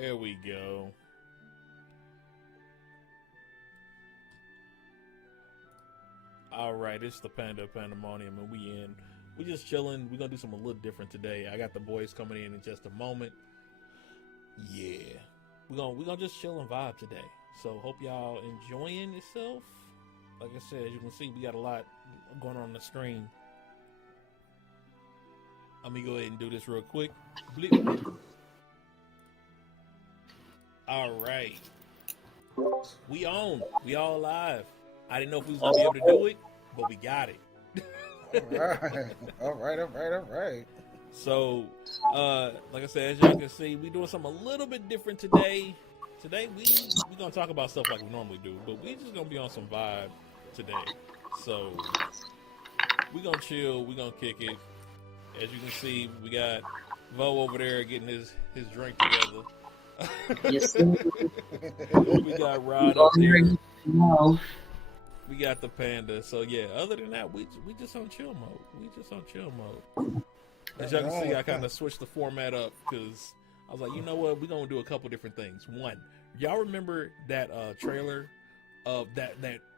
There we go. All right, it's the Pandemonium, and we just chilling. We're gonna do something a little different today. I got the boys coming in just a moment. Yeah, we're gonna just chill and vibe today. So hope y'all enjoying yourself. Like I said, as you can see, we got a lot going on the screen. Let me go ahead and do this real quick. Bleep. All right, we on. We all live. I didn't know if we was gonna be able to do it, but we got it. All right. So, like I said, as y'all can see, we doing something a little bit different today. Today we gonna talk about stuff like we normally do, but we just gonna be on some vibe today. So we gonna chill, we gonna kick it. As you can see, we got Vo over there getting his drink together. Yes, sir. We got Rod up there. We got the Panda. So yeah, other than that, we just on chill mode. As y'all can see, I kind of switched the format up because I was like, you know what, we're gonna do a couple different things. One, y'all remember that trailer of that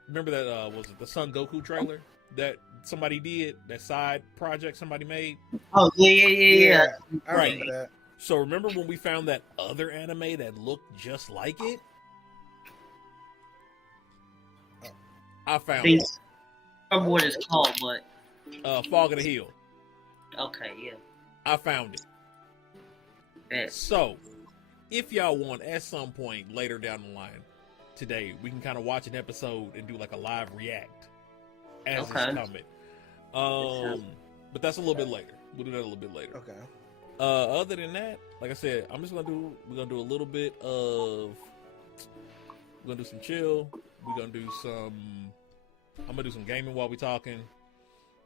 remember that was it the Son Goku trailer that somebody did, that side project somebody made? Oh yeah. I remember that. So remember when we found that other anime that looked just like it? I found it. I remember what it's called, but Fog of the Hill. okay, yeah. I found it. Bet. So, if y'all want, at some point later down the line today, we can kind of watch an episode and do like a live react as it's coming. But that's a little bit later. We'll do that a little bit later. Okay. Other than that, like I said, we're gonna do a little bit of, we're gonna do some chill. We're gonna do I'm gonna do some gaming while we talking.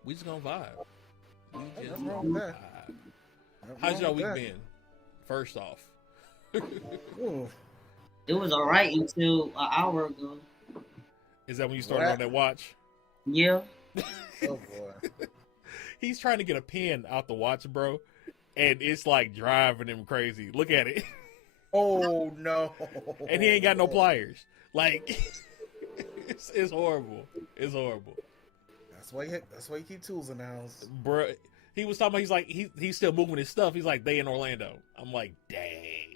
We just gonna vibe. Nothing wrong with that. How's y'all week been? First off. Ooh. It was alright until an hour ago. Is that when you started on that watch? Yeah. Oh boy. He's trying to get a pen out the watch, bro, and it's like driving him crazy. Look at it. Oh no. And he ain't got no pliers. Like it's horrible. It's horrible. That's why you keep tools in the house, Bro, he was talking about, he's like, he's still moving his stuff. He's like, they in Orlando. I'm like, dang.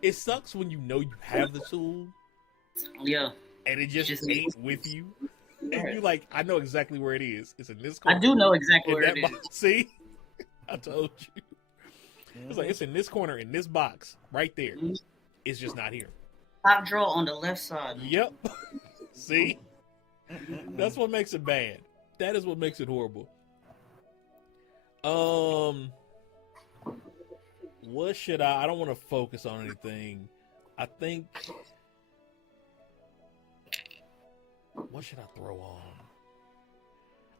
It sucks when you know you have the tool. Yeah. And it just ain't with you. And you like, I know exactly where it is. It's in this corner. I do know exactly where it is. See? I told you. It's like, it's in this corner, in this box, right there. Mm-hmm. It's just not here. Top drawer on the left side. Yep. See? That's what makes it bad. That is what makes it horrible. What should I don't want to focus on anything. I think, what should I throw on?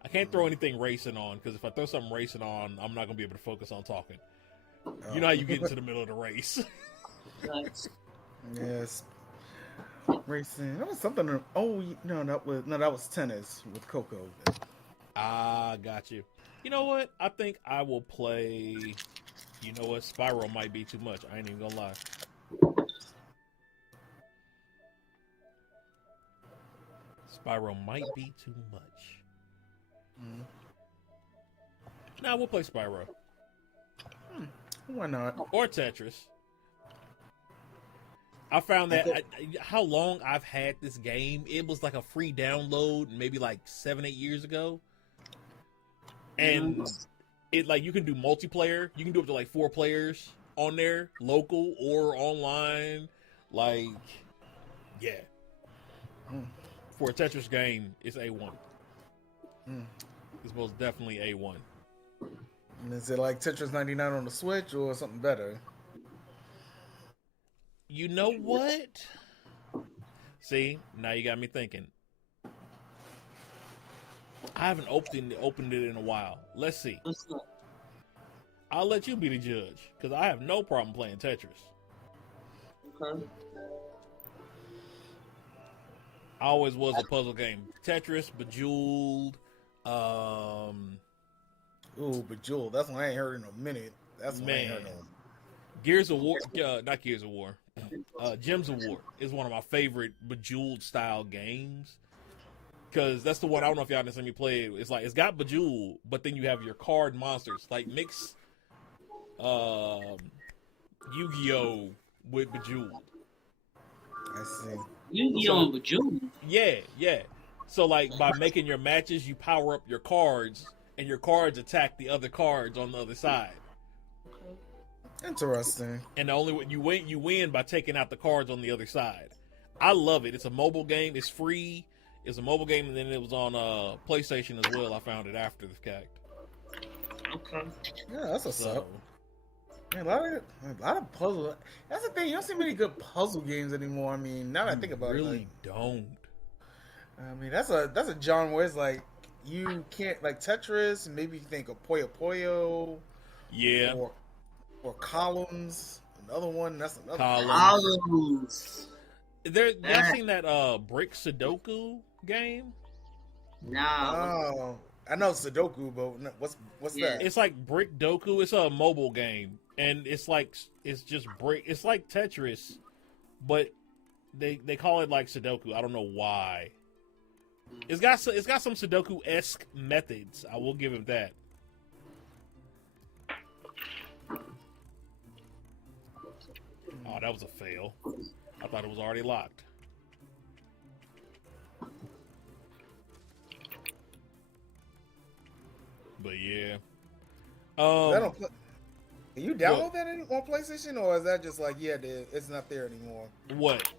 I can't throw anything racing on, because if I throw something racing on, I'm not going to be able to focus on talking. You know how you get into the middle of the race. Yes. Racing. That was something. Oh no, that was tennis with Coco. Ah, got you. You know what? I think I will play. You know what? Spyro might be too much. I ain't even gonna lie. Spyro might be too much. Nah, we'll play Spyro. Why not? Or Tetris. I found that how long I've had this game, it was like a free download maybe like 7-8 years ago. And it like, you can do multiplayer. You can do up to like 4 players on there, local or online. Like, yeah. For a Tetris game, it's A1. It's most definitely A1. And is it like Tetris 99 on the Switch or something better? You know what? See, now you got me thinking. I haven't opened it in a while. Let's see. I'll let you be the judge, because I have no problem playing Tetris. Okay. I always was a puzzle game. Tetris, Bejeweled. Ooh, Bejeweled. That's one I ain't heard in a minute. That's one I ain't heard of. Gears of War, not Gears of War. Gems of War is one of my favorite Bejeweled style games. Because that's the one, I don't know if y'all necessarily play it. It's like, it's got Bejeweled, but then you have your card monsters. Like, mix Yu-Gi-Oh! With Bejeweled. I see. Yu-Gi-Oh! And Bejeweled? Yeah. So, like, by making your matches, you power up your cards, and your cards attack the other cards on the other side. Interesting. And the only way you win by taking out the cards on the other side. I love it. It's a mobile game. It's free. It's a mobile game, and then it was on PlayStation as well. I found it after the fact. Okay. Yeah, that's what's up. Man, a lot of puzzle. That's the thing. You don't see many good puzzle games anymore. I mean, now that I think about really it, don't. I mean, that's a genre where it's like you can't, like Tetris, and maybe you think of Puyo Puyo. Yeah. Or Columns. Another one. That's another Columns. Y'all seen that Brick Sudoku game? Nah. Oh, I know Sudoku, but what's that? It's like Brick Doku. It's a mobile game, and it's just brick. It's like Tetris, but they call it like Sudoku. I don't know why. It's got some Sudoku-esque methods. I will give it that. Oh, that was a fail. I thought it was already locked. But yeah. Can you download that on PlayStation, or is that just like, it's not there anymore? What?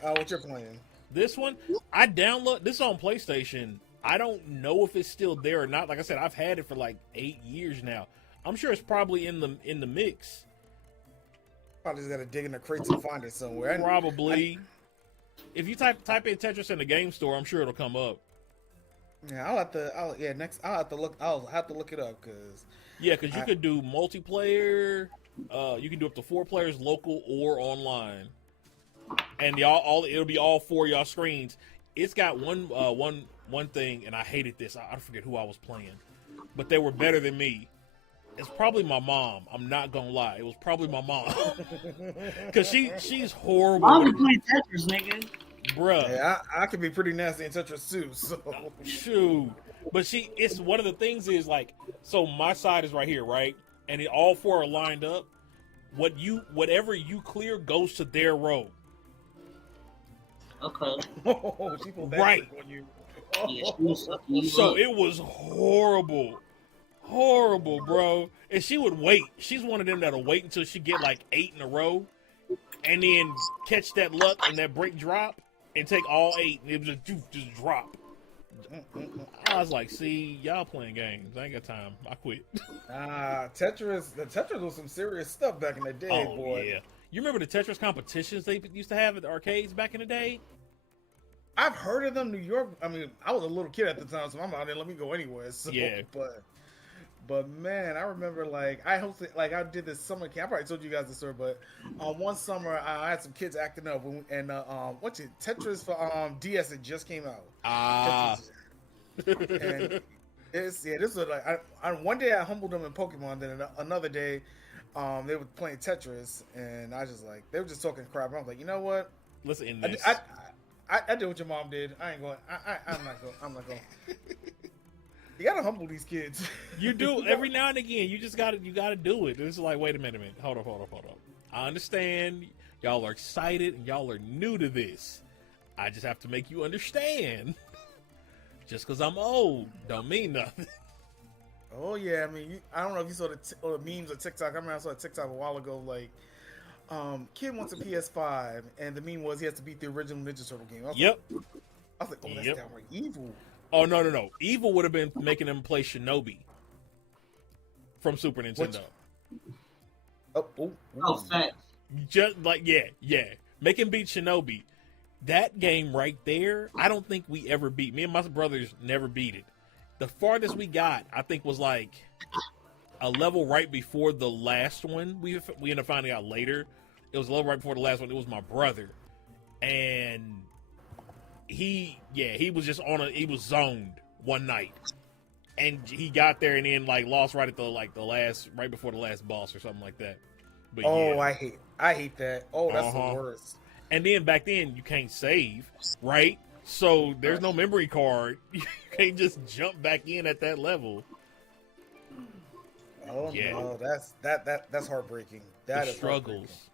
What you're playing? This one? I download this on PlayStation. I don't know if it's still there or not. Like I said, I've had it for like 8 years now. I'm sure it's probably in the mix. Probably just gotta dig in the crates and find it somewhere. Probably. If you type in Tetris in the game store, I'm sure it'll come up. Yeah, I'll have to look it up because you could do multiplayer. You can do up to 4 players, local or online, and it'll be all 4 of y'all screens. It's got one thing, and I hated this. I forget who I was playing, but they were better than me. It's probably my mom. I'm not gonna lie. It was probably my mom. Cause she's horrible. Mom be playing Tetris, nigga. Bruh. Yeah, I can be pretty nasty in Tetris too, so shoot. But it's one of the things is like, so my side is right here, right? And all 4 are lined up. Whatever you clear goes to their row. Okay. Right. So it was horrible, bro. And she would wait. She's one of them that'll wait until she get like 8 in a row, and then catch that luck and that break drop, and take all 8, and it would just drop. I was like, see, y'all playing games. I ain't got time. I quit. Tetris was some serious stuff back in the day, boy. Yeah. You remember the Tetris competitions they used to have at the arcades back in the day? I've heard of them. New York. I mean, I was a little kid at the time, so my mom didn't let me go anywhere. So, yeah. But man, I remember I did this summer camp. I probably told you guys the story, but one summer I had some kids acting up, and Tetris for DS had just came out. And this was like one day I humbled them in Pokemon, then another day they were playing Tetris, and I just they were just talking crap. And I was like, you know what? Let's end this. I did what your mom did. I ain't going. I'm not going. You gotta humble these kids. You do every now and again. You gotta do it. It's like, wait a minute. Hold up. I understand y'all are excited and y'all are new to this. I just have to make you understand. Just because I'm old don't mean nothing. Oh yeah, I mean, I don't know if you saw the memes or TikTok. I remember I saw a TikTok a while ago. Kid wants a PS5, and the meme was he has to beat the original Ninja Turtle game. I was like, oh, that's downright evil. Oh no! Evil would have been making them play Shinobi from Super Nintendo. Facts. Just like yeah, make him beat Shinobi. That game right there, I don't think we ever beat. Me and my brothers never beat it. The farthest we got, I think, was like a level right before the last one. We ended up finding out later. It was a level right before the last one. It was my brother, and he was just he was zoned one night, and he got there and then lost right at right before the last boss or something like that. But Oh, yeah, I hate that. Oh, that's the uh-huh. worst. And then back then you can't save, right? So there's no memory card. You can't just jump back in at that level. Oh Yeah, no, that's heartbreaking. the That is heartbreaking. struggles.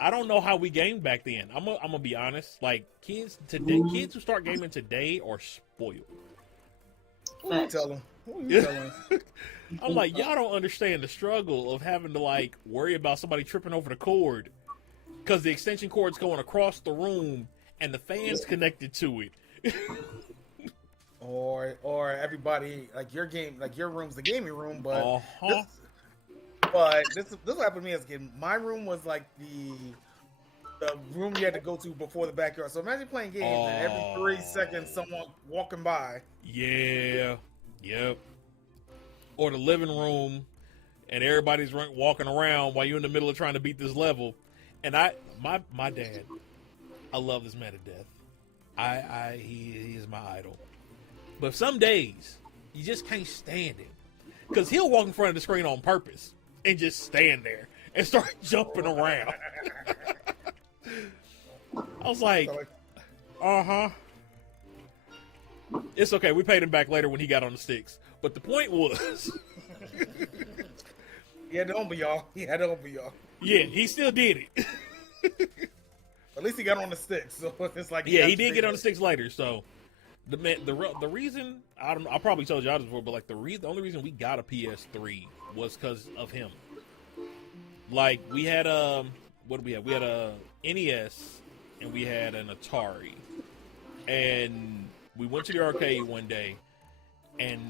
I don't know how we gamed back then. I'm gonna be honest. Like kids today, kids who start gaming today are spoiled. Who you telling? Who you telling? I'm like, y'all don't understand the struggle of having to like worry about somebody tripping over the cord because the extension cord's going across the room and the fan's connected to it. Or everybody like your room's the gaming room, but Uh-huh. this what happened to me as a kid. My room was like the room you had to go to before the backyard. So imagine playing games and every 3 seconds someone walking by. Yeah. Yep. Or the living room, and everybody's walking around while you're in the middle of trying to beat this level. And my dad, I love this man to death. He is my idol. But some days you just can't stand him because he'll walk in front of the screen on purpose and just stand there and start jumping around. I was like, uh-huh. It's okay. We paid him back later when he got on the sticks. But the point was... He had to humble y'all. Yeah, he still did it. At least he got on the sticks. So it's like... Yeah, he did get on the sticks later, so... The reason... I probably told y'all this before, but like the only reason we got a PS3 was because of him. Like, we had what did we have? We had a NES, and we had an Atari. And we went to the arcade one day, and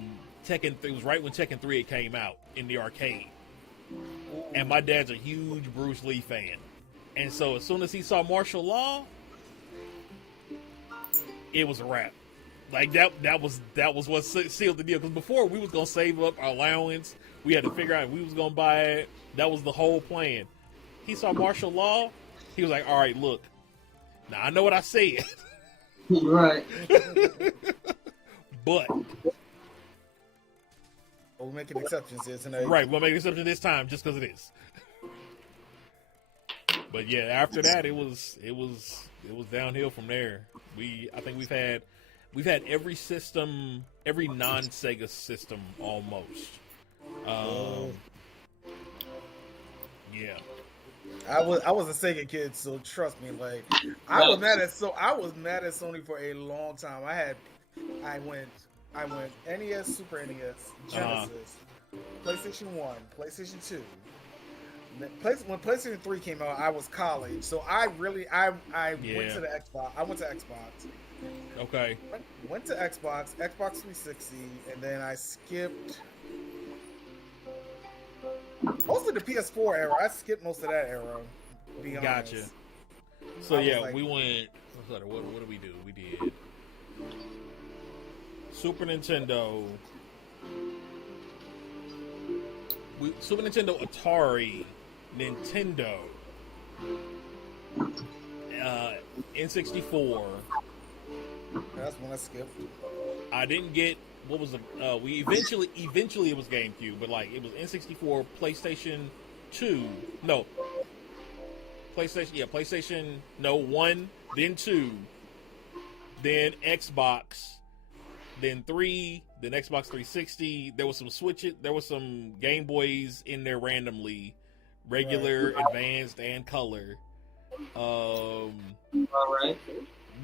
it was right when Tekken 3 came out in the arcade. And my dad's a huge Bruce Lee fan. And so as soon as he saw martial law, it was a wrap. Like that was what sealed the deal. Because before we was gonna save up our allowance, we had to figure out if we was gonna buy it. That was the whole plan. He saw martial law. He was like, "All right, look. Now I know what I said, Right. but we're making exceptions here tonight. right, we'll make an exception this time just because it is." But yeah, after that, it was downhill from there. I think we've had every system, every non-Sega system almost. Yeah. I was a Sega kid, so trust me. Like I was mad at Sony for a long time. I went NES, Super NES, Genesis, PlayStation 1, PlayStation 2. When PlayStation 3 came out, I was college, so I went to the Xbox. I went to Xbox. Okay. Went to Xbox 360, and then I skipped most of the PS4 era. I skipped most of that era. To be honest. Gotcha. So yeah, we went. What did we do? We did Super Nintendo. Super Nintendo, Atari, Nintendo, N64. That's when I skipped. I didn't get what was the we eventually it was GameCube, but like it was N64, PlayStation 2, no, PlayStation 1, then 2, then Xbox, then 3, then Xbox 360. There was some there was some Game Boys in there randomly, regular, advanced, and color. All right.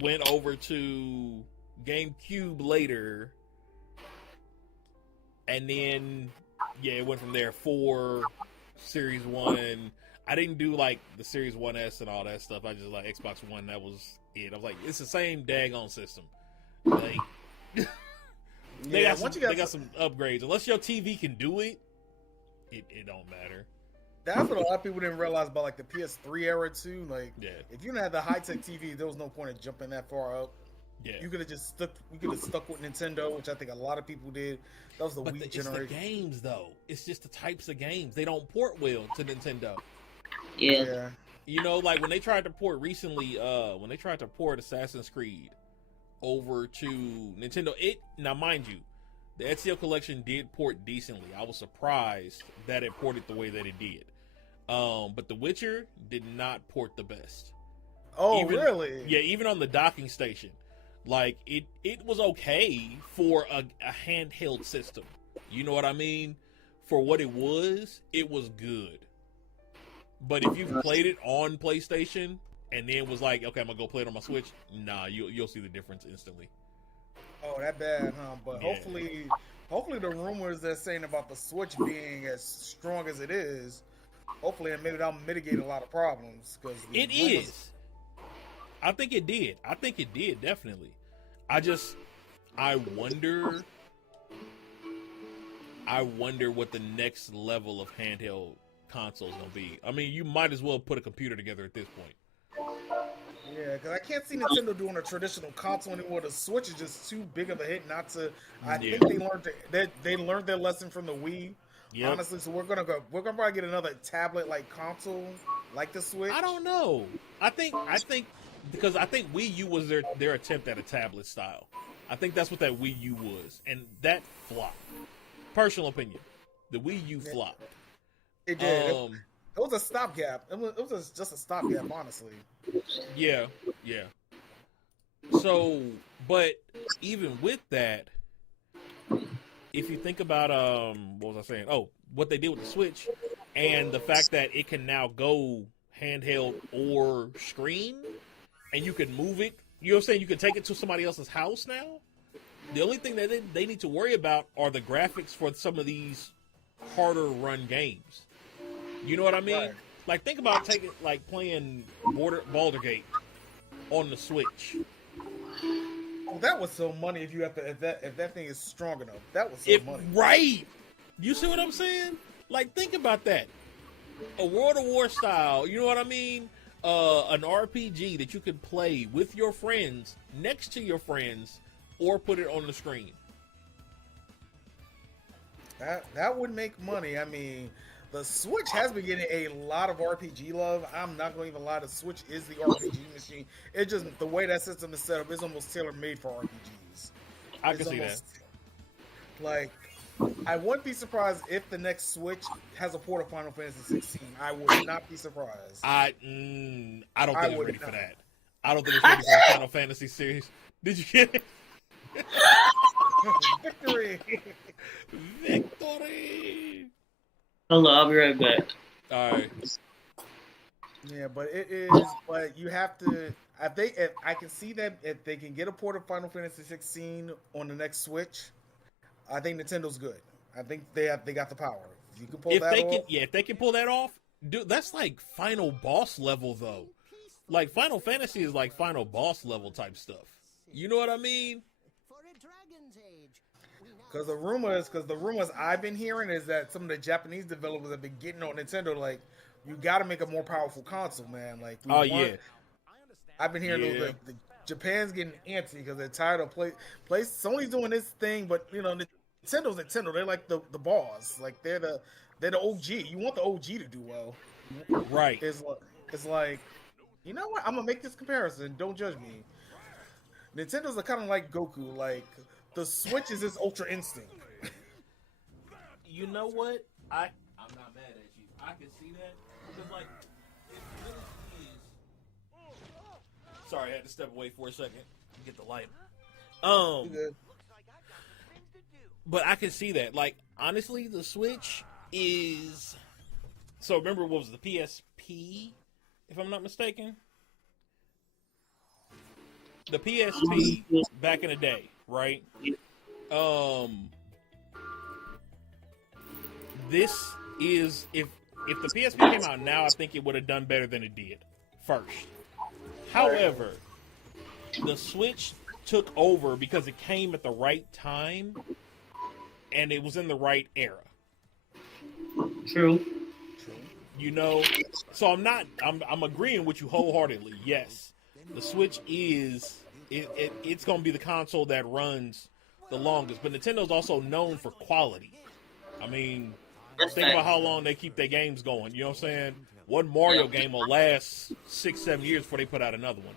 Went over to GameCube later, and then it went from there. 4, Series 1. I didn't do like the Series 1S and all that stuff. I just like Xbox One. That was it. I was like, it's the same daggone system. Like, they got some upgrades. Unless your TV can do it, it don't matter. That's what a lot of people didn't realize about like the PS3 era too. Like, if you didn't have the high tech TV, there was no point in jumping that far up. Yeah, you could have just stuck. You could have stuck with Nintendo, which I think a lot of people did. That was the Wii generation. It's the games though. It's just the types of games. They don't port well to Nintendo. Yeah. You know, like when they tried to port recently, when they tried to port Assassin's Creed over to Nintendo, now mind you, the Ezio collection did port decently. I was surprised that it ported the way that it did. But The Witcher did not port the best. Oh, really? Yeah, even on the docking station. Like, it was okay for a handheld system. You know what I mean? For what it was good. But if you've played it on PlayStation and then was like, okay, I'm gonna go play it on my Switch, nah, you'll see the difference instantly. Oh, that bad, huh? But Yeah. hopefully the rumors they're saying about the Switch being as strong as it is, hopefully maybe that'll mitigate a lot of problems. Because It is. I think it did. Definitely. I wonder what the next level of handheld console is gonna be. I mean, you might as well put a computer together at this point. Yeah, because I can't see Nintendo doing a traditional console anymore. The Switch is just too big of a hit not to. I think they learned their lesson from the Wii. Yep. Honestly, so we're gonna probably get another tablet like console like the Switch. I don't know. I think because I think Wii U was their attempt at a tablet style. I think that's what that Wii U was, and that flopped. Personal opinion, the Wii U flopped. It did. It was a stopgap. It was just a stopgap, honestly. Yeah. So, but even with that, if you think about what was I saying? Oh, what they did with the Switch, and the fact that it can now go handheld or screen, and you can move it. You know what I'm saying? You can take it to somebody else's house now. The only thing that they need to worry about are the graphics for some of these harder run games. You know what I mean? Right. Like, think about playing Baldur's Gate on the Switch. Oh, that was so money if that thing is strong enough. That was so money. Right. You see what I'm saying? Like, think about that. A World of War style, you know what I mean? An RPG that you could play with your friends, next to your friends, or put it on the screen. That would make money. I mean, the Switch has been getting a lot of RPG love. I'm not going to even lie. The Switch is the RPG machine. It's just the way that system is set up is almost tailor-made for RPGs. I can see that. Like, I wouldn't be surprised if the next Switch has a port of Final Fantasy 16. I would not be surprised. I don't think it's ready for that. I don't think it's ready for the Final Fantasy series. Did you get it? Victory! Victory! Hello, I'll be right back. All right. Yeah, but it is. But you have to. If I can see that if they can get a port of Final Fantasy 16 on the next Switch, I think Nintendo's good. I think they got the power. If you can pull that off. If they can pull that off, dude, that's like final boss level though. Like Final Fantasy is like final boss level type stuff. You know what I mean? Because the rumors I've been hearing is that some of the Japanese developers have been getting on Nintendo like, you got to make a more powerful console, man. Like, yeah. I've been hearing the Japan's getting antsy because they're tired of play. Sony's doing this thing, but you know Nintendo's Nintendo. They're like the boss. Like they're the OG. You want the OG to do well, right? It's like, you know what? I'm gonna make this comparison. Don't judge me. Nintendo's kind of like Goku. Like the Switch is his Ultra Instinct. You know what? I'm not mad at you. I can see that because like it really is. Sorry, I had to step away for a second to get the light. But I can see that. Like honestly, the Switch is. So remember, what was the PSP? If I'm not mistaken. The PSP back in the day, right? This is if the PSP came out now, I think it would have done better than it did first. However, the Switch took over because it came at the right time and it was in the right era. True. You know, so I'm agreeing with you wholeheartedly. Yes. The Switch is it's going to be the console that runs the longest, but Nintendo's also known for quality. I mean, think about how long they keep their games going. You know what I'm saying? One Mario game will last 6-7 years before they put out another one.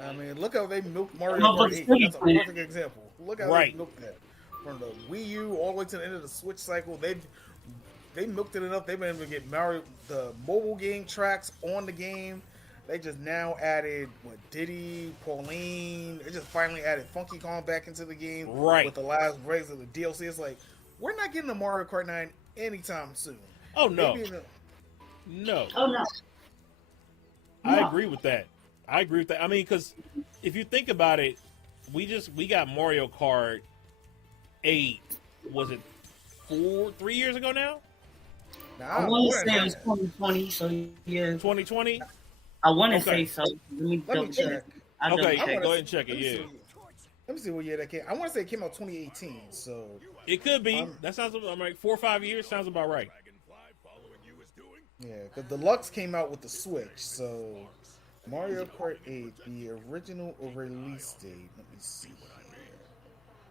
I mean, look how they milked Mario Kart 8. That's a perfect example. Look how they milked that. From the Wii U all the way to the end of the Switch cycle, they milked it enough. They've been able to get Mario the mobile game tracks on the game. They just now added Diddy, Pauline. They just finally added Funky Kong back into the game with the last breaks of the DLC. It's like we're not getting a Mario Kart 9 anytime soon. Oh no, no. Oh no. I agree with that. I mean, because if you think about it, we got Mario Kart 8. Was it 3 years ago now? I want to say it was 2020. So yeah, 2020. I want to say so. Let me check. Okay, go ahead and check it. Yeah. Let me see what year that came. I want to say it came out 2018. So it could be. That sounds. I'm like 4 or 5 years. Sounds about right. Yeah, because Deluxe came out with the Switch. So Mario Kart 8, the original release date. Let me see.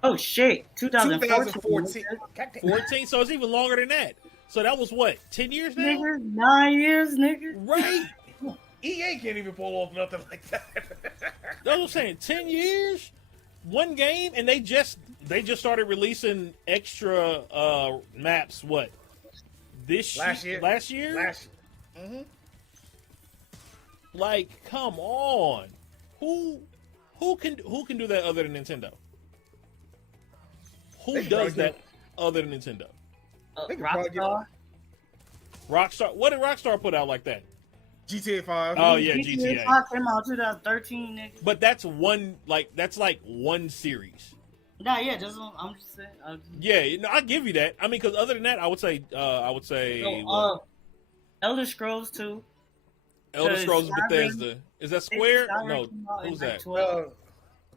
Oh shit, 2014. 14. So it's even longer than that. So that was what, 10 years now? Nigga, 9 years, nigga. Right. EA can't even pull off nothing like that. That's what I'm saying. 10 years, one game, and they just started releasing extra maps. What? Last year. Mm-hmm. Like, come on. Who can do that other than Nintendo? Who does that other than Nintendo? Rockstar. Rockstar. What did Rockstar put out like that? GTA 5. Oh yeah, GTA 5 came out 2013, nigga. But that's one series. Nah, yeah, I'm just saying. Yeah, no, I give you that. I mean, because other than that, I would say, Elder Scrolls 2. Elder Scrolls Bethesda. Is that Square? No, who's that?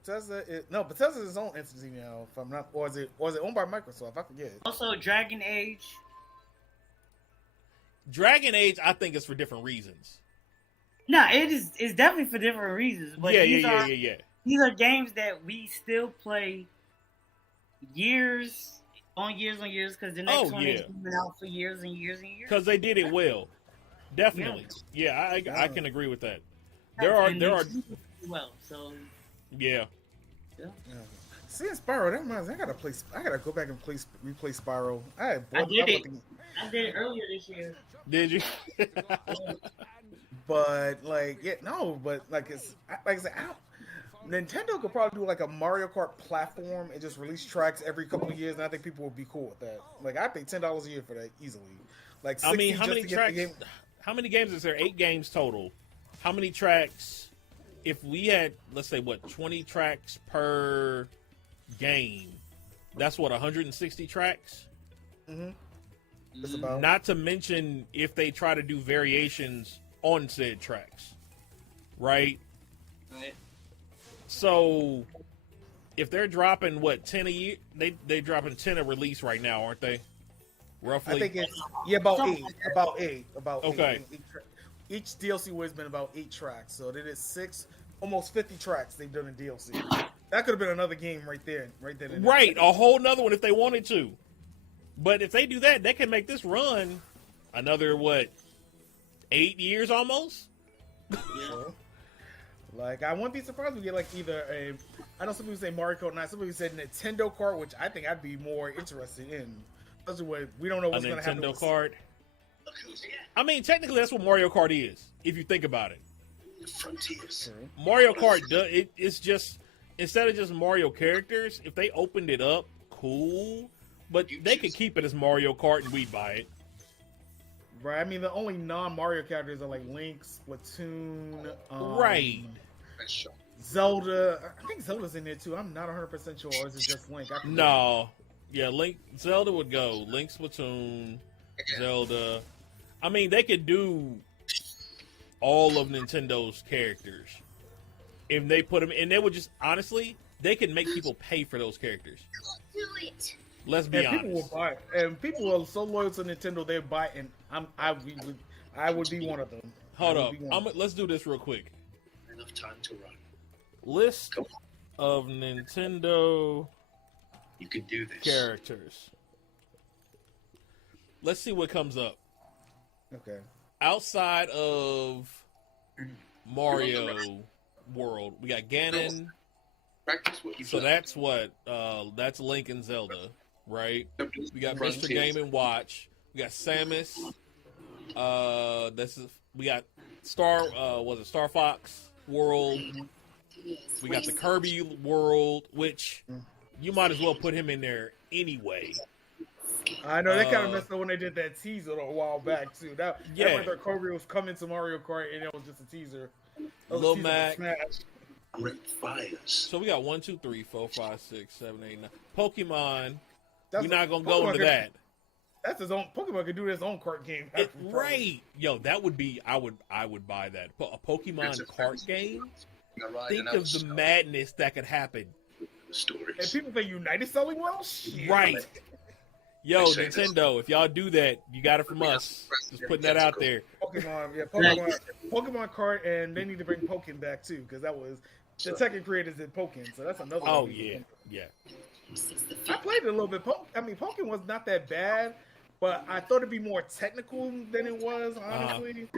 Bethesda is its own entity now. If I'm not, or is it owned by Microsoft? I forget. Also, Dragon Age. Dragon Age, I think, is for different reasons. Nah, it's definitely for different reasons. But yeah. These are games that we still play years on years because the next one is coming out for years and years and years. Because they did it well, definitely. Yeah, I can agree with that. There are well, so yeah. Seeing Spyro, that reminds me, I gotta go back and replay Spyro. I did it earlier this year. Did you? But like I said, Nintendo could probably do like a Mario Kart platform and just release tracks every couple of years, and I think people would be cool with that. Like I pay $10 a year for that easily. Like I mean, how many tracks? How many games is there? 8 games total. How many tracks? If we had, let's say, 20 tracks per game, that's 160 tracks. Mm-hmm. That's about. Not to mention if they try to do variations on said tracks, right? Right. So, if they're dropping 10 a year, they dropping 10 a release right now, aren't they? Roughly. I think it's about eight. Okay. Each DLC has been about 8 tracks, so they did 6, almost 50 tracks they've done in DLC. That could have been another game right there. Right, a whole nother one if they wanted to. But if they do that, they can make this run another 8 years almost. Yeah. Like I wouldn't be surprised if we get like either I know some people say Mario Kart 9, some people said Nintendo Kart, which I think I'd be more interested in. Especially when we don't know what's going to happen. A Nintendo Kart. I mean, technically, that's what Mario Kart is, if you think about it. Frontiers. Mario Kart, it's just, instead of just Mario characters, if they opened it up, cool. But they could keep it as Mario Kart and we'd buy it. Right. I mean, the only non-Mario characters are like Link, Splatoon, right. Zelda. I think Zelda's in there too. I'm not 100% sure. Or is it just Link? No. Yeah, Zelda would go. Link, Splatoon, Zelda. I mean, they could do all of Nintendo's characters if they put them, and they would just honestly, they could make people pay for those characters. Let's be honest. People will buy it. And people are so loyal to Nintendo, they buy it, and I would be one of them. Hold up. Let's do this real quick. Enough time to run. List of Nintendo You can do this. characters. Let's see what comes up. Okay. Outside of Mario World, we got Ganon. Practice what you So that's Link and Zelda, right? We got Mr. Game & Watch. We got Samus. We got Star Fox World. We got the Kirby World, which you might as well put him in there anyway. I know they kind of messed up when they did that teaser a while back too. That their Kirby was coming to Mario Kart and it was just a teaser. Lil Mac. Great fires. So we got 1, 2, 3, 4, 5, 6, 7, 8, 9. Pokemon. We're not gonna go into that. That's his own. Pokemon could do his own kart game. Right. Yo, that would be. I would buy that. A Pokemon kart game. Think of the madness that could happen. And people think United's selling well. Shit. Right. Yo, Nintendo, if y'all do that, you got it from us. Just putting that out there. Pokemon kart, and they need to bring Pokken back too, because that was the Tekken creators did Pokken, so that's another. Oh yeah. I played it a little bit. Pokken was not that bad, but I thought it'd be more technical than it was, honestly.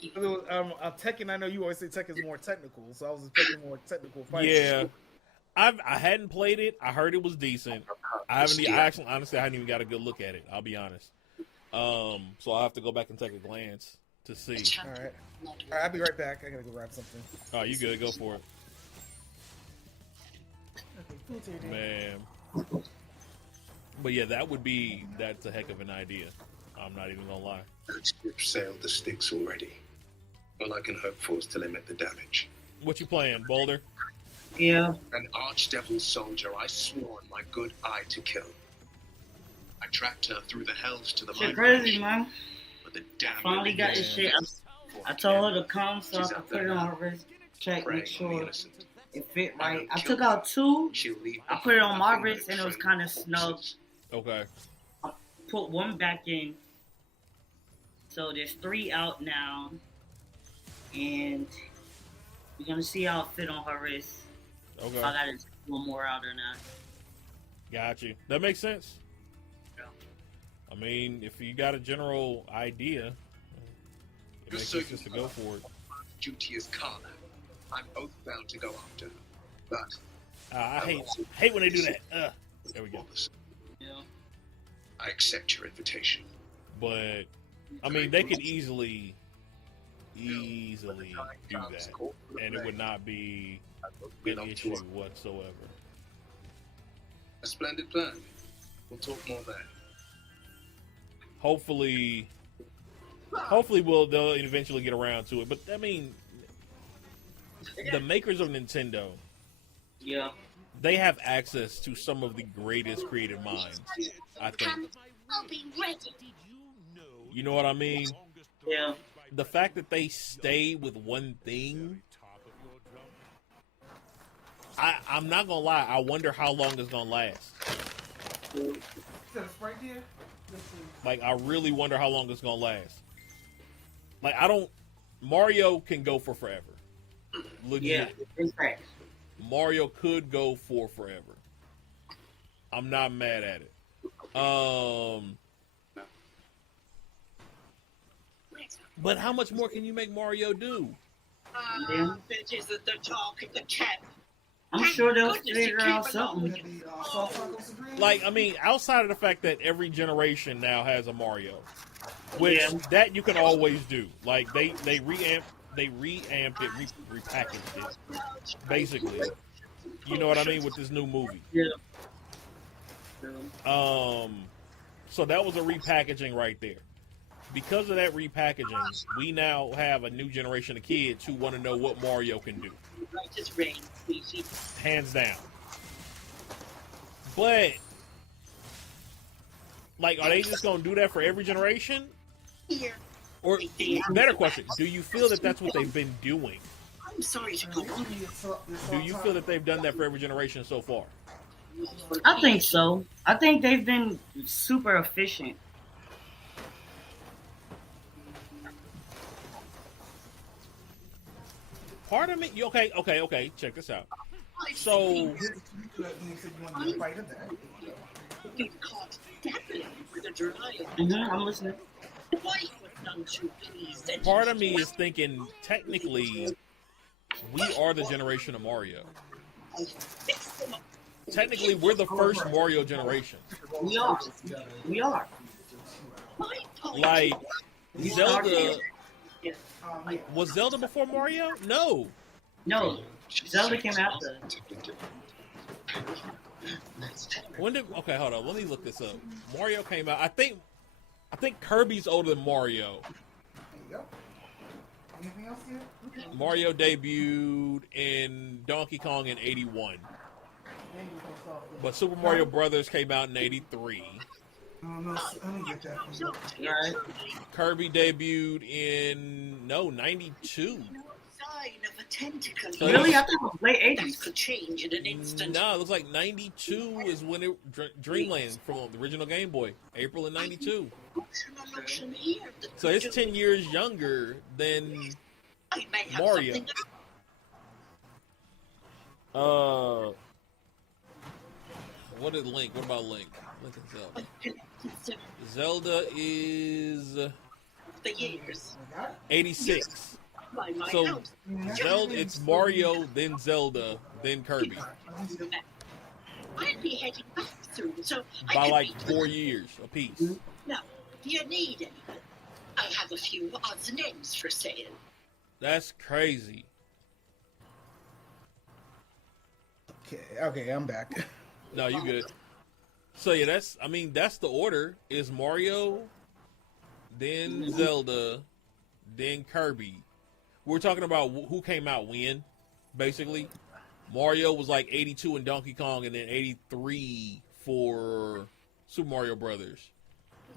It was, Tekken, I know you always say Tekken's more technical, so I was expecting more technical fights. Yeah. I hadn't played it. I heard it was decent. Honestly, I hadn't even got a good look at it. I'll be honest. So I'll have to go back and take a glance to see. All right, I'll be right back. I gotta go grab something. Oh, you good? Go for it. Man. But yeah, that's a heck of an idea. I'm not even gonna lie. That ship sailed the Styx already. All I can hope for is to limit the damage. What you playing, Boulder? Yeah. An archdevil soldier I swore in my good eye to kill. I tracked her through the hells to the shit crazy, man. But the damn finally got this shit. I told her to come so I could put it on her wrist. Check, make sure it fit right. I took out 2. I put it on my wrist and it was kind of snug. Okay. I put 1 back in. So there's 3 out now. And we're going to see how it fit on her wrist. Okay. If I got to take 1 more out or not. Got you. That makes sense. Yeah. I mean, if you got a general idea, it makes sense just to go for it. Duty is Carla. I'm oath bound to go after her. But I hate when they do that. There we go. Yeah. I accept your invitation. But I mean, they could easily do that, and it would not be an issue whatsoever. A splendid plan. We'll talk more then. Hopefully they'll eventually get around to it. But I mean, the makers of Nintendo, yeah, they have access to some of the greatest creative minds, I think. I'll be ready. You know what I mean? Yeah. The fact that they stay with one thing, I'm not gonna lie, I wonder how long it's gonna last. Like, I really wonder how long it's gonna last. Like, Mario can go for forever. Legit. Yeah, Mario could go for forever. I'm not mad at it. But how much more can you make Mario do? Yeah. That is the talk of the cat. I'm sure they'll figure out something. Like, I mean, outside of the fact that every generation now has a Mario, which that you can always do. Like, they reamped it, repackaged it, basically. You know what I mean, with this new movie. Yeah. So that was a repackaging right there. Because of that repackaging, we now have a new generation of kids who want to know what Mario can do. Hands down. But, like, are they just going to do that for every generation? Or, better question, do you feel that that's what they've been doing? I'm sorry to go on. Do you feel that they've done that for every generation so far? I think so. I think they've been super efficient. Part of me, okay, check this out. So, I'm listening. part of me is thinking, technically, we are the generation of Mario. Technically, we're the first Mario generation. We are. Like Zelda. Yeah. Was Zelda before Mario? No. No, Zelda came after. When did? Okay, hold on. Let me look this up. Mario came out. I think Kirby's older than Mario. There you go. Anything else here? Okay. Mario debuted in Donkey Kong in '81, but Super Mario Brothers came out in '83. No, let me get that. Right. Kirby debuted in '92. Sign of a tentacle. So Really? I thought it was late That 80s. could change in an instant. No, it looks like '92 is when it Dreamland from the original Game Boy, April of '92. Option here that So could it's do- 10 years younger than I may have Mario. something- What is Link? What about Link? Link and Zelda. Consider Zelda is the years. 86. By my So house. Zelda, it's Mario, then Zelda, then Kirby I'd be heading back soon, so I by could like meet 4 years apiece. Now, do you need anything? I have a few odds and ends for sale. That's crazy. Okay, I'm back. No, you good. So yeah, that's the order is Mario, then Zelda, then Kirby. We're talking about who came out when, basically. Mario was like 82 in Donkey Kong, and then 83 for Super Mario Brothers.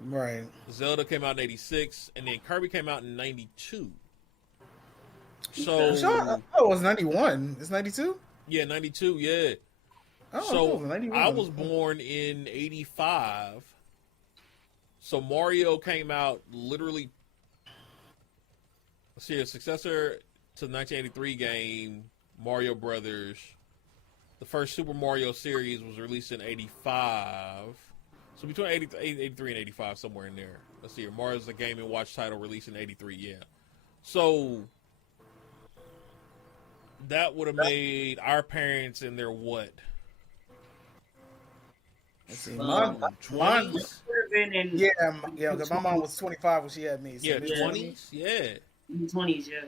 Right. Zelda came out in 86, and then Kirby came out in 92. Oh, it was 91. It's 92? Yeah, 92, yeah. Oh, So it was 91. I was born in 85. So Mario came out literally. Let's see, a successor to the 1983 game, Mario Brothers. The first Super Mario series was released in 85. So between 83 and 85, somewhere in there. Let's see here. Mario's a Game & Watch title released in 83, yeah. So that would have made our parents in their what? Let's see. 20s? Would have been in Yeah, because my mom was 25 when she had me. So Yeah, mid- 20s? Yeah. 20s, yeah.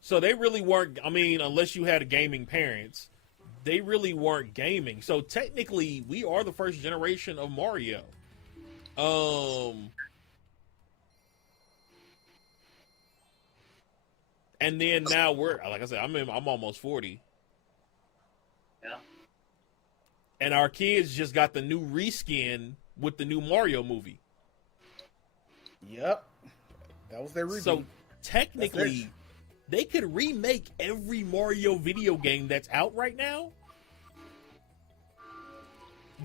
So they really weren't, unless you had gaming parents, they really weren't gaming. So technically, we are the first generation of Mario. And then now like I said, I'm almost 40. Yeah. And our kids just got the new reskin with the new Mario movie. Yep. That was their reboot. So technically, they could remake every Mario video game that's out right now.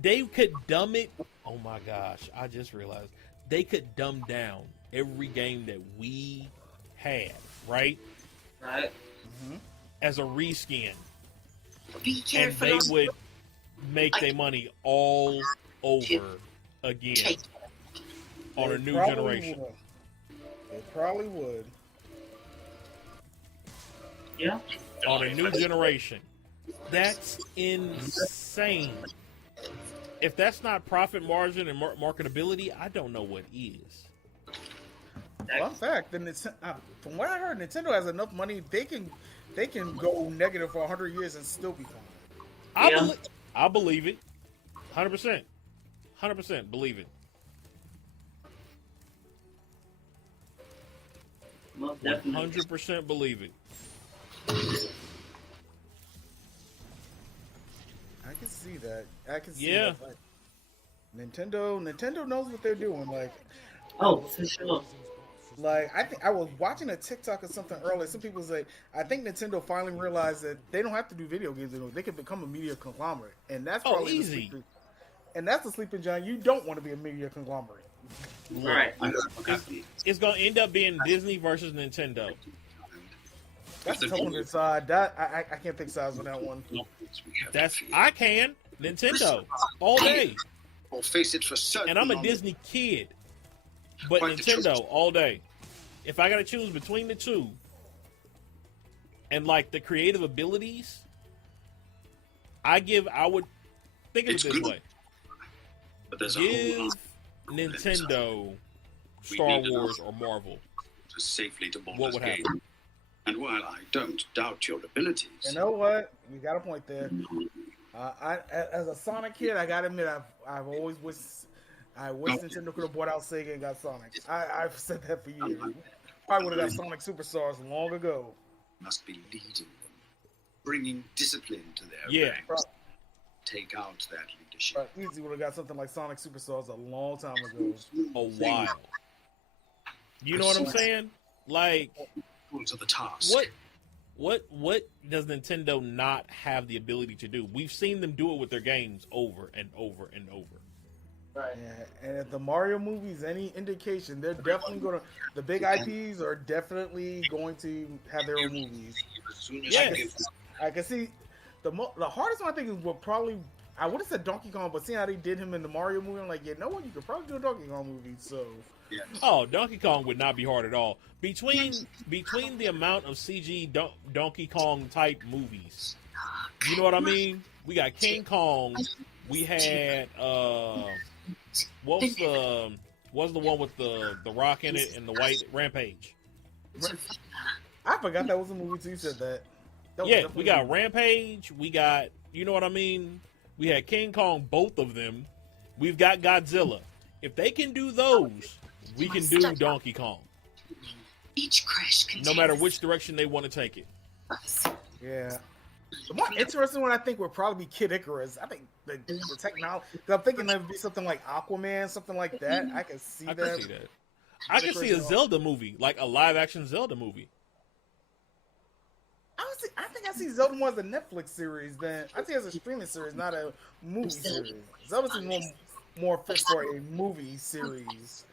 They could dumb it. Oh my gosh, I just realized. They could dumb down every game that we had, right? Right. As a reskin. Be And careful. they would make their money all over again Take on a They new probably generation. would. They probably would. Yeah. On a new generation. That's insane. If that's not profit margin and marketability, I don't know what is. Fun fact, from what I heard, Nintendo has enough money they can go negative for 100 years and still be fine. Yeah. I believe it. 100%. 100% believe it. Most definitely. 100% believe it. I can see that. I can see Yeah. that. Like, Nintendo knows what they're doing. Oh, for sure. Like I think I was watching a TikTok or something earlier. Some people say I think Nintendo finally realized that they don't have to do video games anymore. They can become a media conglomerate, and that's probably the easy. sleeping giant. You don't want to be a media conglomerate. Right. It's going to end up being Disney versus Nintendo. That's a tough one to decide. That I can't pick sides on that one. I can. Nintendo. All day. Or face it for certain. And I'm a Disney kid. But Quite the Nintendo choice. all day. If I got to choose between the two, and like the creative abilities, I would think of It's it this good. way. But there's a Give whole lot. Nintendo Star Wars or Marvel, to safely demolish what would happen? And while I don't doubt your abilities, You know what? You got a point there. As a Sonic kid, I gotta admit, I've always wished Nintendo could have brought out Sega and got Sonic. I've said that for years. Probably would have got Sonic Superstars long ago. must be leading them, bringing discipline to their ranks. Take out that leadership. But easy would have got something like Sonic Superstars a long time ago. A while. You know what I'm saying? Like, To the task. what does Nintendo not have the ability to do? We've seen them do it with their games over and over and over. Right. Yeah, and if the Mario movies any indication, they're definitely going to. The big IPs are definitely going to have their own movies. Yes. I can see the hardest one I think is what probably I would have said Donkey Kong, but seeing how they did him in the Mario movie, I'm like, you know what, you could probably do a Donkey Kong movie. So. Yeah. Oh, Donkey Kong would not be hard at all. Between the amount of CG Donkey Kong type movies, you know what I mean? We got King Kong. We had what's the one with the rock in it and the white Rampage? I forgot that was a movie too. You said that. Yeah, we got Rampage. We got, you know what I mean? We had King Kong, both of them. We've got Godzilla. If they can do those, we can do Donkey Kong. Each crash no matter which direction they want to take it. Yeah. The more interesting one I think would probably be Kid Icarus. I think the technology. I'm thinking that would be something like Aquaman, something like that. I can see that. I can see a Zelda movie, like a live action Zelda movie. I think I see Zelda more as a Netflix series than I see it as a streaming series, not a movie series. Zelda seems more fit for a movie series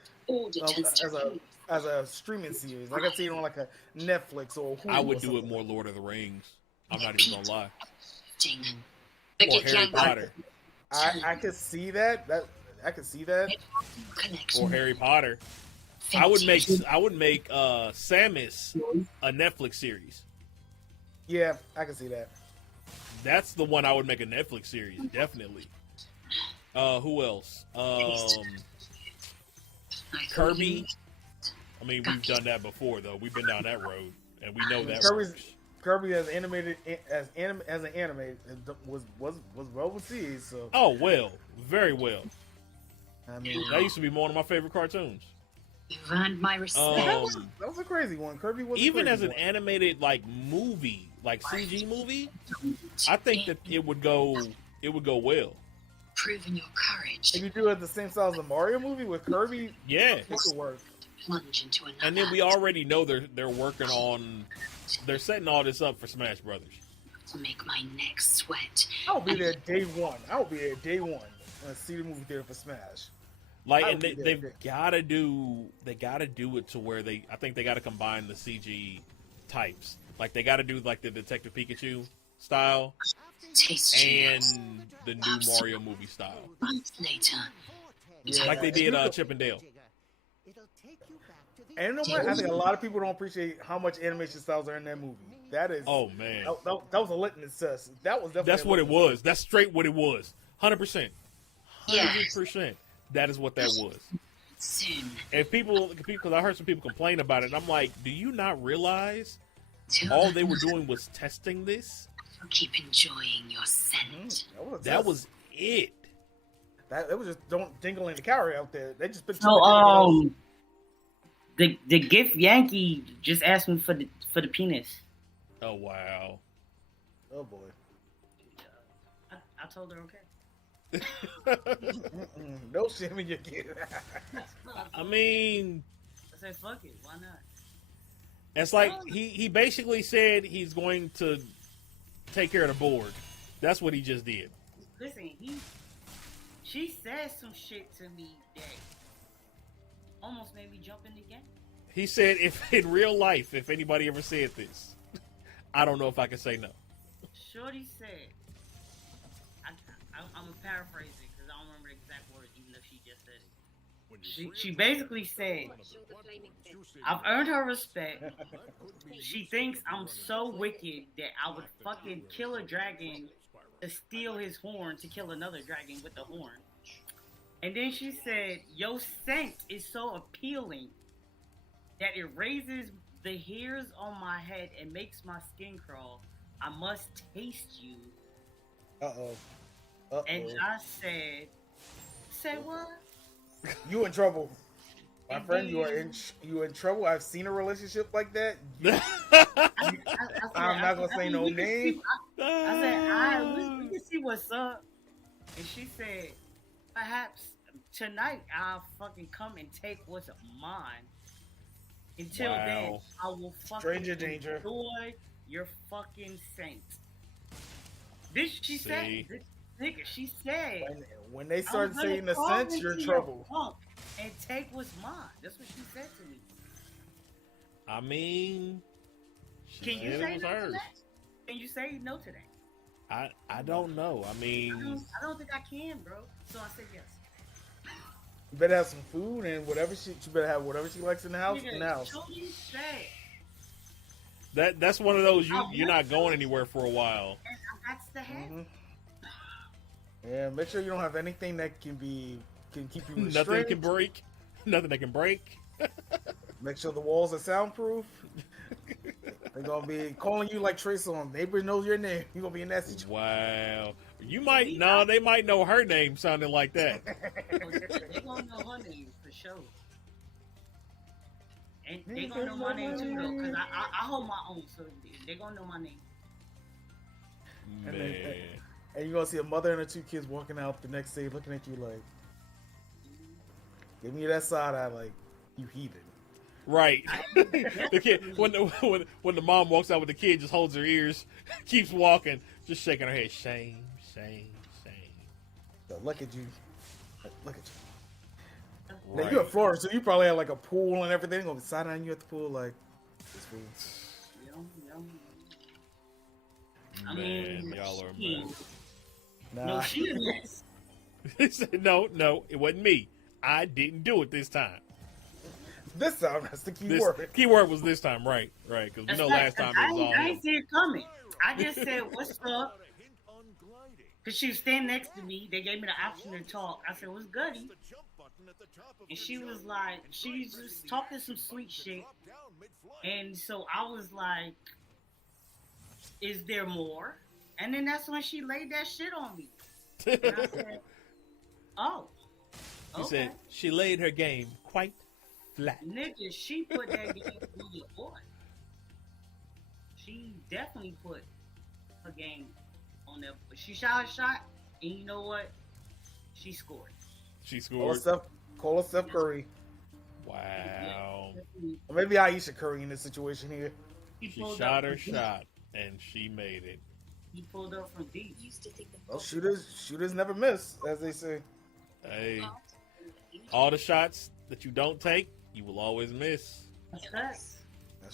as a streaming series. Like I see it on like a Netflix or Hulu. I would do it more Lord of the Rings. I'm not even gonna lie. Or Harry Potter. I could see that. I could see that. Or Harry Potter. I would make Samus a Netflix series. Yeah, I can see that. That's the one I would make a Netflix series, definitely. Who else? Kirby. I mean, we've done that before, though. We've been down that road, and we know that Kirby as animated as an anime was well received. So. Oh well, very well. I mean, that used to be one of my favorite cartoons. You've earned my respect. That was a crazy one. Kirby was even as an animated movie, like CG movie. I think that it would go well. Proving your courage. If you do it the same style as the Mario movie with Kirby, yeah, it could work. Plunge into another. And then we already know they're working on. They're setting all this up for Smash Brothers. To make my neck sweat. I'll be there day one. And see the movie theater for Smash. And they've gotta do it to where I think they gotta combine the CG types. Like they gotta do like the Detective Pikachu style and the new Mario movie style. Months later. Yeah. Like they did Chip and Dale. And you know what? I think a lot of people don't appreciate how much animation styles are in that movie. That is. Oh man. That was a litmus test. That was definitely. That's what it was. That's straight what it was. 100%. 100%. Yeah. That is what that was. Soon. And because I heard some people complain about it, and I'm like, do you not realize all they were doing was testing this? Keep enjoying your scent. That was it. That was just don't dingling the calorie out there. They just been. The gift Yankee just asked me for the penis. Oh wow. Oh boy. I told her okay. No shame in your kid. I mean, I said fuck it, why not? It's like he basically said he's going to take care of the board. That's what he just did. Listen, she said some shit to me that almost made me jump in the game. He said, if in real life, if anybody ever said this, I don't know if I can say no. Shorty said, I'm gonna paraphrase it because I don't remember the exact words, even if she just said it. She basically said, I've earned her respect. She thinks I'm so wicked that I would fucking kill a dragon to steal his horn to kill another dragon with the horn. And then she said, your scent is so appealing that it raises the hairs on my head and makes my skin crawl. I must taste you. Uh-oh. And I said what? You in trouble. My And friend, then- you in trouble. I've seen a relationship like that. I'm not gonna say no name. I said, we can see what's up. And she said, perhaps tonight I'll fucking come and take what's mine. Until then, I will fucking Stranger danger. enjoy your fucking scent. This she said. This nigga, she said. When they start saying the sense, you're in trouble. And take what's mine. That's what she said to me. I mean, Can you say no to that? Can you say no to that? I don't know. I mean, I don't think I can, bro. So I said yes. You better have some food and whatever she better have whatever she likes in the house. Nigga, In the house. Tony said, that's one of those you're not going anywhere for a while. and that's the head. Yeah, make sure you don't have anything that can keep you restrained. Nothing can break. Nothing that can break. Make sure the walls are soundproof. They're gonna be calling you like Trey Songz. Neighbor knows your name. You're gonna be in that situation. Wow. They might know her name sounding like that. They gonna know her name for sure. And they gonna know my name too, though, because I hold my own, so they gonna know my name. Man. And you're gonna see a mother and her 2 kids walking out the next day looking at you like, give me that side eye like, you heathen. Right. The kid when the mom walks out with the kid, just holds her ears, keeps walking, just shaking her head. Shame, shame, shame. So look at you. Look at you. Right. Now you're in Florida, so you probably have like a pool and everything. Gonna be side eyeing you at the pool like this fool. I Man, mean, y'all are a mess. Nah. no, she a mess. He said, no, it wasn't me. I didn't do it this time. This time, that's the key This word. key word was this time, right? Because we know last time it was all I him. ain't see it coming. I just said, "What's up?" Because she was standing next to me. They gave me the option to talk. I said, "What's goody?" And she was like, she just talking some sweet shit. And so I was like, "Is there more?" And then that's when she laid that shit on me. And I said, "Oh." He Okay. said she laid her game quite flat. Nigga, she put that game through your boy. She definitely put her game on there. But she shot a shot, and you know what? She scored. She scored. Call her Steph Curry. Wow. Or maybe Aisha Curry in this situation here. She shot her shot, and she made it. He pulled up from deep. Well, shooters never miss, as they say. Hey, all the shots that you don't take, you will always miss. That's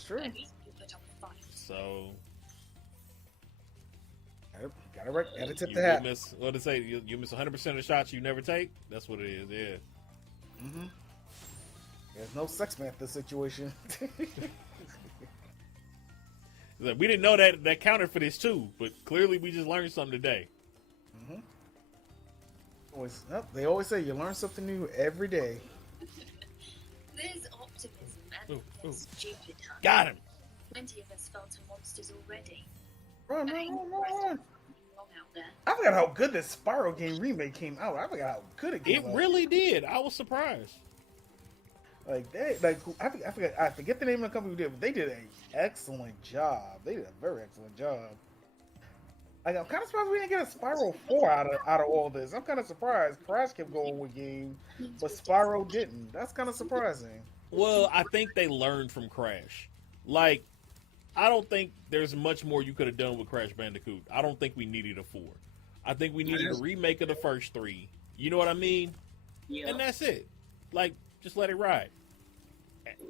true. So Gotta tip you the hat. miss. What to say? You miss 100% of the shots you never take. That's what it is. Yeah. Mm-hmm. There's no sex method situation. Like, we didn't know that counted for this too, but clearly we just learned something today. Mm-hmm. They always say you learn something new every day. There's optimism and there's stupid hunt. Got him. Plenty of us fell to monsters already. Run. Wrong out there. I forgot how good this Spyro game remake came out. I forgot how good it came It out. really did. I was surprised. I forget the name of the company who did it, but they did an excellent job. They did a very excellent job. I'm kind of surprised we didn't get a Spyro 4 out of all this. I'm kind of surprised. Crash kept going with games, but Spyro didn't. That's kind of surprising. Well, I think they learned from Crash. Like, I don't think there's much more you could have done with Crash Bandicoot. I don't think we needed a 4. I think we needed a remake of the first 3. You know what I mean? Yeah. And that's it. Like, just let it ride.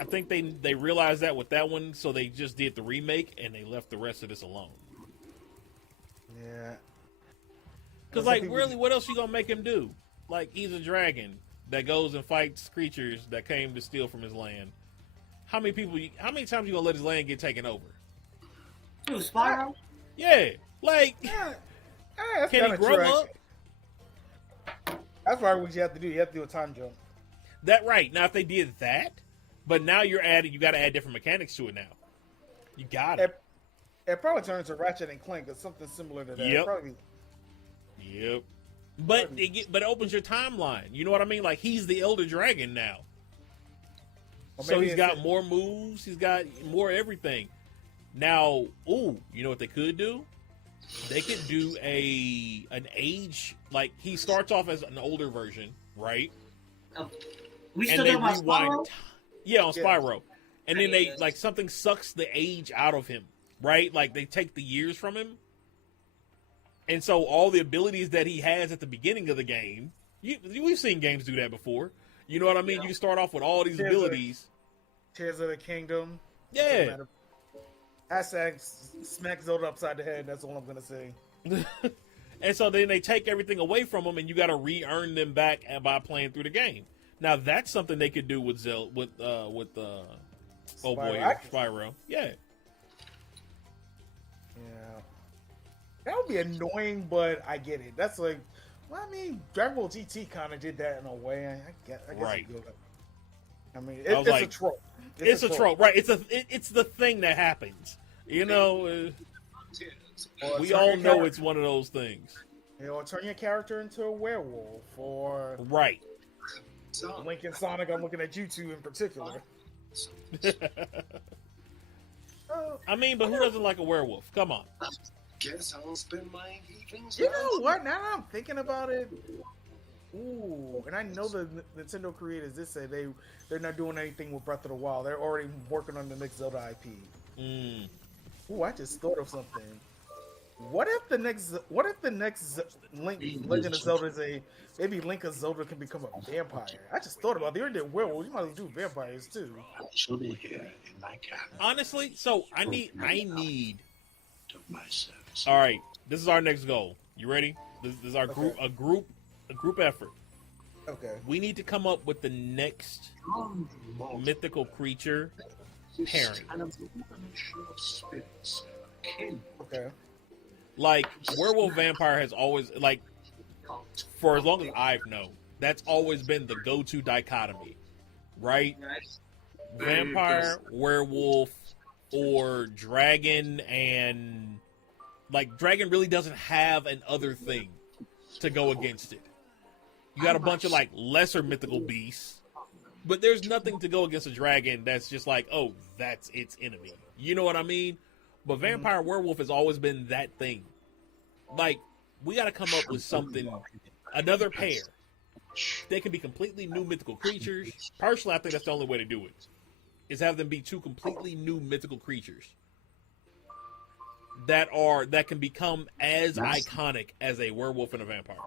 I think they realized that with that one, so they just did the remake and they left the rest of this alone. Yeah. Because, like, really, what else you gonna make him do? Like, he's a dragon that goes and fights creatures that came to steal from his land. How many times you gonna let his land get taken over? Who, Spyro? Yeah, like, That's can he kinda grow trash. up? That's probably what you have to do. You have to do a time jump. That right. Now if they did that, but now you got to add different mechanics to it now. You got it. It probably turns to Ratchet and Clank or something similar to that. Yep. Probably. Yep. But it opens your timeline. You know what I mean? Like he's the Elder Dragon now. So he's got more moves. He's got more everything. Now, you know what they could do? They could do an age, like he starts off as an older version, right? We still talking about Spyro? Yeah, on Spyro. And then they, like, something sucks the age out of him, right? Like, they take the years from him. And so all the abilities that he has at the beginning of the game, we've seen games do that before. You know what I mean? Yeah. You start off with all these abilities. Tears of the Kingdom. Yeah. Hashtag smack Zelda upside the head. That's all I'm going to say. And so then they take everything away from them, and you got to re-earn them back by playing through the game. Now that's something they could do with Spyro. Yeah. Yeah. That would be annoying, but I get it. That's like, well, I mean, Dragon Ball GT kind of did that in a way. I guess right. I mean, it's like, a trope. It's a trope, right? It's the thing that happens. You know, we all know it's one of those things. You know, turn your character into a werewolf, or right. Link and Sonic. I'm looking at you two in particular. I mean, but who doesn't like a werewolf? Come on. Guess I'll spend my evenings. You know what? Now that I'm thinking about it, ooh, and I know the Nintendo creators did say they're not doing anything with Breath of the Wild. They're already working on the next Zelda IP. Ooh, I just thought of something. What if the next Link Legend of Zelda is maybe Link of Zelda can become a vampire? I just thought about it. They already did werewolves. You might as well do vampires too. Honestly, so I need. All right, this is our next goal. You ready? This is our group effort. Okay. We need to come up with the next mythical creature pairing. Okay. Like werewolf vampire has always, like, for as long as I've known, that's always been the go-to dichotomy, right? Vampire, werewolf, or dragon, and like dragon really doesn't have an other thing to go against it. You got a bunch of like lesser mythical beasts, but there's nothing to go against a dragon that's just like, oh, that's its enemy. You know what I mean? But vampire werewolf has always been that thing. Like, we got to come up with something, another pair. They can be completely new mythical creatures. Personally, I think that's the only way to do it, is have them be two completely new mythical creatures that can become as iconic as a werewolf and a vampire.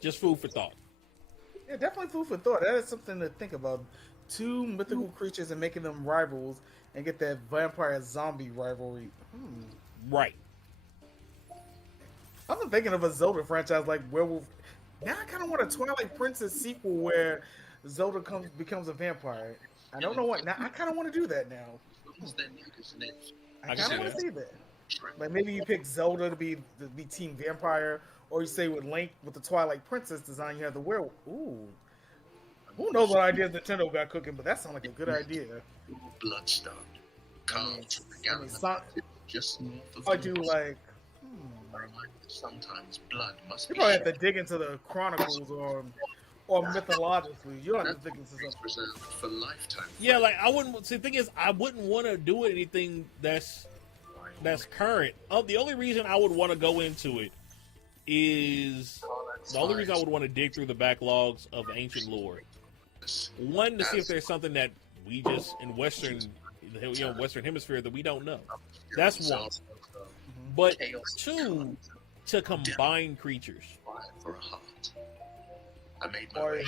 Just food for thought. Yeah, definitely food for thought. That is something to think about. Two mythical creatures and making them rivals and get that vampire zombie rivalry. Right. I've been thinking of a Zelda franchise like Werewolf. Now I kind of want a Twilight Princess sequel where Zelda becomes a vampire. I don't know what. Now I kind of want to do that now. I kind of want to see that. Like maybe you pick Zelda to be Team Vampire, or you say with Link with the Twilight Princess design, you have the werewolf. Ooh. Who knows what ideas Nintendo got cooking, but that sounds like a good idea. Bloodstone. Just I do like. Sometimes blood must you be. probably have to dig into the chronicles or mythologically. You don't have to dig into something. For lifetime. Yeah, like I wouldn't. See, the thing is, I wouldn't want to do anything that's current. The only reason I would want to go into it is the only reason I would want to dig through the backlogs of ancient lore. One, to see if there's something that we just in Western Hemisphere that we don't know. That's one. But two, to combine creatures.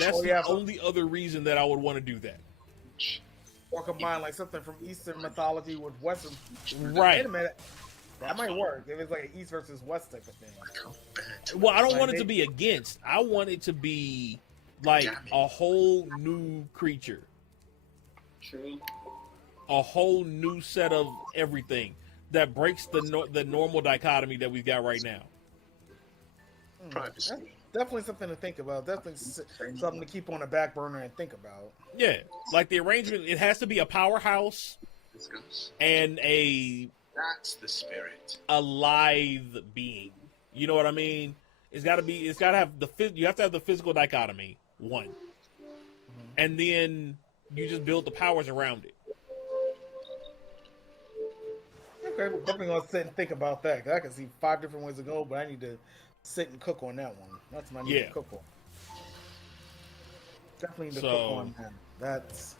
That's the only other reason that I would want to do that. Or combine like something from Eastern mythology with Western. Right. Wait a minute. That might work if it's like an East versus West type of thing. Well, I don't want it to be against. I want it to be like a whole new creature. True. A whole new set of everything that breaks the normal dichotomy that we've got right now. Privacy. That's definitely something to think about. Definitely something to keep on the back burner and think about. Yeah, like the arrangement, it has to be a powerhouse Discuss. and That's the spirit. a lithe being. You know what I mean? It's got to be. It's got to have you have to have the physical dichotomy, one, and then you just build the powers around it. Okay, we're definitely gonna sit and think about that. 'Cause I can see 5 different ways to go, but I need to sit and cook on that one. That's my need to cook on. Definitely need to cook on that. That's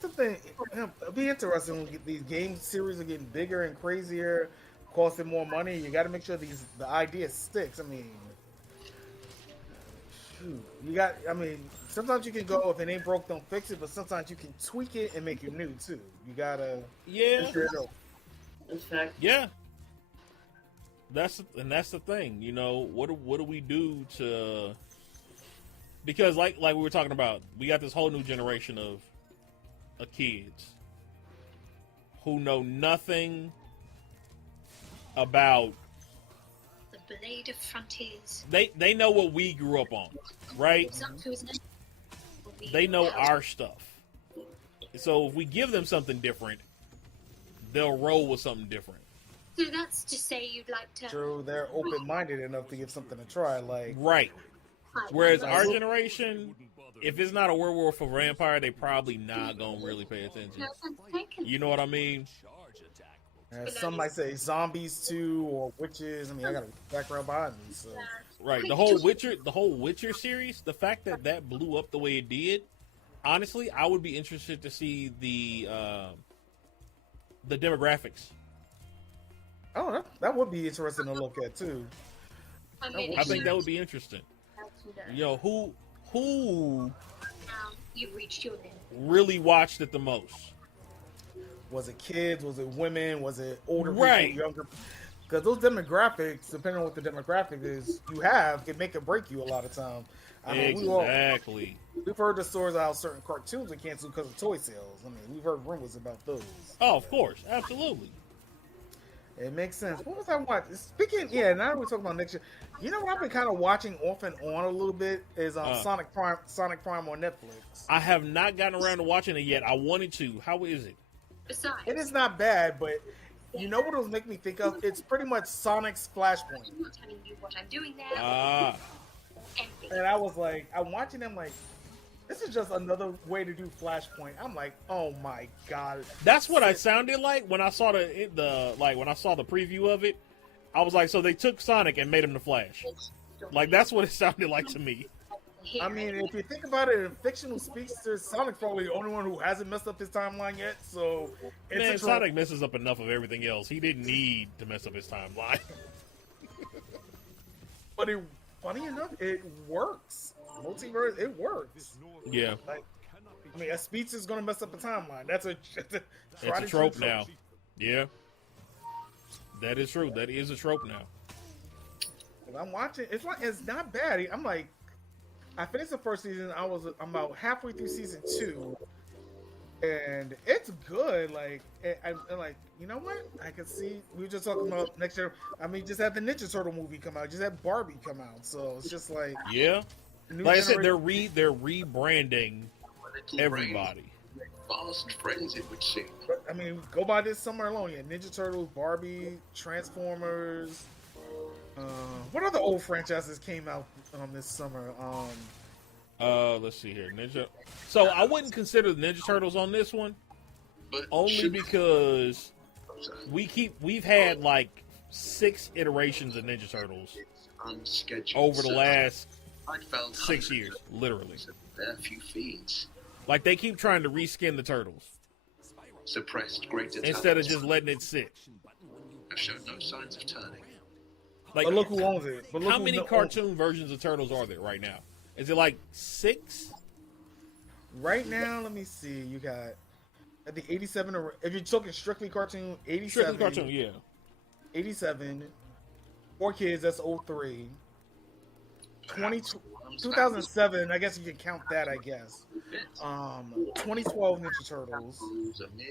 the thing. It'll be interesting when these game series are getting bigger and crazier, costing more money. You got to make sure the idea sticks. I mean, shoot, sometimes you can go if it ain't broke, don't fix it. But sometimes you can tweak it and make it new too. You gotta make sure it goes. Yeah. That's the thing, you know. What do we do to? Because like we were talking about, we got this whole new generation of kids who know nothing about The Blade of Frontiers. They know what we grew up on, right? They know our stuff. So if we give them something different, they'll roll with something different. So that's to say you'd like to... True, they're open-minded enough to give something a try. Like Right. Whereas our generation, if it's not a werewolf or vampire, they probably not gonna really pay attention. You know what I mean? Some might say zombies too, or witches. I mean, I got a background behind me, so. Right. The whole Witcher series, the fact that blew up the way it did, honestly, I would be interested to see the demographics. Oh, that would be interesting to look at too. I think that would be interesting. You know, who You've reached your limit. really watched it the most? Was it kids? Was it women? Was it older Right. people, younger? Because those demographics, depending on what the demographic is, can make or break you a lot of time. I mean, Exactly. we've heard the stories of how certain cartoons are canceled because of toy sales. I mean, we've heard rumors about those. Oh, of course, absolutely. It makes sense. What was I watching? Speaking, now that we're talking about next year, you know what I've been kind of watching off and on a little bit is Sonic Prime on Netflix. I have not gotten around to watching it yet. I wanted to. How is it? Besides, It is not bad, but you know what it was making me think of? It's pretty much Sonic's Flashpoint. I'm not telling you what I'm doing there. Anything. And I was like, I'm watching them like, this is just another way to do Flashpoint. I'm like, oh my god. That's what I sounded like when I saw when I saw the preview of it. I was like, so they took Sonic and made him the Flash. Like that's what it sounded like to me. I mean, if you think about it, in fictional speedsters, Sonic's probably the only one who hasn't messed up his timeline yet. So, it's Sonic messes up enough of everything else. He didn't need to mess up his timeline. But funny enough, it works. Multiverse, it works. Yeah. Like, I mean, a speedster's gonna mess up a timeline. That's It's a trope now. Yeah. That is true. That is a trope now. I'm watching. It's not bad. I'm like, I finished the first season. I'm about halfway through season 2, and it's good. Like, I'm like, you know what? I can see. We were just talking about next year. I mean, just had the Ninja Turtle movie come out. Just had Barbie come out. So it's just like, yeah. Like I said, they're rebranding everybody. Fast friends, it would seem. But, I mean, go by this summer alone. Yeah, Ninja Turtles, Barbie, Transformers. What other old franchises came out this summer? Let's see here, Ninja. So I wouldn't consider the Ninja Turtles on this one, only because we've had like 6 iterations of Ninja Turtles over the last 6 years, literally. A few feeds. Like they keep trying to reskin the Turtles Suppressed greater instead of just letting it sit. Have shown no signs of turning. Like, but look who owns it. But look how many cartoon versions of Turtles are there right now? Is it like 6? Right now, let me see. You got at the 87. If you're talking strictly cartoon, 87. Strictly cartoon, yeah. 87. 4 Kids, that's 03. 22. 2007. I guess you can count that. I guess. 2012 Ninja Turtles,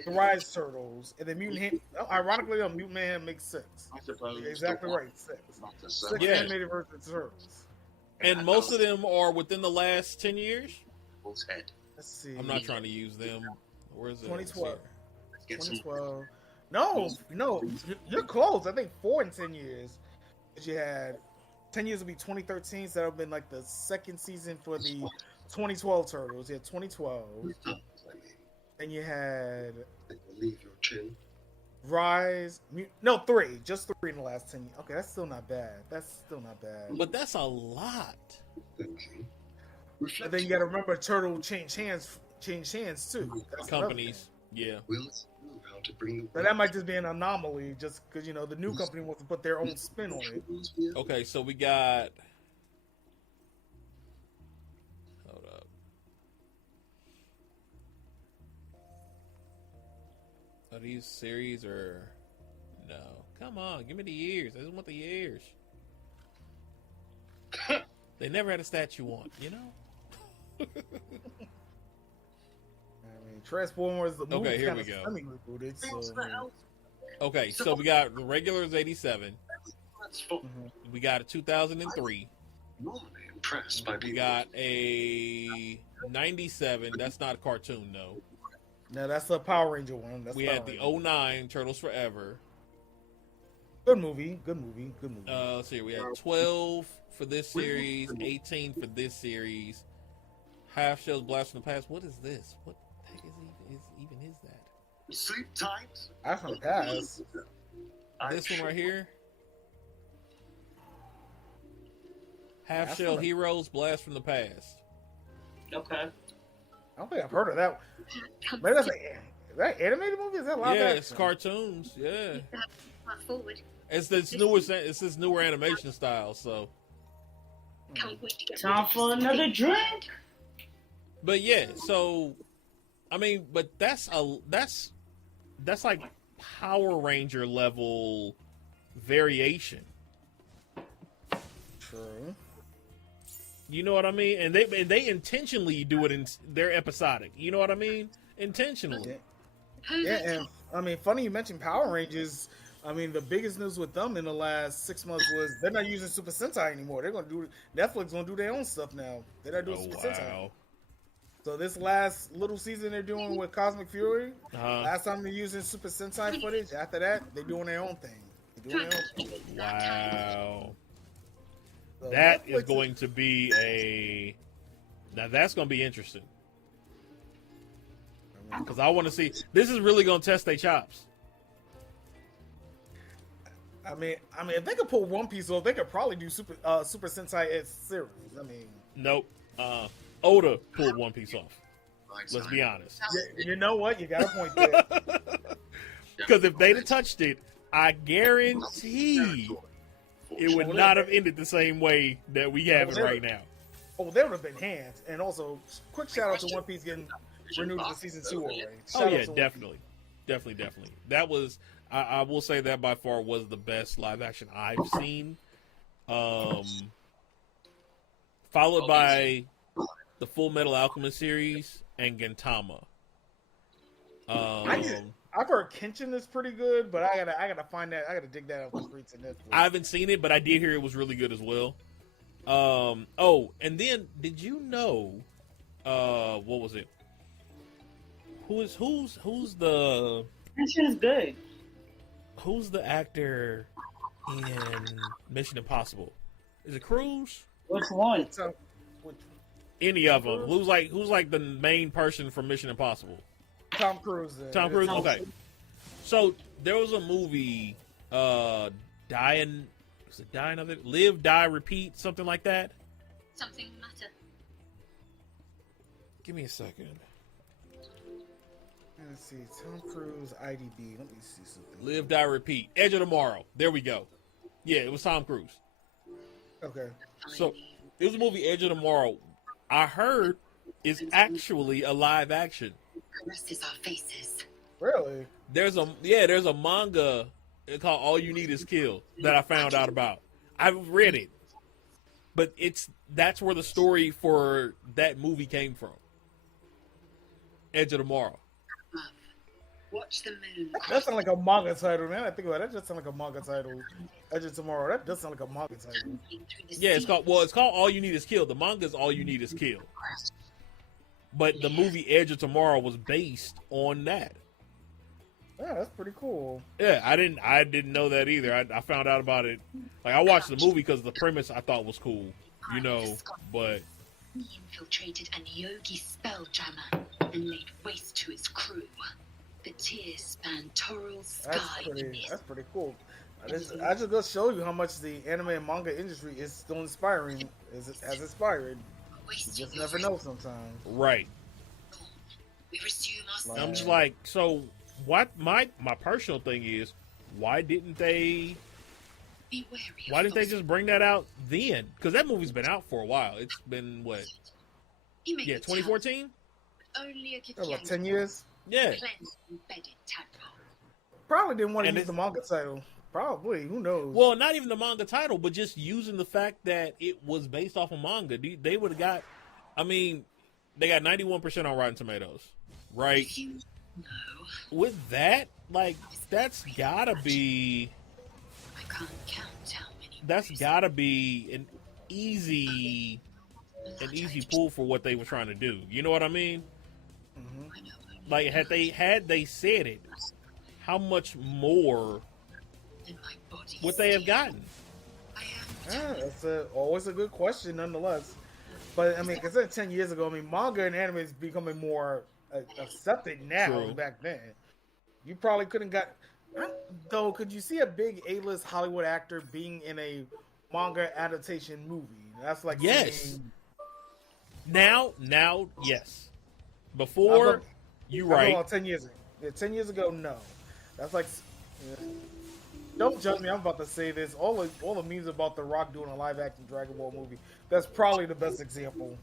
the Rise Turtles, and then ironically, Mutant Mayhem makes 6. You're exactly right, 6. 6 Yeah. animated versions of Turtles. And most of them are within the last 10 years. Let's see. I'm not trying to use them. Where's it? 2012. 2012. No, you're close. I think 4 in 10 years. But you had 10 years would be 2013, so that would have been like the second season for the 2012 Turtles. You had 2012. And you had Rise. No, 3. Just 3 in the last 10 years. Okay, that's still not bad. But that's a lot. And then you got to remember Turtle changed hands too. That's Companies. Yeah. So that might just be an anomaly, just because the new company wants to put their own spin on it. Okay, so we got. Hold up. Are these series or no? Come on, give me the years. I just want the years. They never had a stat you want, I mean, Transformers. The movie Okay, here we go. Rebooted, so, Okay, so we got the regular is 87. We got a 2003. We got a 97. That's not a cartoon, though. No, that's a Power Ranger one. We had the 09 Turtles Forever. Good movie. Let's see. We had 12 for this series, 18 for this series. Half Shells Blast from the Past. What is this? What the heck is that? Sleep tight. Blast from the Past. This one right here. Half Shell Heroes Blast from the Past. Okay. I don't think I've heard of that. Maybe that's that animated movie? Is that live action? It's cartoons. Yeah. Forward. It's this newer animation style. So. Can't wait to get Time for another drink. But yeah, so I mean, but that's like Power Ranger level variation. True. You know what I mean? And they intentionally do it they're episodic. You know what I mean? Intentionally. Yeah, and I mean, funny you mentioned Power Rangers. I mean, the biggest news with them in the last 6 months was they're not using Super Sentai anymore. Netflix gonna do their own stuff now. They're not doing Super Sentai. So this last little season they're doing with Cosmic Fury. Last time they're using Super Sentai footage. After that, they're doing their own thing. Wow. So That Netflix is going to be now that's going to be interesting. Because I want to see, this is really going to test their chops. I mean, if they could pull One Piece off, they could probably do Super Sentai as series. I mean, nope. Oda pulled One Piece off. Let's be honest. You know what? You got a point there. Because if they'd have touched it, I guarantee it would not have ended the same way that we have it right now. Oh, there would have been hands. And also, quick shout out to One Piece getting renewed for season 2 already. Oh yeah, definitely. That was, I will say that by far was the best live action I've seen. Followed by the Full Metal Alchemist series and Gintama. I've heard Kenshin is pretty good, but I gotta find that. I gotta dig that out the streets of Netflix. I haven't seen it, but I did hear it was really good as well. Oh, and then did you know? What was it? Who's the? Kenshin is good. Who's the actor in Mission Impossible? Is it Cruise? Which one? Any of them? Who's like the main person from Mission Impossible? Tom Cruise. Tom Cruise. Okay. So there was a movie, Dying. Was it Dying of it? Live, Die, Repeat, something like that. Something matter. Give me a second. Let's see. Tom Cruise, IDB. Let me see something. Live, Die, Repeat. Edge of Tomorrow. There we go. Yeah, it was Tom Cruise. Okay. So it was a movie, Edge of Tomorrow. I heard is actually a live action. Caresses our faces. Really? There's a manga called All You Need Is Kill that I found out about. I've read it. but that's where the story for that movie came from. Edge of Tomorrow. Watch the moon. That sounds like a manga title, man. I think about it. That just sounds like a manga title. Edge of Tomorrow. That does sound like a manga title. Yeah, it's called All You Need Is Kill. The manga is All You Need Is Kill. But the movie Edge of Tomorrow was based on that. Yeah, that's pretty cool. Yeah, I didn't know that either. I found out about it. Like, I watched the movie because the premise I thought was cool, you know. But he infiltrated an yogi spelljammer and laid waste to its crew. The tears span Toral's sky. That's pretty cool. I just go show you how much the anime and manga industry is still inspiring. Has inspired. You just never know sometimes. Right. We resume our I'm just like, so what? My personal thing is, why didn't they just bring that out then? Because that movie's been out for a while. It's been what? Yeah, 2014. Only a About 10 years. Yeah. Probably didn't want to use the manga title. Probably. Who knows? Well, not even the manga title, but just using the fact that it was based off a manga. They would have got, I mean, they got 91% on Rotten Tomatoes, right? With that, like, that's gotta be an easy pull for what they were trying to do. You know what I mean? Mm-hmm. Like, had they said it, how much more would they have gotten? Yeah, that's always a good question, nonetheless. But I mean, considering 10 years ago, I mean, manga and anime is becoming more accepted now than back then. You probably couldn't though. Could you see a big A-list Hollywood actor being in a manga adaptation movie? That's like yes. Now, yes. Before, you're right. 10 years ago. Yeah, 10 years ago, no. That's like. Don't judge me. I'm about to say this. All the memes about The Rock doing a live action Dragon Ball movie. That's probably the best example.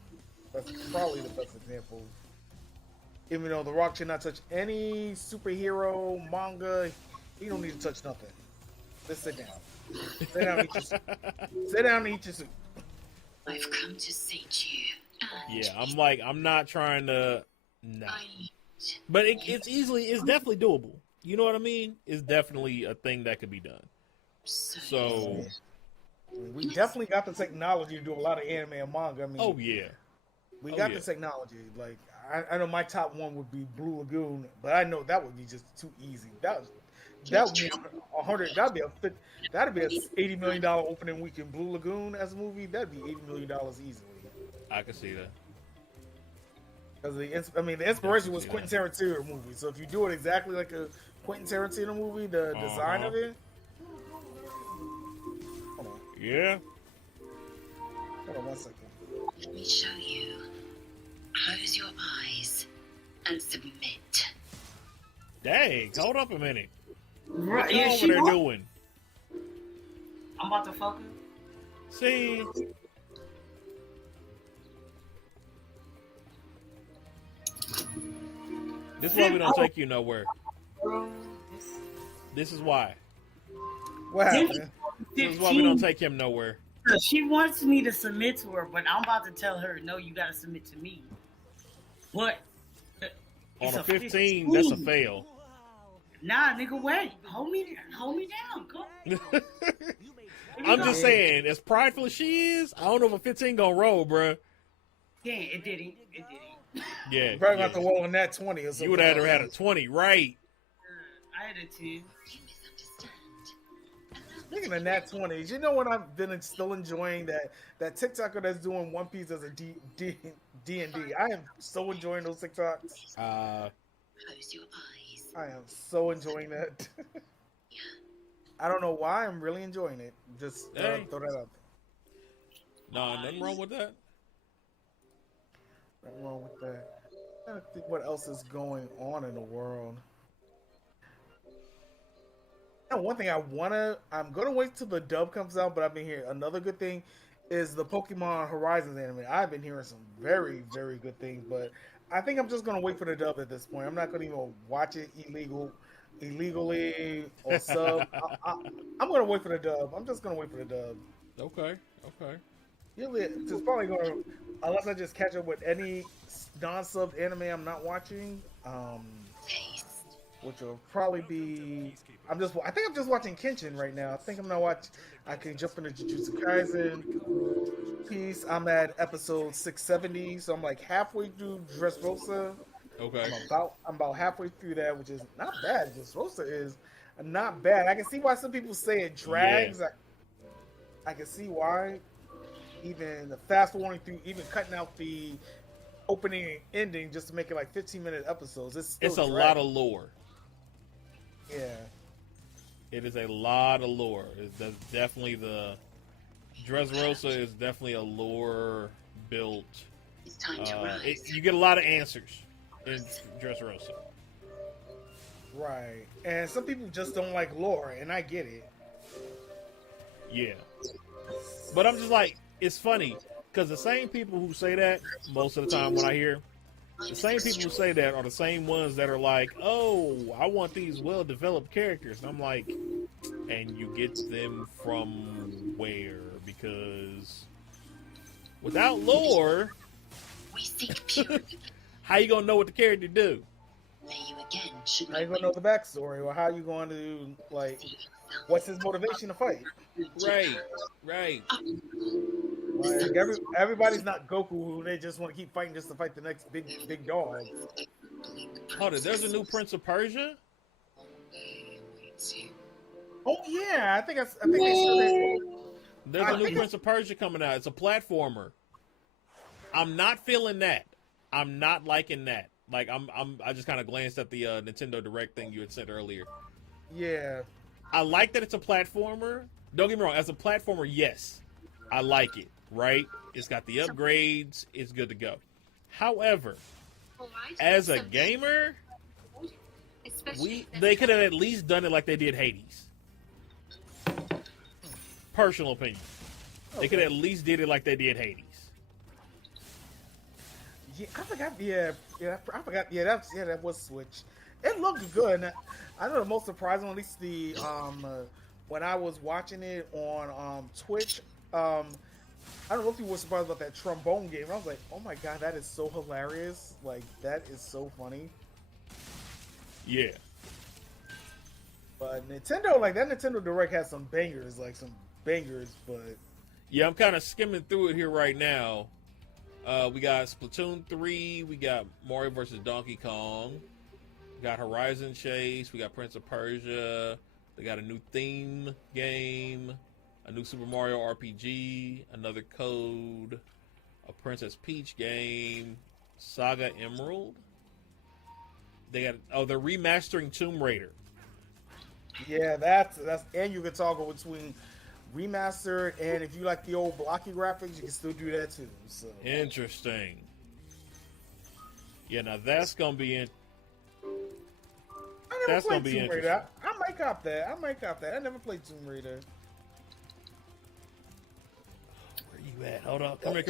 Even though The Rock should not touch any superhero manga, he don't need to touch nothing. Just sit down. Sit down and eat your soup. I've come to sate you. Yeah, I'm not trying to. No. But it's definitely doable. You know what I mean? It's definitely a thing that could be done. So we definitely got the technology to do a lot of anime and manga. I mean, oh yeah, we got the technology. Like I know my top one would be Blue Lagoon, but I know that would be just too easy. That would be 100. That'd be a $80 million opening weekend. Blue Lagoon as a movie, that'd be $80 million easily. I can see that. Because the inspiration was Quentin Tarantino movie. So if you do it exactly like a Quentin Tarantino movie, the design of it. Hold on. Yeah. Hold on 1 second. Let me show you. Close your eyes and submit. Dang, hold up a minute. Right, what you over there doing? I'm about to fuck her. See? This is why we don't take you nowhere. This is why. What happened? This is why we don't take him nowhere. She wants me to submit to her, but I'm about to tell her, no, you gotta submit to me. What? On a 15, that's a fail. Nah, nigga, wait. Hold me down. Go. I'm just saying, as prideful as she is, I don't know if a 15 gonna roll, bruh. Yeah, it didn't. Yeah. You probably got the wall on that 20 or something. You would have had a 20, right? I had a 10. Speaking of Nat 20s, you know what I've been still enjoying? That TikToker that's doing One Piece as a D&D. I am so enjoying those TikToks. Close your eyes. I am so enjoying that. I don't know why. I'm really enjoying it. Just throw that up. No, nothing wrong with that. Nothing wrong with that. I don't think what else is going on in the world. One thing I'm gonna wait till the dub comes out, but I've been hearing another good thing is the Pokemon Horizons anime. I've been hearing some very, very good things, but I think I'm just gonna wait for the dub at this point. I'm not gonna even watch it illegally or sub. I'm gonna wait for the dub. I'm just gonna wait for the dub. Okay. Usually, it's probably going to, unless I just catch up with any non-subbed anime I'm not watching, which will probably be. I think I'm just watching Kenshin right now. I think I'm gonna watch. I can jump into Jujutsu Kaisen piece. I'm at episode 670, so I'm like halfway through Dressrosa. Okay. I'm about halfway through that, which is not bad. Dressrosa is not bad. I can see why some people say it drags. Yeah. I can see why. Even the fast forwarding through, even cutting out the opening and ending just to make it like 15-minute episodes. It's a lot of lore. Yeah. It is a lot of lore. It's definitely the Dressrosa is definitely a lore built. You get a lot of answers in Dressrosa. Right. And some people just don't like lore, and I get it. Yeah. But I'm just like, it's funny because the same people who say that most of the time when I hear, the same people who say that are the same ones that are like, oh, I want these well-developed characters. And I'm like, and you get them from where? Because without lore, how you gonna know what the character do? How you gonna know the backstory, or how you going to like, what's his motivation to fight? Right. Like everybody's not Goku, who they just want to keep fighting just to fight the next big dog. Hold it, there's a new Prince of Persia. Oh yeah, I think they said that. There's a new Prince of Persia coming out. It's a platformer. I'm not feeling that. I'm not liking that. Like I just kind of glanced at the Nintendo Direct thing you had said earlier. Yeah. I like that it's a platformer. Don't get me wrong. As a platformer, yes, I like it. Right? It's got the upgrades. It's good to go. However, as a gamer, they could have at least done it like they did Hades. Personal opinion. They could have at least did it like they did Hades. Yeah, I forgot. I forgot. That was Switch. It looked good. I know the most surprising, at least the when I was watching it on Twitch. I don't know if you were surprised about that trombone game. I was like, oh my god, that is so hilarious. Like, that is so funny. Yeah. But Nintendo, like, that Nintendo Direct has some bangers, but... Yeah, I'm kind of skimming through it here right now. We got Splatoon 3, we got Mario vs. Donkey Kong, we got Horizon Chase, we got Prince of Persia, they got a new theme game, a new Super Mario RPG, another Code, a Princess Peach game, Saga Emerald. They're remastering Tomb Raider. Yeah, that's and you can toggle between remastered and if you like the old blocky graphics, you can still do that too. So interesting. Yeah, now that's gonna be that's gonna be interesting. I might cop that. I never played Tomb Raider. You at? Hold up. Come here.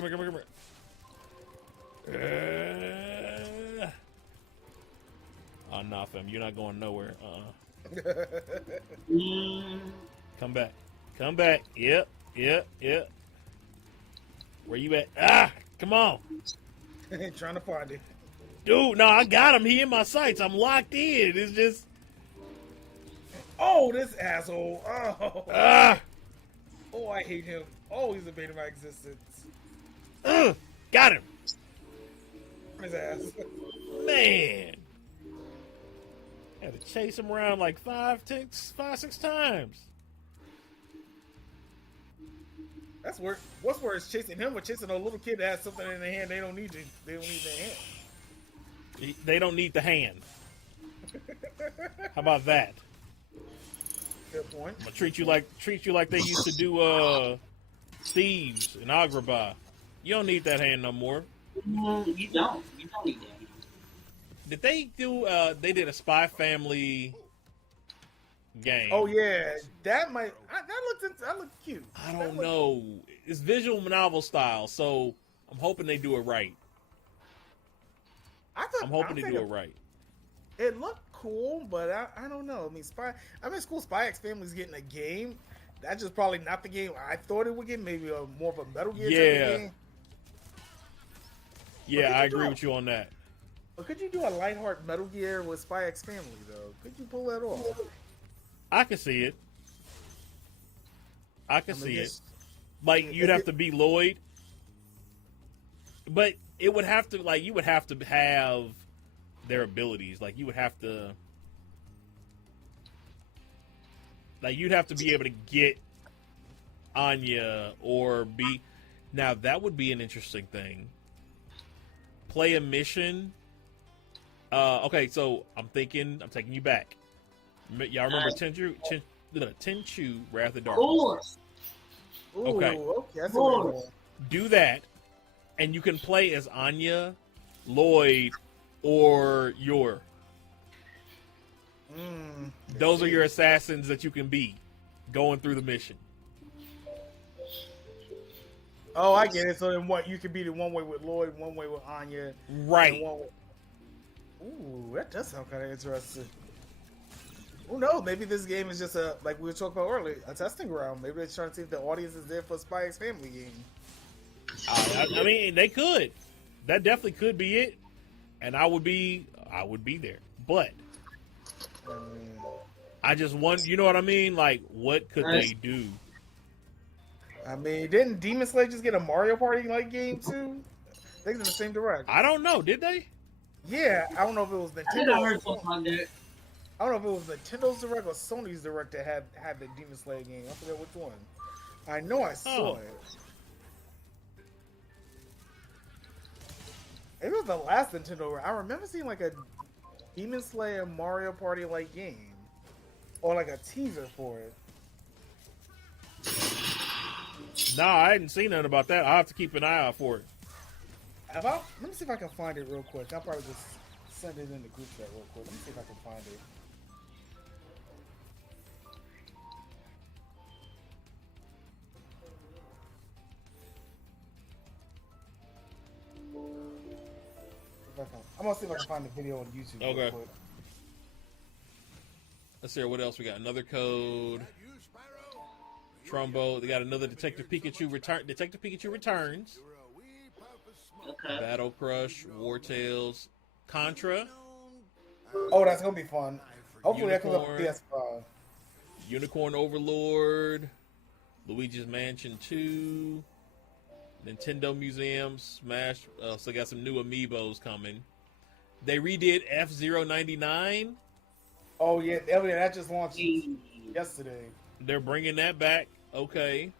Oh, nah, fam. You're not going nowhere. Come back. Yep. Where you at? Ah! Come on. Trying to find it. Dude, no, I got him. He in my sights. I'm locked in. It's just... Oh, this asshole. Oh. Ah! Oh, I hate him. Oh, he's a bane of my existence. Got him. His ass. Man. Had to chase him around like 6 times. That's worse. What's worse, chasing him or chasing a little kid that has something in their hand they don't need their hand? They don't need the hand. How about that? Good point. I'm gonna treat you like they used to do Steve's and Agrabah. You don't need that hand no more. You don't need that. Did they do? They did a Spy Family game. Oh yeah, that looked cute. I don't know. It's visual novel style, so I'm hoping they do it right. I'm hoping they do it right. It looked cool, but I don't know. I mean, it's cool. Spy X Family's getting a game. that's just probably not the game I thought it would get. Maybe more of a Metal Gear type of game. Yeah, I agree with you on that. But could you do a lighthearted Metal Gear with Spy X Family though? Could you pull that off? I can see it. I can see it. Like you'd have to be Lloyd, but it would have to you would have to have their abilities. Like you would have to, you'd have to be able to get Anya or be. Now that would be an interesting thing. Play a mission. Okay, so I'm taking you back. Y'all remember Tenchu, Wrath of Darkness? Ooh, okay, that's a good one. Do that, and you can play as Anya, Lloyd, or Yor. Those are your assassins that you can be going through the mission. Oh, I get it. So then what? You could be the one way with Lloyd, one way with Anya. Right. Ooh, that does sound kind of interesting. Who knows? Maybe this game is just like we were talking about earlier, a testing ground. Maybe they're trying to see if the audience is there for a Spy X Family game. I mean, they could. That definitely could be it, and I would be there. But I just want, you know what I mean? Like, what could they do? I mean, didn't Demon Slayer just get a Mario Party like game too? I think it's in the same direction. I don't know. Did they? Yeah, I don't know if it was Nintendo. I heard something like that. I don't know if it was Nintendo's Direct or Sony's Direct that had the Demon Slayer game. I forget which one. I know I saw it. It was the last Nintendo. I remember seeing like a Demon Slayer Mario Party like game, or like a teaser for it. Nah, I hadn't seen nothing about that. I'll have to keep an eye out for it. Let me see if I can find it real quick. I'll probably just send it in the group chat real quick. Let me see if I can find it. I'm gonna see if I can find the video on YouTube. Okay. Real quick. Let's see what else we got. Another code. Trumbo. They got another Detective Pikachu return. Detective Pikachu returns. Okay. Battle Crush, War Tales, Contra. Oh, that's gonna be fun. Hopefully that comes up Unicorn. with PS5. Unicorn Overlord, Luigi's Mansion 2, Nintendo Museum, Smash. So they got some new amiibos coming. They redid F-099. Oh yeah, that just launched yesterday. They're bringing that back. Okay.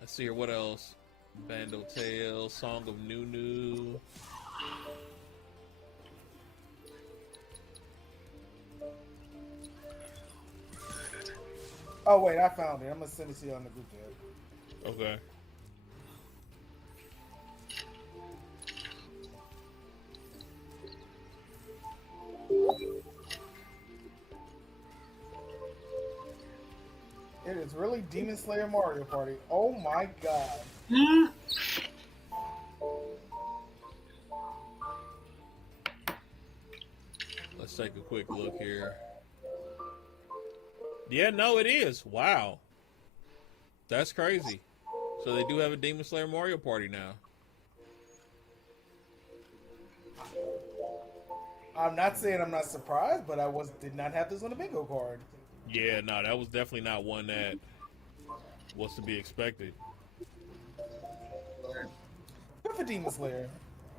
Let's see here. What else? Bando Tale, Song of Nunu. Oh wait, I found it. I'm gonna send it to you on the group chat. Okay. It is really Demon Slayer Mario Party. Oh my god. Let's take a quick look here. Yeah, no, it is. Wow. That's crazy. So they do have a Demon Slayer Mario Party now. I'm not saying I'm not surprised, but I did not have this on the bingo card. Yeah, no, that was definitely not one that was to be expected. Good for Demon Slayer.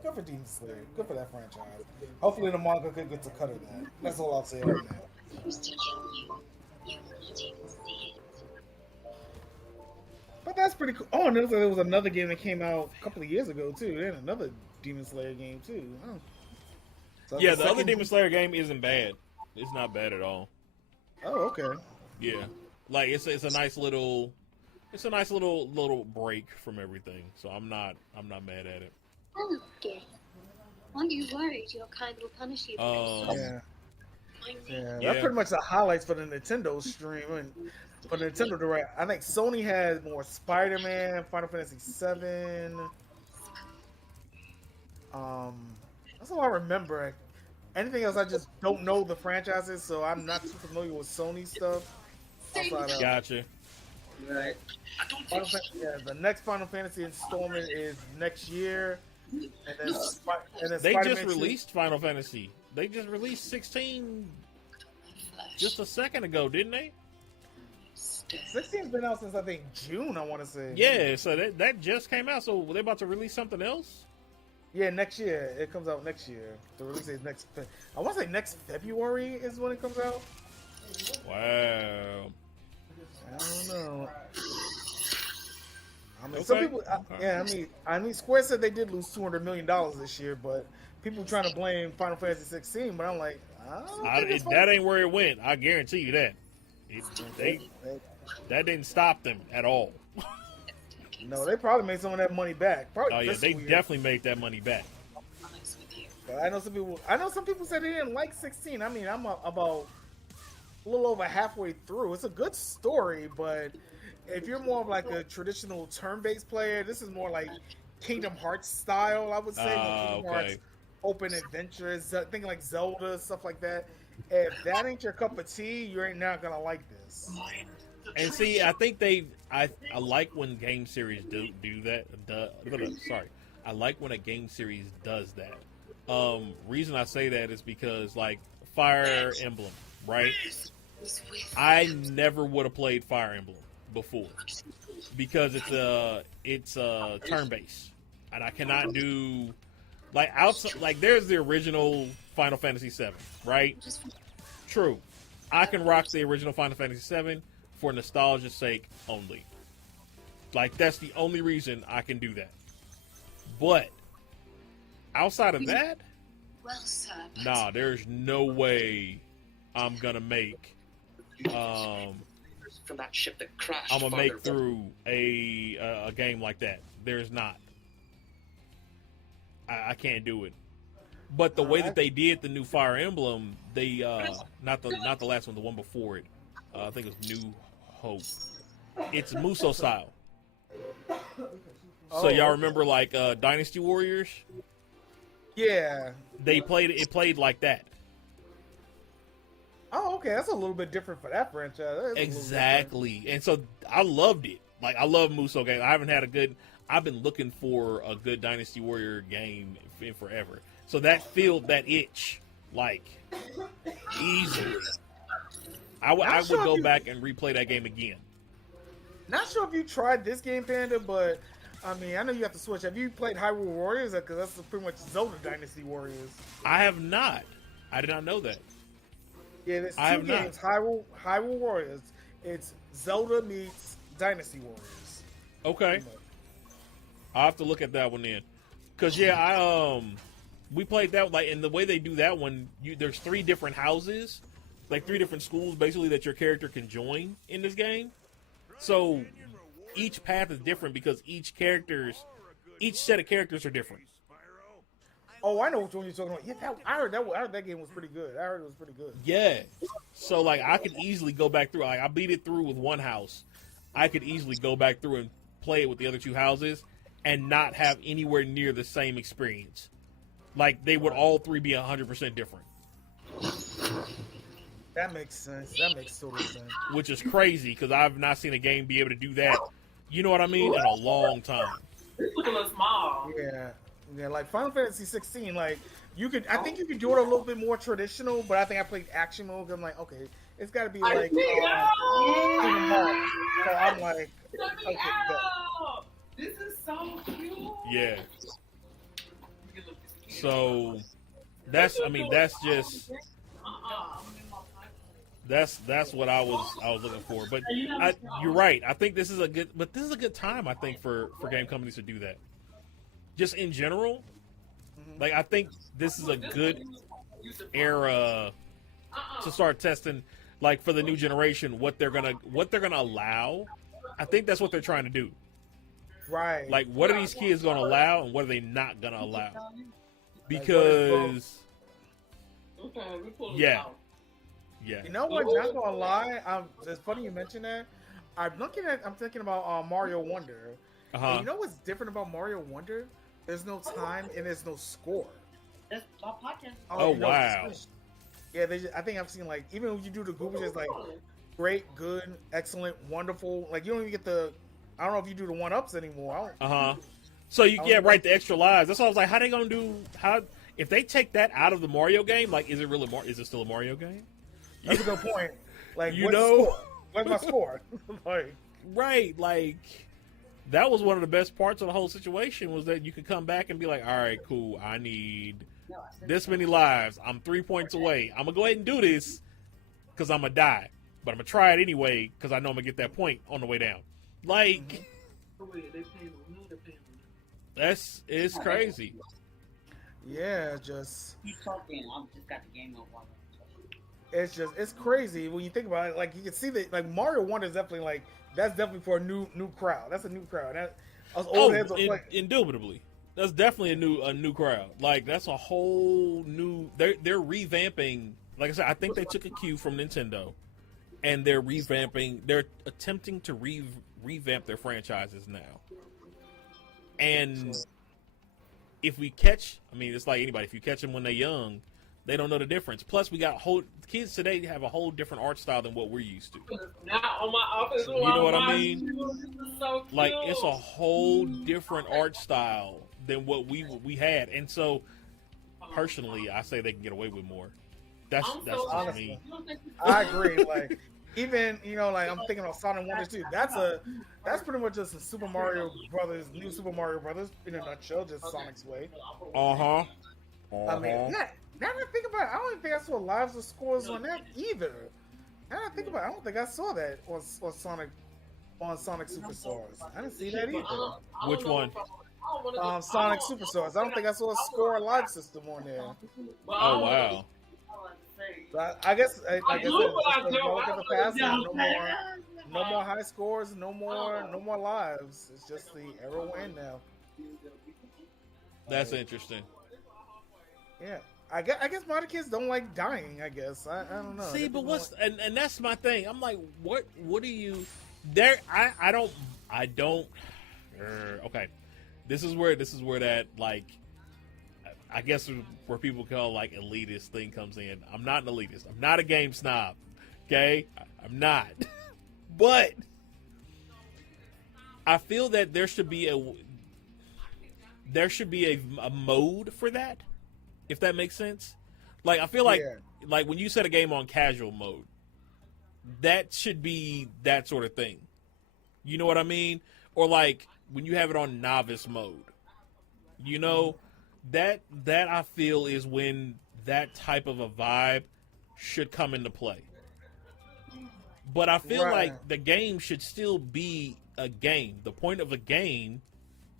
Good for Demon Slayer. Good for that franchise. Hopefully the manga could get to cut of that. That's all I'll say on that. Used to kill you. You wouldn't even see it. But that's pretty cool. Oh, and there was another game that came out a couple of years ago too. And another Demon Slayer game too. Oh. So Yeah, the other Demon Slayer game isn't bad. It's not bad at all. Oh, okay. Yeah, like it's a nice little break from everything. So I'm not mad at it. Oh, okay. Aren't you worried your kind will punish you? Yeah. That's pretty much the highlights for the Nintendo stream and for the Nintendo Direct. I think Sony has more Spider-Man, Final Fantasy VII. That's all I remember. Anything else, I just don't know the franchises, so I'm not too familiar with Sony stuff. outside of Gotcha. Right. the next Final Fantasy installment is next year, and then They Spider-Man just 2 released Final Fantasy. They just released 16 just a second ago, didn't they? 16's been out since I think June. I want to say. Yeah, so that just came out. So were they about to release something else? Yeah, next year. It comes out next year. The release is next. I want to say next February is when it comes out. Wow. I don't know. I mean, Okay. some people. Okay. Yeah, I mean, Square said they did lose $200 million this year, but people trying to blame Final Fantasy 16. But I'm like, That ain't where it went. I guarantee you that. That didn't stop them at all. No, they probably made some of that money back. Probably Oh yeah, they definitely made that money back. But I know some people said they didn't like 16. I mean, I'm about a little over halfway through. It's a good story, but if you're more of like a traditional turn-based player, this is more like Kingdom Hearts style, I would say. Kingdom Hearts, open adventures, thinking like Zelda, stuff like that. If that ain't your cup of tea, you ain't not gonna like this. And see, I think I like when game series do that. Sorry, I like when a game series does that. Reason I say that is because like Fire Emblem, right? I never would have played Fire Emblem before because it's a turn based, and I cannot do like outside. Like there's the original Final Fantasy VII, right? True, I can rock the original Final Fantasy VII for nostalgia's sake only. Like that's the only reason I can do that. But outside of that, nah, there's no way I'm gonna make From that ship that crashed. I'm gonna make through a game like that. There's not. I can't do it. But the way that they did the new Fire Emblem, they not the last one, the one before it. I think it was New Hope. It's Muso style. So y'all remember like Dynasty Warriors? Yeah. It played like that. Oh, okay. That's a little bit different for that franchise. Exactly. And so I loved it. Like I love Muso games. I've been looking for a good Dynasty Warrior game in forever. So that filled that itch like easily. I would go back and replay that game again. Not sure if you tried this game, Panda, but I mean, I know you have to switch. Have you played Hyrule Warriors? Because that's pretty much Zelda Dynasty Warriors. I have not. I did not know that. Yeah, there's two games. Hyrule Warriors. It's Zelda meets Dynasty Warriors. Okay. I'll have to look at that one then. Because, yeah, we played that, like, and the way they do that one, there's 3 different houses, like 3 different schools, basically, that your character can join in this game. So each path is different because each set of characters are different. Oh, I know which one you're talking about. Yeah, I heard that game was pretty good. I heard it was pretty good. Yeah. So, like, I could easily go back through. Like, I beat it through with one house. I could easily go back through and play it with the other 2 houses and not have anywhere near the same experience. Like, they would all 3 be 100% different. That makes sense. That makes total sense. Which is crazy, because I've not seen a game be able to do that, you know what I mean, in a long time. It's looking a little small. Yeah, like Final Fantasy 16, like, I think you could do it a little bit more traditional, but I think I played action mode, I'm like, okay, it's gotta be like, Kingdom Hearts. So I'm like, okay, this is so cute. Yeah. So, that's just... That's what I was looking for. But you're right. I think this is a good time, I think, for game companies to do that. Just in general, like I think this is a good era to start testing, like for the new generation, what they're gonna allow. I think that's what they're trying to do. Right. Like, what are these kids gonna allow, and what are they not gonna allow? Because yeah. You know what? Not gonna lie, it's funny you mention that. I'm thinking about Mario Wonder. And you know what's different about Mario Wonder? There's no time and there's no score. That's my podcast. Oh wow. Yeah, I think I've seen like even when you do the Google, it's like great, good, excellent, wonderful. Like you don't even get the. I don't know if you do the 1-ups anymore. So you get right the extra lives. That's why I was like, how they gonna do? How if they take that out of the Mario game? Like, is it really more? Is it still a Mario game? That's a good point. Like, you know, where's my score? Like, right, like that was one of the best parts of the whole situation was that you could come back and be like, all right, cool, I need this many lives. I'm 3 points away. I'm gonna go ahead and do this because I'm gonna die, but I'm gonna try it anyway because I know I'm gonna get that point on the way down. Like, it's crazy. Yeah, just. Keep talking. I've just got the game up. It's crazy when you think about it. Like you can see that like Mario Wonder is definitely like that's definitely for a new crowd. That's a new crowd. That us old heads are playing. Indubitably, that's definitely a new crowd. Like that's a whole new. They're revamping. Like I said, I think they took a cue from Nintendo, and they're revamping. They're attempting to revamp their franchises now. And if we catch, I mean, it's like anybody. If you catch them when they're young, they don't know the difference. Plus, we got kids today have a whole different art style than what we're used to. Not on my office. You know what I mean? So like it's a whole different art style than what we had, and so personally, I say they can get away with more. That's just me. I agree. Like even like I'm thinking about Sonic Wonder too. That's pretty much just a Super Mario Brothers, new Super Mario Brothers in a nutshell, just Sonic's way. I mean, now that I think about it, I don't even think I saw lives or scores on that either. Now that I think about it, I don't think I saw that on Sonic Superstars. I didn't see that either. Which one? Sonic Superstars. I don't think I saw a score or live system on there. Oh wow. But I guess like I said, just look at the past. No more high scores. No more lives. It's just the era we're in now. That's interesting. Yeah. I guess my other kids don't like dying. I guess I don't know. See, but and that's my thing. I'm like, what do you there? I don't. Okay, this is where that like, I guess where people call like elitist thing comes in. I'm not an elitist. I'm not a game snob. Okay, I'm not. But I feel that there should be a mode for that. If that makes sense. Like I feel like like when you set a game on casual mode, that should be that sort of thing. You know what I mean? Or like when you have it on novice mode. You know, that I feel is when that type of a vibe should come into play. But I feel like the game should still be a game. The point of a game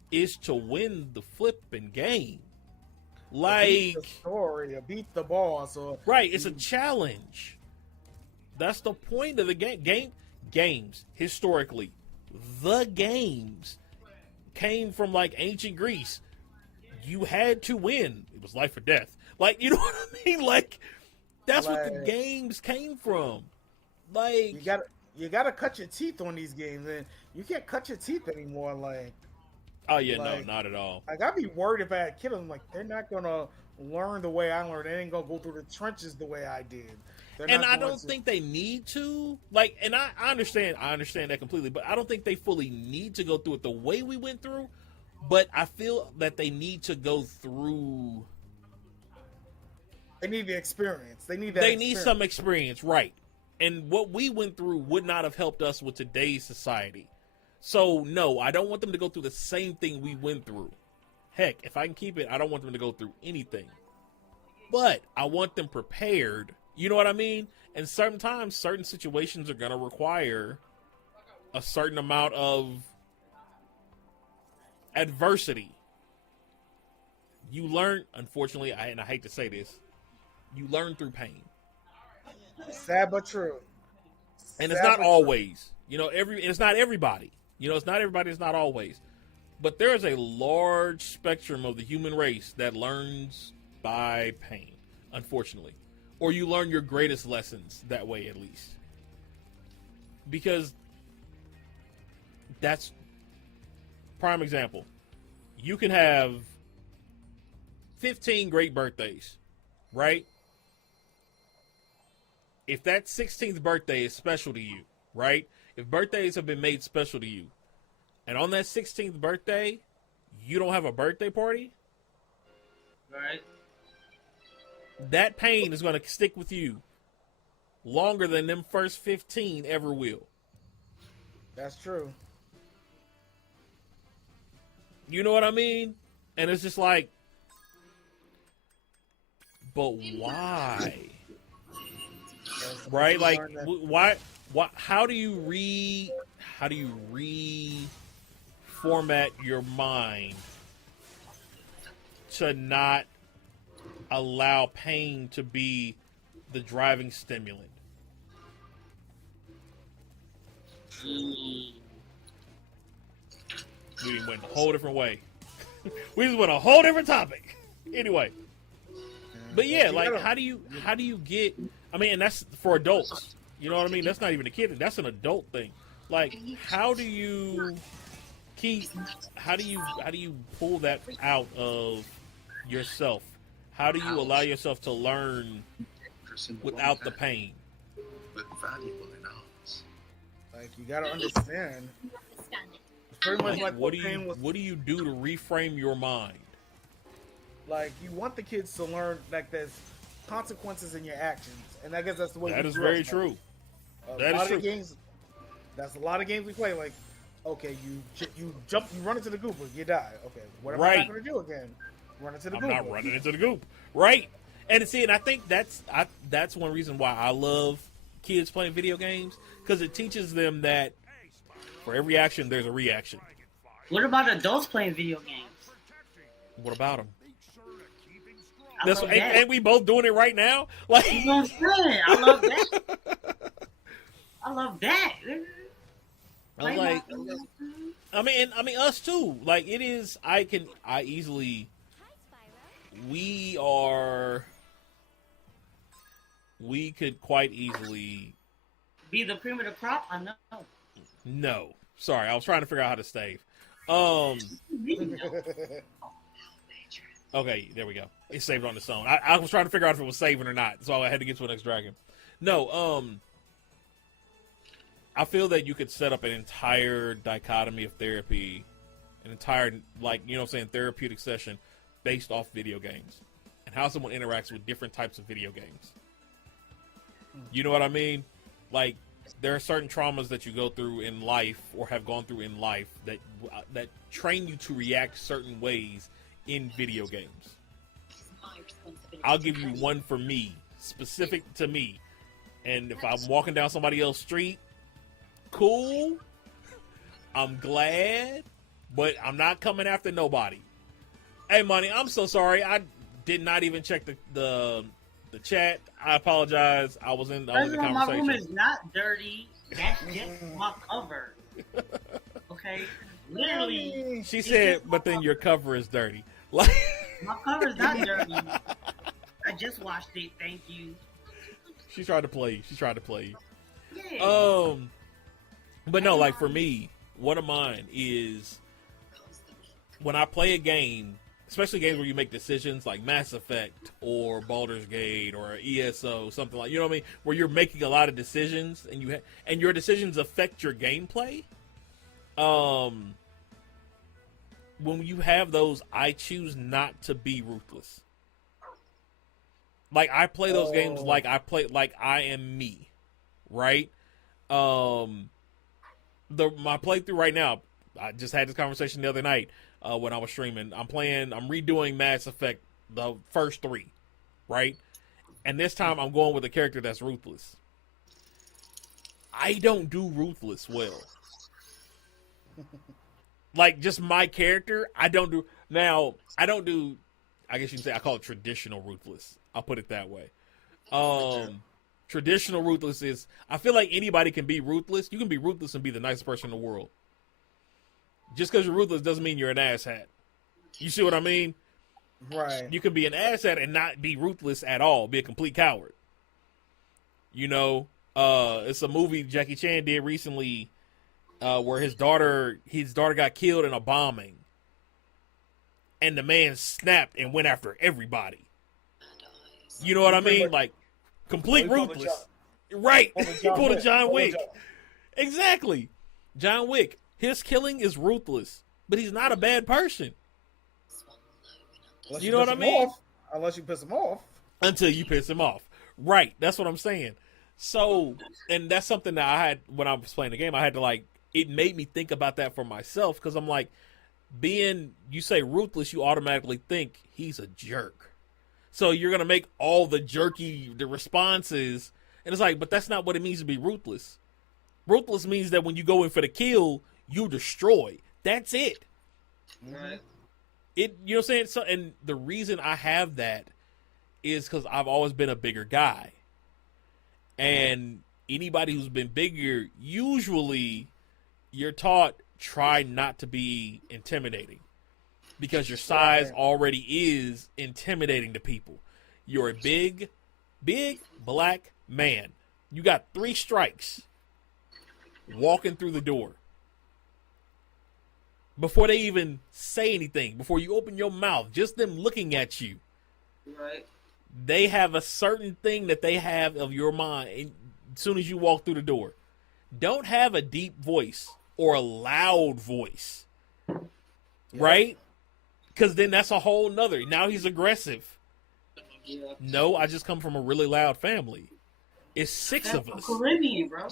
is to win the flipping game. Like beat the story or beat the boss or it's a challenge. That's the point of the game. Games historically, the games came from like ancient Greece. You had to win. It was life or death. Like, you know what I mean? Like that's what the games came from. Like you gotta cut your teeth on these games, and you can't cut your teeth anymore. Like. Oh yeah, no, not at all. Like I'd be worried if I had kids. I'm like, they're not gonna learn the way I learned. They ain't gonna go through the trenches the way I did. And I don't think they need to. Like, and I understand that completely, but I don't think they fully need to go through it the way we went through. But I feel that they need to go through. They need the experience. They need some experience, right? And what we went through would not have helped us with today's society. So, no, I don't want them to go through the same thing we went through. Heck, if I can keep it, I don't want them to go through anything. But I want them prepared. You know what I mean? And sometimes certain situations are going to require a certain amount of adversity. You learn, unfortunately, and I hate to say this, you learn through pain. Sad but true. And it's not always. You know, it's not everybody. You know, it's not everybody, it's not always. But there is a large spectrum of the human race that learns by pain, unfortunately. Or you learn your greatest lessons that way, at least. Because that's prime example. You can have 15 great birthdays, right? if that 16th birthday is special to you, right? If birthdays have been made special to you, and on that 16th birthday, you don't have a birthday party, Right. that pain is going to stick with you longer than them first 15 ever will. That's true. You know what I mean? And it's just like, but why? Right? Like, why? How do you reformat your mind to not allow pain to be the driving stimulant? We went a whole different way. We just went a whole different topic. Anyway. But yeah, like how do you get, I mean, and that's for adults. You know what I mean? That's not even a kid thing. That's an adult thing. Like, how do you pull that out of yourself? How do you allow yourself to learn without the pain? But valuable in ours. Like, you gotta understand. It's pretty much like what do you do to reframe your mind? Like, you want the kids to learn, like, there's consequences in your actions, and I guess that's the way. That is very true. That is true. Games, that's a lot of games we play. Like, okay, you jump, you run into the goop, you die. Okay, what am I not going to do again? Run into the goop. I'm not running into the goop. Right. And see, and I think that's one reason why I love kids playing video games, because it teaches them that for every action there's a reaction. What about adults playing video games? What about them? That's ain't we both doing it right now? Like, you know what I'm saying? I love that. I love that. I was like, I mean, us too. Like, it is. We could quite easily be the cream of the crop. I know. No, sorry, I was trying to figure out how to stave. Okay, there we go. It saved on its own. I was trying to figure out if it was saving or not, so I had to get to an next dragon. No, I feel that you could set up an entire dichotomy of therapy, an entire, like, you know what I'm saying, therapeutic session based off video games and how someone interacts with different types of video games. You know what I mean? Like, there are certain traumas that you go through in life or have gone through in life that train you to react certain ways in video games. I'll give you one for me, specific to me. And if I'm walking down somebody else's street, cool, I'm glad, but I'm not coming after nobody. Hey, Money, I'm so sorry. I did not even check the chat. I apologize. I was in the conversation. My room is not dirty. That's just my cover. Okay? Literally. She said, but then your cover is dirty. Like, my cover's not dirty. I just washed it. Thank you. She tried to play you. Yeah. But no, like, for me, one of mine is when I play a game, especially games where you make decisions like Mass Effect or Baldur's Gate or ESO, something like, you know what I mean, where you're making a lot of decisions and and your decisions affect your gameplay. When you have those, I choose not to be ruthless. Like, I play those games like I am me, right? My playthrough right now, I just had this conversation the other night when I was streaming. I'm redoing Mass Effect, the first 3, right? And this time I'm going with a character that's ruthless. I don't do ruthless well. Like, just my character, I don't do, I guess you can say, I call it traditional ruthless. I'll put it that way. Traditional ruthless is, I feel like anybody can be ruthless. You can be ruthless and be the nicest person in the world. Just because you're ruthless doesn't mean you're an asshat. You see what I mean? Right. You can be an asshat and not be ruthless at all. Be a complete coward. You know, it's a movie Jackie Chan did recently where his daughter got killed in a bombing. And the man snapped and went after everybody. You know what I mean? Like, complete ruthless. Right. Or He pulled a John Wick. John. Exactly. John Wick. His killing is ruthless, but he's not a bad person. Unless You know what I piss him mean? off. Unless you piss him off. Until you piss him off. Right. That's what I'm saying. So, and that's something that I had when I was playing the game. I had to like, it made me think about that for myself because I'm like, you say ruthless, you automatically think he's a jerk. So you're going to make all the responses. And it's like, but that's not what it means to be ruthless. Ruthless means that when you go in for the kill, you destroy. That's it. Right. You know what I'm saying? So, and the reason I have that is because I've always been a bigger guy. And anybody who's been bigger, usually you're taught try not to be intimidating because your size already is intimidating to people. You're a big black man. You got 3 strikes walking through the door. Before they even say anything, before you open your mouth, just them looking at you. Right. They have a certain thing that they have of your mind as soon as you walk through the door. Don't have a deep voice or a loud voice. Right? Because then that's a whole nother. Now he's aggressive. Yeah. No, I just come from a really loud family. It's 6 of us. Caribbean, bro.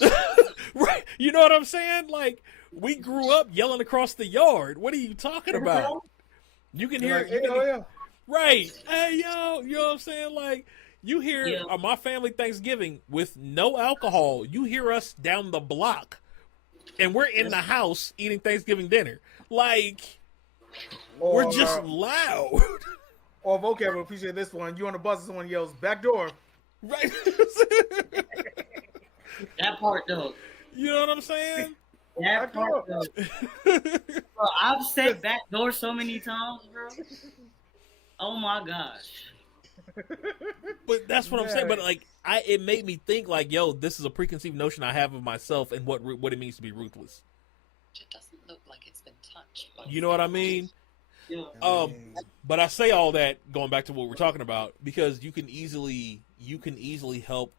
Right. You know what I'm saying? Like, we grew up yelling across the yard. What are you talking about? You can hear it. Right. Hey, yo. You know what I'm saying? Like, you hear my family Thanksgiving with no alcohol. You hear us down the block. And we're in the house eating Thanksgiving dinner. Like, we're just loud. Or vocab will appreciate this one. You on the bus and someone yells, back door. Right. That part, though. You know what I'm saying? That part, though. Bro, I've said back door so many times, bro. Oh, my gosh. But that's what I'm saying. But like, it made me think like, yo, this is a preconceived notion I have of myself and what it means to be ruthless. It doesn't look like it's been touched. You know what I mean? Yeah. But I say all that going back to what we're talking about because you can easily help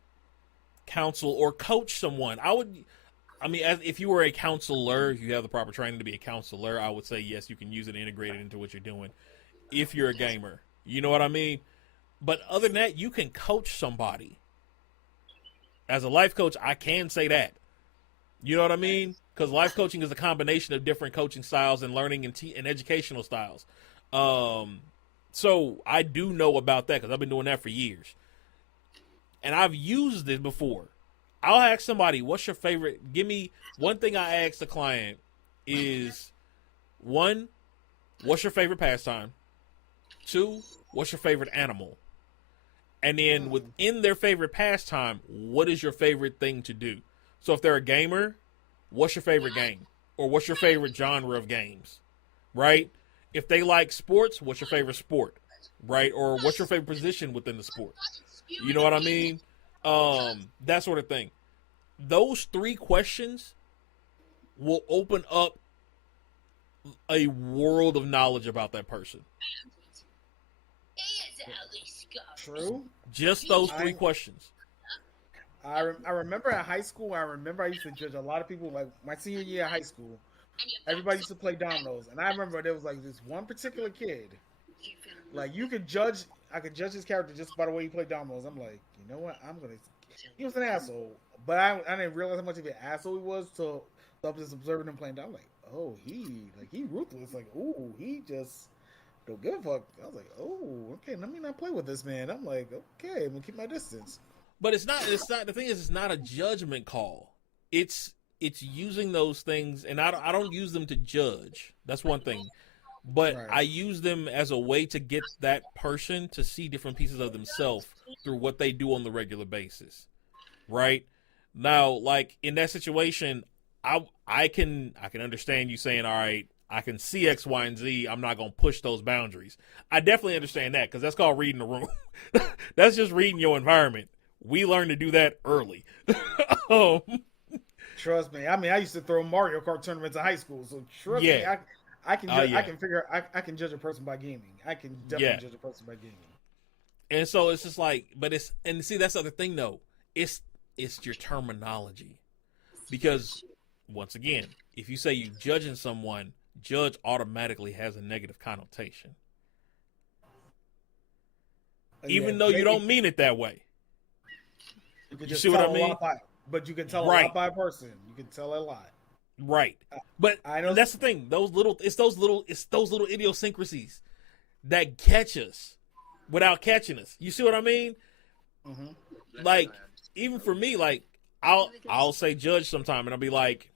counsel or coach someone. If you were a counselor, if you have the proper training to be a counselor, I would say yes, you can use it and integrate it into what you're doing. If you're a gamer, you know what I mean? But other than that, you can coach somebody. As a life coach, I can say that. You know what I mean? Because life coaching is a combination of different coaching styles and learning and educational styles. So I do know about that because I've been doing that for years. And I've used it before. I'll ask somebody, what's your favorite? Give me one thing I ask the client is, 1, what's your favorite pastime? 2, what's your favorite animal? And then within their favorite pastime, what is your favorite thing to do? So if they're a gamer, what's your favorite game? Or what's your favorite genre of games? Right? If they like sports, what's your favorite sport? Right? Or what's your favorite position within the sport? You know what I mean? That sort of thing. Those 3 questions will open up a world of knowledge about that person. True. Just those 3 questions. I remember in high school, I used to judge a lot of people, like my senior year of high school. Everybody used to play dominoes. And I remember there was like this one particular kid. Like I could judge his character just by the way he played dominoes. I'm like, you know what? He was an asshole. But I didn't realize how much of an asshole he was till I was just observing him playing dominoes. Like, oh, he ruthless. Like, oh, he just don't give a fuck. I was like, oh, okay, let me not play with this man. I'm like, okay, I'm gonna keep my distance. But it's not the thing is it's not a judgment call. It's using those things, and I don't use them to judge. That's one thing. But right. I use them as a way to get that person to see different pieces of themselves through what they do on the regular basis. Right? Now, like in that situation, I can understand you saying, all right, I can see X, Y, and Z. I'm not going to push those boundaries. I definitely understand that because that's called reading the room. That's just reading your environment. We learned to do that early. Trust me. I mean, I used to throw Mario Kart tournaments in high school, so trust me. I can judge, I can judge a person by gaming. I can definitely judge a person by gaming. And so it's just like, and see, that's the other thing though. It's it's your terminology. Because, once again, if you say you're judging someone, judge automatically has a negative connotation. Even though you don't mean it that way. You see what I mean? But you can tell a lot by a person. You can tell a lot. Right. But I know that's the thing. It's those little idiosyncrasies that catch us without catching us. You see what I mean? Mm-hmm. Like, even for me, like, I'll say judge sometime, and I'll be like,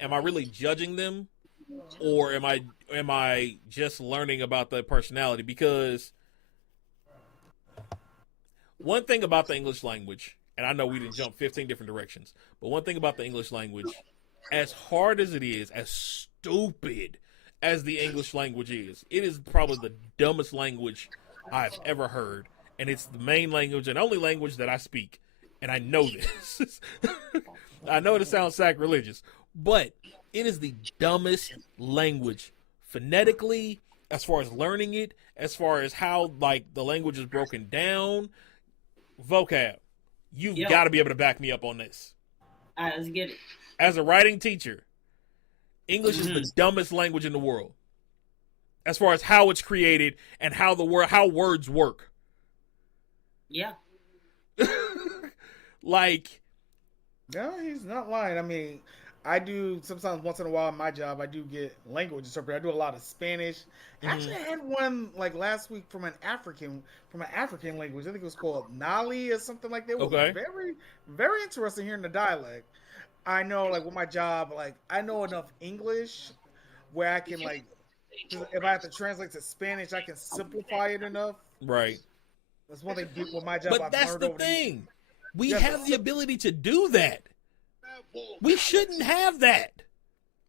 am I really judging them, or am I just learning about their personality? Because one thing about the English language, and I know we didn't jump 15 different directions, but one thing about the English language, as hard as it is, as stupid as the English language is, it is probably the dumbest language I've ever heard, and it's the main language and only language that I speak. And I know this. I know it sounds sacrilegious, but it is the dumbest language phonetically, as far as learning it, as far as how like the language is broken down. Vocab, you've got to be able to back me up on this. All right, let's get it. As a writing teacher, English is the dumbest language in the world, as far as how it's created and how words work. Yeah. Like, no, he's not lying. I mean, I do sometimes once in a while in my job, I do get language interpreter. I do a lot of Spanish. Actually, I had one like last week from an African language. I think it was called Nali or something like that. It was very, very interesting hearing the dialect. I know, like with my job, like I know enough English where I can like, if I have to translate to Spanish, I can simplify it enough. Right. That's one thing with my job. But that's the thing. We have the ability to do that. We shouldn't have that.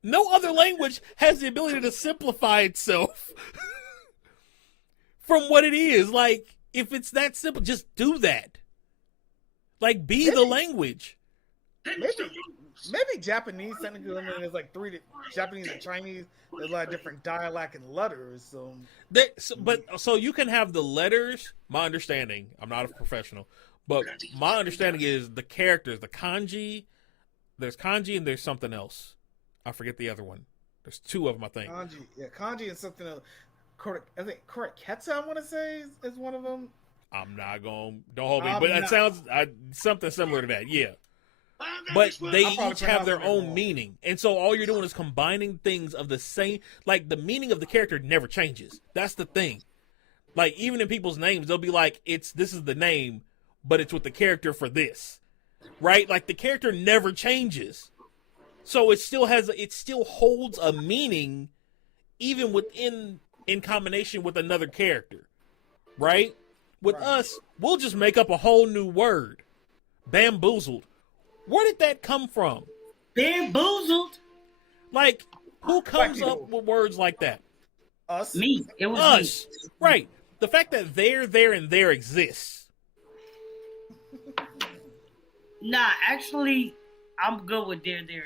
No other language has the ability to simplify itself from what it is. Like, if it's that simple, just do that. Like, be the language. Maybe Japanese, technically, I mean, there's like Japanese and Chinese, there's a lot of different dialect and letters. So you can have the letters, my understanding, I'm not a professional, but my understanding is the characters, the kanji, there's kanji and there's something else. I forget the other one. There's two of them, I think. Kanji and something else. I think Koreketsu, I want to say, is one of them. I'm not going, don't hold me, but it sounds something similar to that, yeah. But they each have their own meaning. And so all you're doing is combining things of the same, like the meaning of the character never changes. That's the thing. Like, even in people's names, they'll be like, this is the name, but it's with the character for this. Right? Like, the character never changes. So it still holds a meaning, even in combination with another character. Right? With us, we'll just make up a whole new word. Bamboozled. Where did that come from? Bamboozled? Like, who comes up with words like that? Us. Me. It was us. Me. Right. The fact that there, and there exists. Nah, actually, I'm good with there, and there.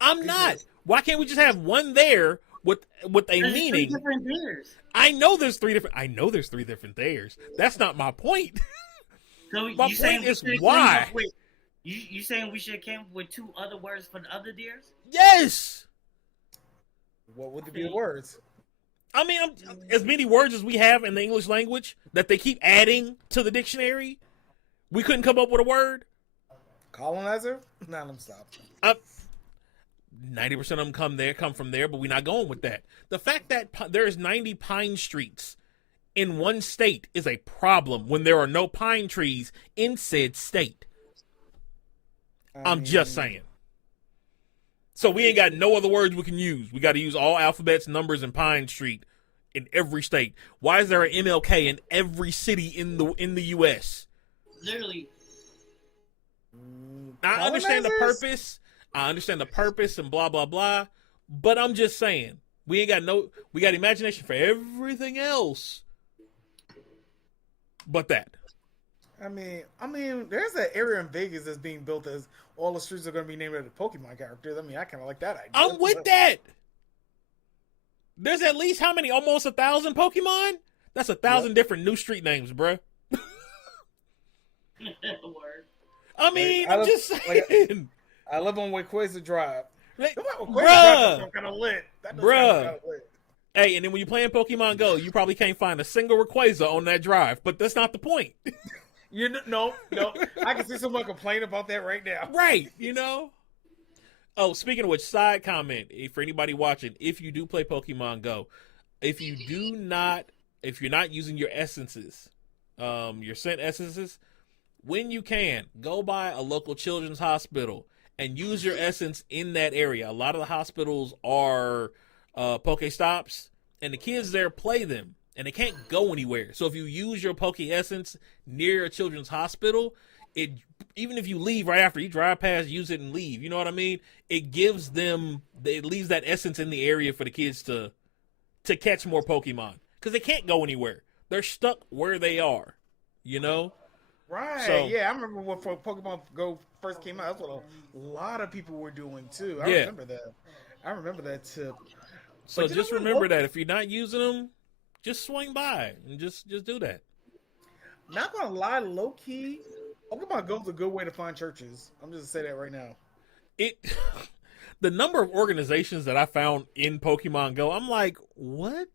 I'm not. Why can't we just have one there with a meaning? Three different theirs. I know there's three different theirs. That's not my point. So my point is why. You saying we should have came up with two other words for the other deers? Yes. What would be the words? I mean, as many words as we have in the English language that they keep adding to the dictionary, we couldn't come up with a word. Colonizer? Nah, let me stop. 90% of them come from there, but we're not going with that. The fact that there's 90 pine streets in one state is a problem when there are no pine trees in said state. I'm just saying. So we ain't got no other words we can use. We got to use all alphabets, numbers, and Pine Street in every state. Why is there an MLK in every city in the U.S.? Literally. I understand the purpose. I understand the purpose and blah blah blah. But I'm just saying, we got imagination for everything else, but that. I mean, there's an area in Vegas that's being built as all the streets are going to be named after Pokemon characters. I mean, I kind of like that idea. I'm with that. There's at least how many? Almost 1,000 Pokemon? That's 1,000 different new street names, bruh. Word. I mean, Like, I'm just saying. I live on Wayquaza Drive. Like, Bruh, kind of lit. That bruh. kind of lit. Hey, and then when you're playing Pokemon Go, you probably can't find a single Rayquaza on that drive, but that's not the point. No. I can see someone complain about that right now. Right, you know? Oh, speaking of which, side comment, for anybody watching, if you do play Pokemon Go, if you're not using your essences, your scent essences, when you can, go by a local children's hospital and use your essence in that area. A lot of the hospitals are Pokestops, and the kids there play them, and they can't go anywhere. So if you use your Poke Essence near a children's hospital, even if you leave right after you drive past, use it and leave. You know what I mean? It leaves that essence in the area for the kids to catch more Pokemon, because they can't go anywhere. They're stuck where they are, you know? Right. So, yeah, I remember when Pokemon Go first came out. That's what a lot of people were doing too. I remember that too. So but just remember that if you're not using them, just swing by and just do that. Not gonna lie, low key, Pokemon Go is a good way to find churches. I'm just gonna say that right now. The number of organizations that I found in Pokemon Go, I'm like, what?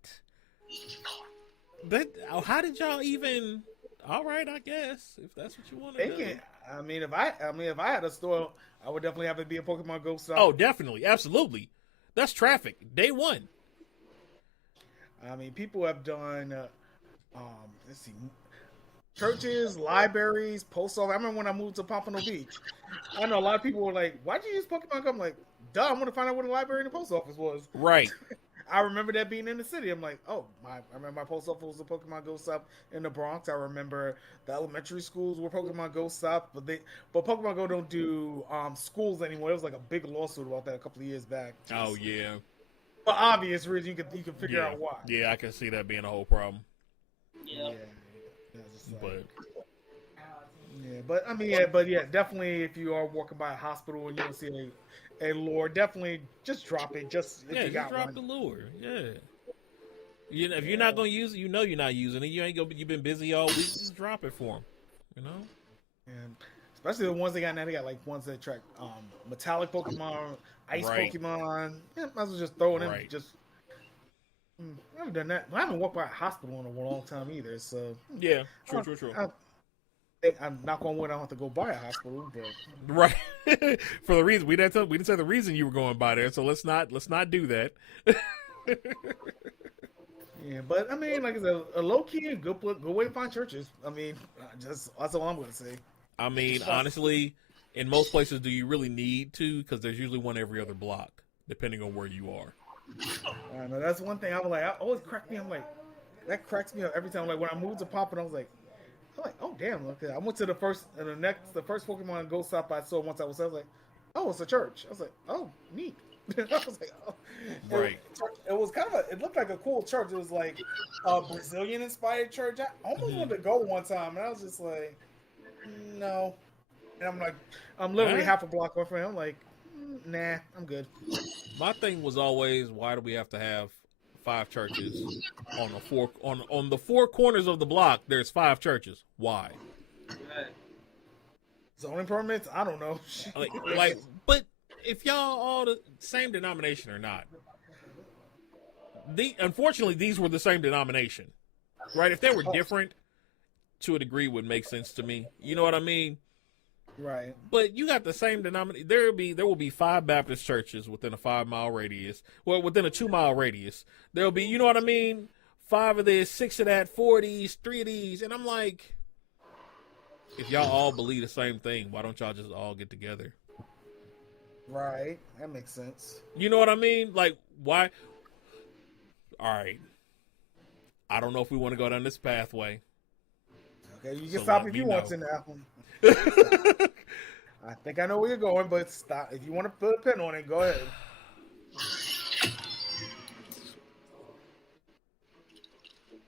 How did y'all even? All right, I guess if that's what you want to do. I mean, if I had a store, I would definitely have it be a Pokemon Go store. Oh, definitely, absolutely. That's traffic. Day one. I mean, people have done. Let's see. Churches, libraries, post office. I remember when I moved to Pompano Beach. I know a lot of people were like, "Why'd you use Pokemon Go?" I'm like, "Duh, I want to find out what a library and a post office was." Right. I remember that being in the city. I'm like, oh, I remember my post office was a Pokemon Go stop in the Bronx. I remember the elementary schools were Pokemon Go stop, but Pokemon Go don't do schools anymore. It was like a big lawsuit about that a couple of years back. Oh yeah. For obvious reasons, you can figure out why. Yeah, I can see that being a whole problem. Yeah. But I mean, definitely if you are walking by a hospital and you don't see a lure, definitely just drop it. Just drop the lure. Yeah. If you're not gonna use it, you're not using it. You've been busy all week. Just drop it for them. You know. And especially the ones they got now, they got like ones that track metallic Pokemon, ice Pokemon. Yeah, might as well just throw it in. Just I haven't done that. I haven't walked by a hospital in a long time either. So yeah, true. I'm not on wood. I don't have to go by a hospital, but right. For the reason we didn't say the reason you were going by there, so let's not do that. Yeah, but I mean, like I said, a low key good way to find churches. I mean, that's all I'm going to say. I mean, honestly, in most places, do you really need to? Because there's usually one every other block, depending on where you are. I know that's one thing. I always crack me. I'm like, that cracks me up every time. Like when I moved to Pompano, I was like, oh damn! Okay, I went to the first Pokemon Go stop I saw once. I was like, oh, it's a church. I was like, oh, neat. I was like, oh. Right. It was it looked like a cool church. It was like a Brazilian inspired church. I almost wanted to go one time, and I was just like, no. And I'm literally half a block away from it. I'm like, nah, I'm good. My thing was always, why do we have to have 5 churches on the 4 corners of the block? There's 5 churches. Why? Zoning permits? I don't know. But if y'all all the same denomination or not, unfortunately these were the same denomination, right? If they were different, to a degree, would make sense to me. You know what I mean? Right. But you got the same denomination. There will be 5 Baptist churches within a 5-mile radius. Well, within a 2-mile radius. There'll be, you know what I mean? 5 of this, 6 of that, 4 of these, 3 of these. And I'm like, if y'all all believe the same thing, why don't y'all just all get together? Right. That makes sense. You know what I mean? Like, why? All right. I don't know if we want to go down this pathway. Okay, you can stop if you want to now. I think I know where you're going, but stop. If you want to put a pin on it, go ahead.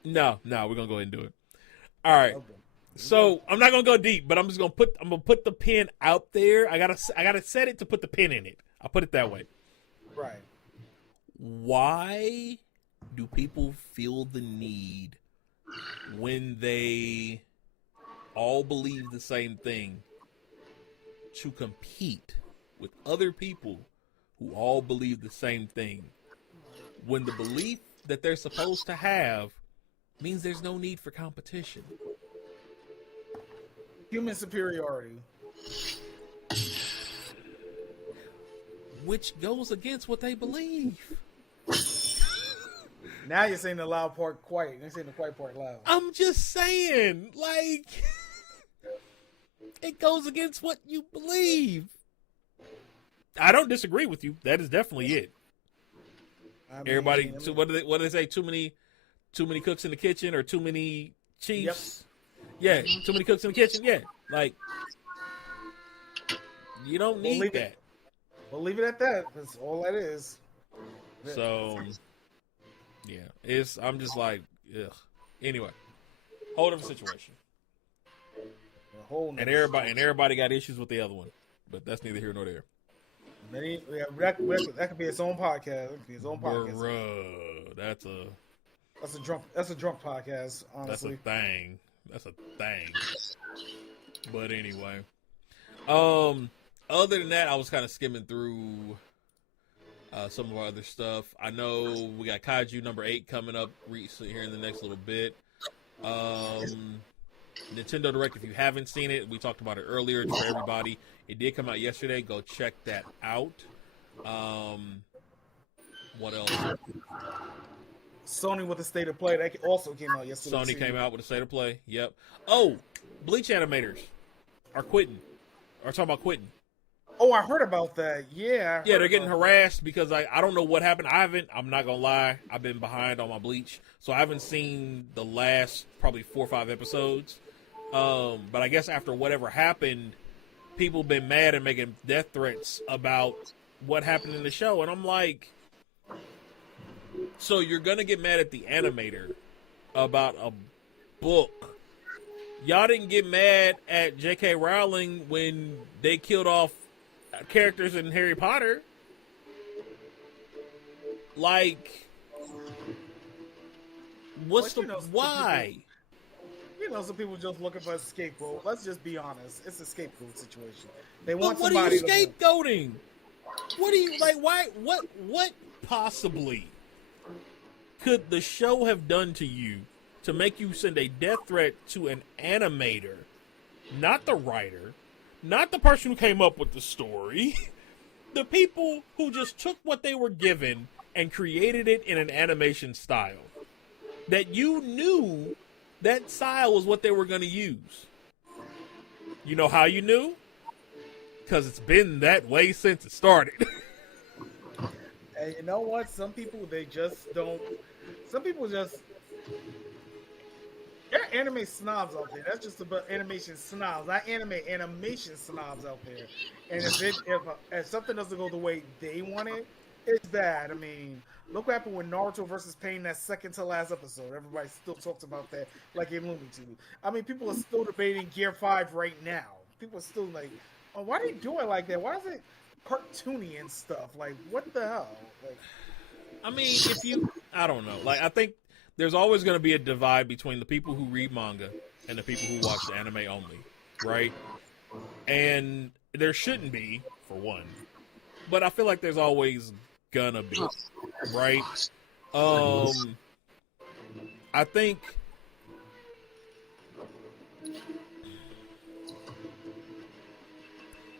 No, we're gonna go ahead and do it. All right. Okay. So I'm not gonna go deep, but I'm gonna put the pin out there. I gotta set it to put the pin in it. I'll put it that way. Right. Why do people feel the need when they all believe the same thing to compete with other people who all believe the same thing, when the belief that they're supposed to have means there's no need for competition. Human superiority. Which goes against what they believe. Now you're saying the loud part quiet. You're saying the quiet part loud. I'm just saying, like, it goes against what you believe. I don't disagree with you. That is definitely it. Everybody, so what do they say? Too many cooks in the kitchen, or too many chiefs? Yep. Yeah, too many cooks in the kitchen. Yeah, like, you don't need that. We'll leave it at that. That's all that is. So, yeah, I'm just like, ugh. Anyway, whole different situation. And everybody got issues with the other one, but that's neither here nor there. That could be its own podcast. That could be its own podcast. Bruh, that's a drunk podcast. Honestly, That's a thing. But anyway, other than that, I was kind of skimming through some of our other stuff. I know we got Kaiju number 8 coming up here in the next little bit. Nintendo Direct, if you haven't seen it, we talked about it earlier for everybody. It did come out yesterday. Go check that out. What else? Sony with the State of Play, that also came out yesterday. Sony came out with a State of Play. Yep. Oh, Bleach animators are quitting. Are talking about quitting. Oh, I heard about that. Yeah. Yeah, they're getting harassed because I don't know what happened. I'm not gonna lie, I've been behind on my Bleach, so I haven't seen the last probably 4 or 5 episodes. But I guess after whatever happened, people have been mad and making death threats about what happened in the show, and I'm like, so you're gonna get mad at the animator about a book? Y'all didn't get mad at J.K. Rowling when they killed off characters in Harry Potter. Like, what's why? Some people just looking for a scapegoat. Let's just be honest. It's a scapegoat situation. They want somebody. What are you scapegoating? What are you like? Why? What possibly could the show have done to you to make you send a death threat to an animator, not the writer, not the person who came up with the story, the people who just took what they were given and created it in an animation style that you knew that style was what they were going to use? You know how you knew? Because it's been that way since it started. And you know what? Some people, they just don't. Some people just. There are anime snobs out there. That's just about animation snobs, not animation snobs out there. And if something doesn't go the way they want it, it's bad. I mean, look what happened with Naruto versus Pain, that second to last episode. Everybody still talks about that like in Looney Tunes. I mean, people are still debating Gear 5 right now. People are still like, oh, why do you do it like that? Why is it cartoony and stuff? Like, what the hell? Like, I mean, I don't know. Like, I think there's always going to be a divide between the people who read manga and the people who watch the anime only, right? And there shouldn't be, for one. But I feel like there's always gonna be, right? I think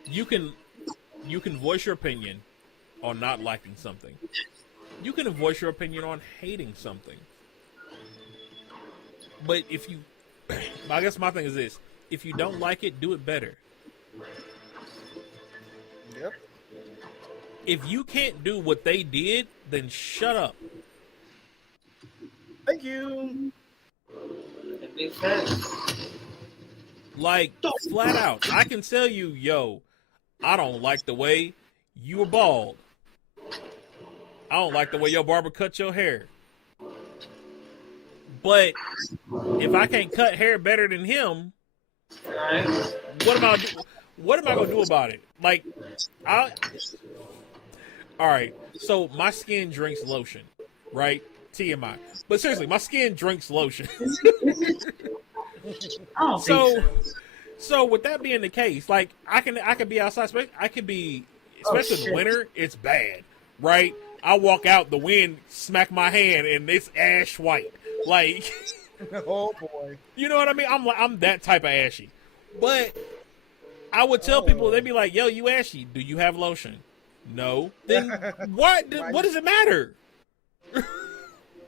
you can voice your opinion on not liking something. You can voice your opinion on hating something. But I guess my thing is this: if you don't like it, do it better. Yep. If you can't do what they did, then shut up. Thank you. That makes sense. Like, flat out, I can tell you, yo, I don't like the way you were bald. I don't like the way your barber cut your hair. But if I can't cut hair better than him, what am I gonna do about it? Like, all right, so my skin drinks lotion, right? TMI. But seriously, my skin drinks lotion. I don't think so. So with that being the case, like I can be outside. I could be, especially in the winter. It's bad, right? I walk out, the wind smack my hand, and it's ash white. Like, oh boy, you know what I mean? I'm that type of ashy. But I would tell people, they'd be like, "Yo, you ashy? Do you have lotion?" No. Then what? What does it matter?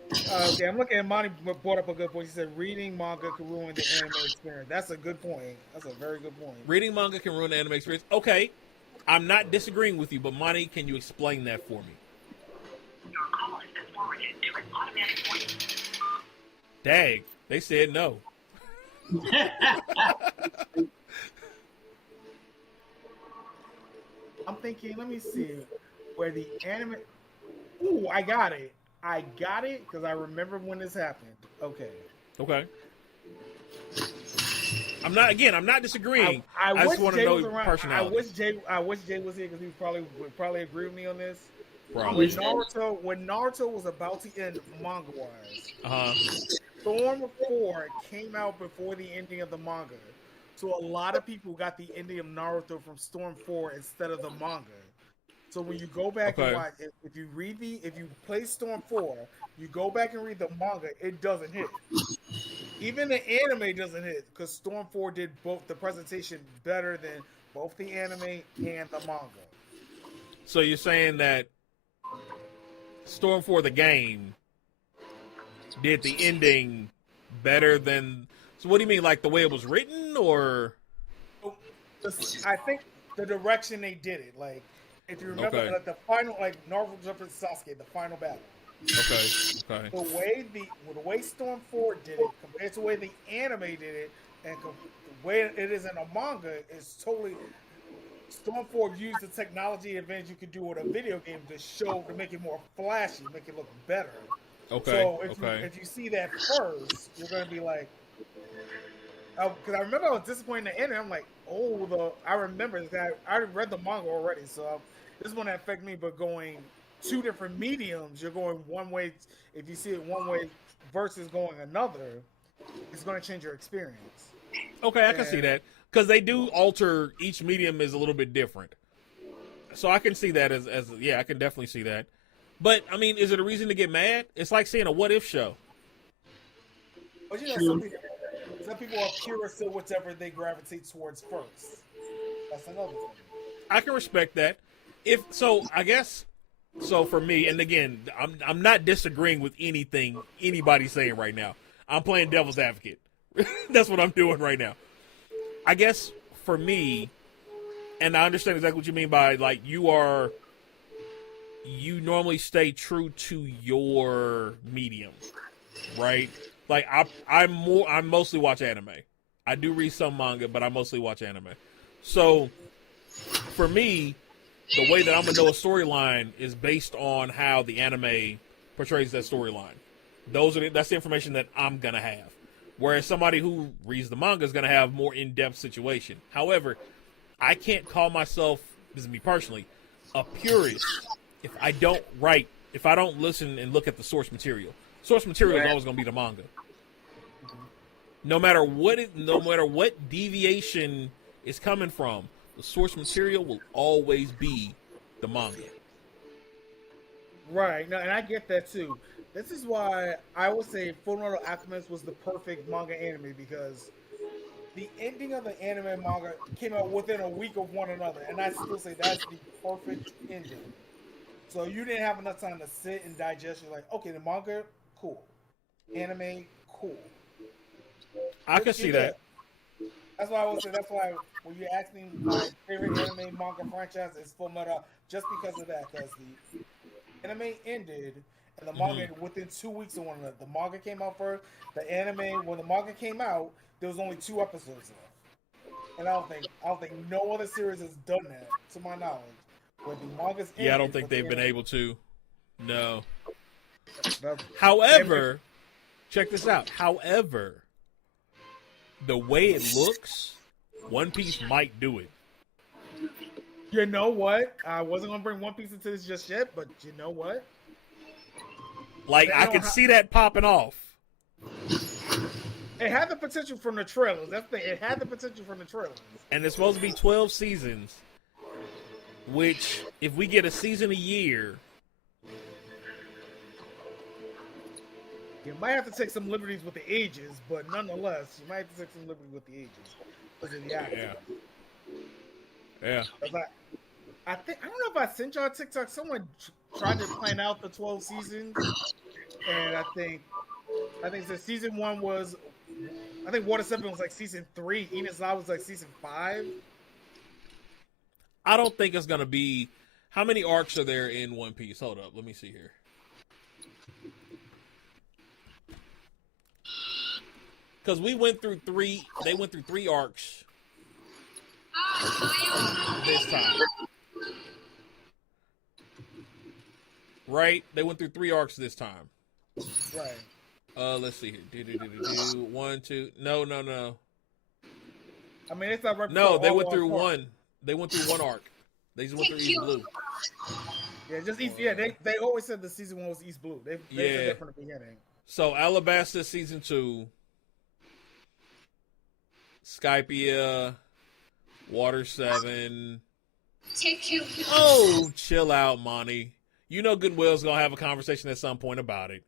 Okay, I'm looking at Monty brought up a good point. He said reading manga can ruin the anime experience. That's a good point. That's a very good point. Reading manga can ruin the anime experience. Okay, I'm not disagreeing with you, but Monty, can you explain that for me? Your call has been forwarded to an automatic voice. Dang, they said no. I'm thinking, let me see where the anime. Ooh, I got it because I remember when this happened. Okay. I'm not disagreeing. I just want to know your personality. I wish Jay was here because he would probably agree with me on this. Probably. When Naruto was about to end manga wise, Storm 4 came out before the ending of the manga. So a lot of people got the ending of Naruto from Storm 4 instead of the manga. So when you go back and watch, if you play Storm 4, you go back and read the manga, it doesn't hit. Even the anime doesn't hit because Storm 4 did both the presentation better than both the anime and the manga. So you're saying that Storm 4 the game did the ending better than? So what do you mean, like the way it was written, or? I think the direction they did it, like if you remember, like the final, like Naruto versus Sasuke, the final battle. Okay. The way Storm 4 did it compared to the way the anime did it, and the way it is in a manga is totally. Storm 4 used the technology advantage you could do with a video game to make it more flashy, make it look better. Okay. So if you see that first, you're gonna be like, because I remember I was disappointed in the ending. I'm like, I remember this guy. I already read the manga already, so this one affect me. But going two different mediums, you're going one way. If you see it one way versus going another, it's going to change your experience. Okay, I can see that because they do alter. Each medium is a little bit different, so I can see that as I can definitely see that. But I mean, is it a reason to get mad? It's like seeing a what if show. But you know, some people are purists to whatever they gravitate towards first. That's another thing. I can respect that. I guess so for me. And again, I'm not disagreeing with anything anybody's saying right now. I'm playing devil's advocate. That's what I'm doing right now. I guess for me, and I understand exactly what you mean by like you normally stay true to your medium, right? Like I mostly watch anime. I do read some manga, but I mostly watch anime. So for me, the way that I'm gonna know a storyline is based on how the anime portrays that storyline. That's the information that I'm gonna have. Whereas somebody who reads the manga is gonna have more in-depth situation. However, I can't call myself, this is me personally, a purist if I don't listen and look at the source material. Source material is always going to be the manga. No matter what deviation is coming from, the source material will always be the manga. Right. No, and I get that too. This is why I would say Fullmetal Alchemist was the perfect manga anime because the ending of the anime manga came out within a week of one another, and I still say that's the perfect ending. So you didn't have enough time to sit and digest. You're like, okay, the manga, cool. Anime, cool. I can see that. That's why I would say. That's why when you ask me my favorite anime manga franchise is Fullmetal, just because of that. Because the anime ended and the manga ended within 2 weeks of one another. The manga came out first. The anime, when the manga came out, there was only 2 episodes left. And I don't think no other series has done that, to my knowledge. Where the manga's ended, I don't think they've been able to. No. However, check this out. However, the way it looks, One Piece might do it. You know what? I wasn't going to bring One Piece into this just yet, but you know what? Like, I could see that popping off. It had the potential from the trailers. That's the thing. It had the potential from the trailers. And it's supposed to be 12 seasons, which, if we get a season a year... You might have to take some liberties with the ages, but nonetheless, you might have to take some liberties with the ages. Because of the actors. Yeah. I think, I don't know if I sent y'all a TikTok. Someone tried to plan out the 12 seasons. And I think the season 1 was... I think Water 7 was like season 3. Enos Law was like season 5. I don't think it's going to be... How many arcs are there in One Piece? Hold up. Let me see here. Because they went through 3 arcs this time. Right? They went through 3 arcs this time. Right. Let's see here. 1, 2. No. I mean, it's not right. No, they went through 1. They went through 1 arc. They just went through East Blue. Yeah, just East. Yeah, they always said the season 1 was East Blue. They said that from the beginning. So Alabasta season 2, Skypia, Water 7. Oh, chill out, Monty. You know Goodwill's gonna have a conversation at some point about it.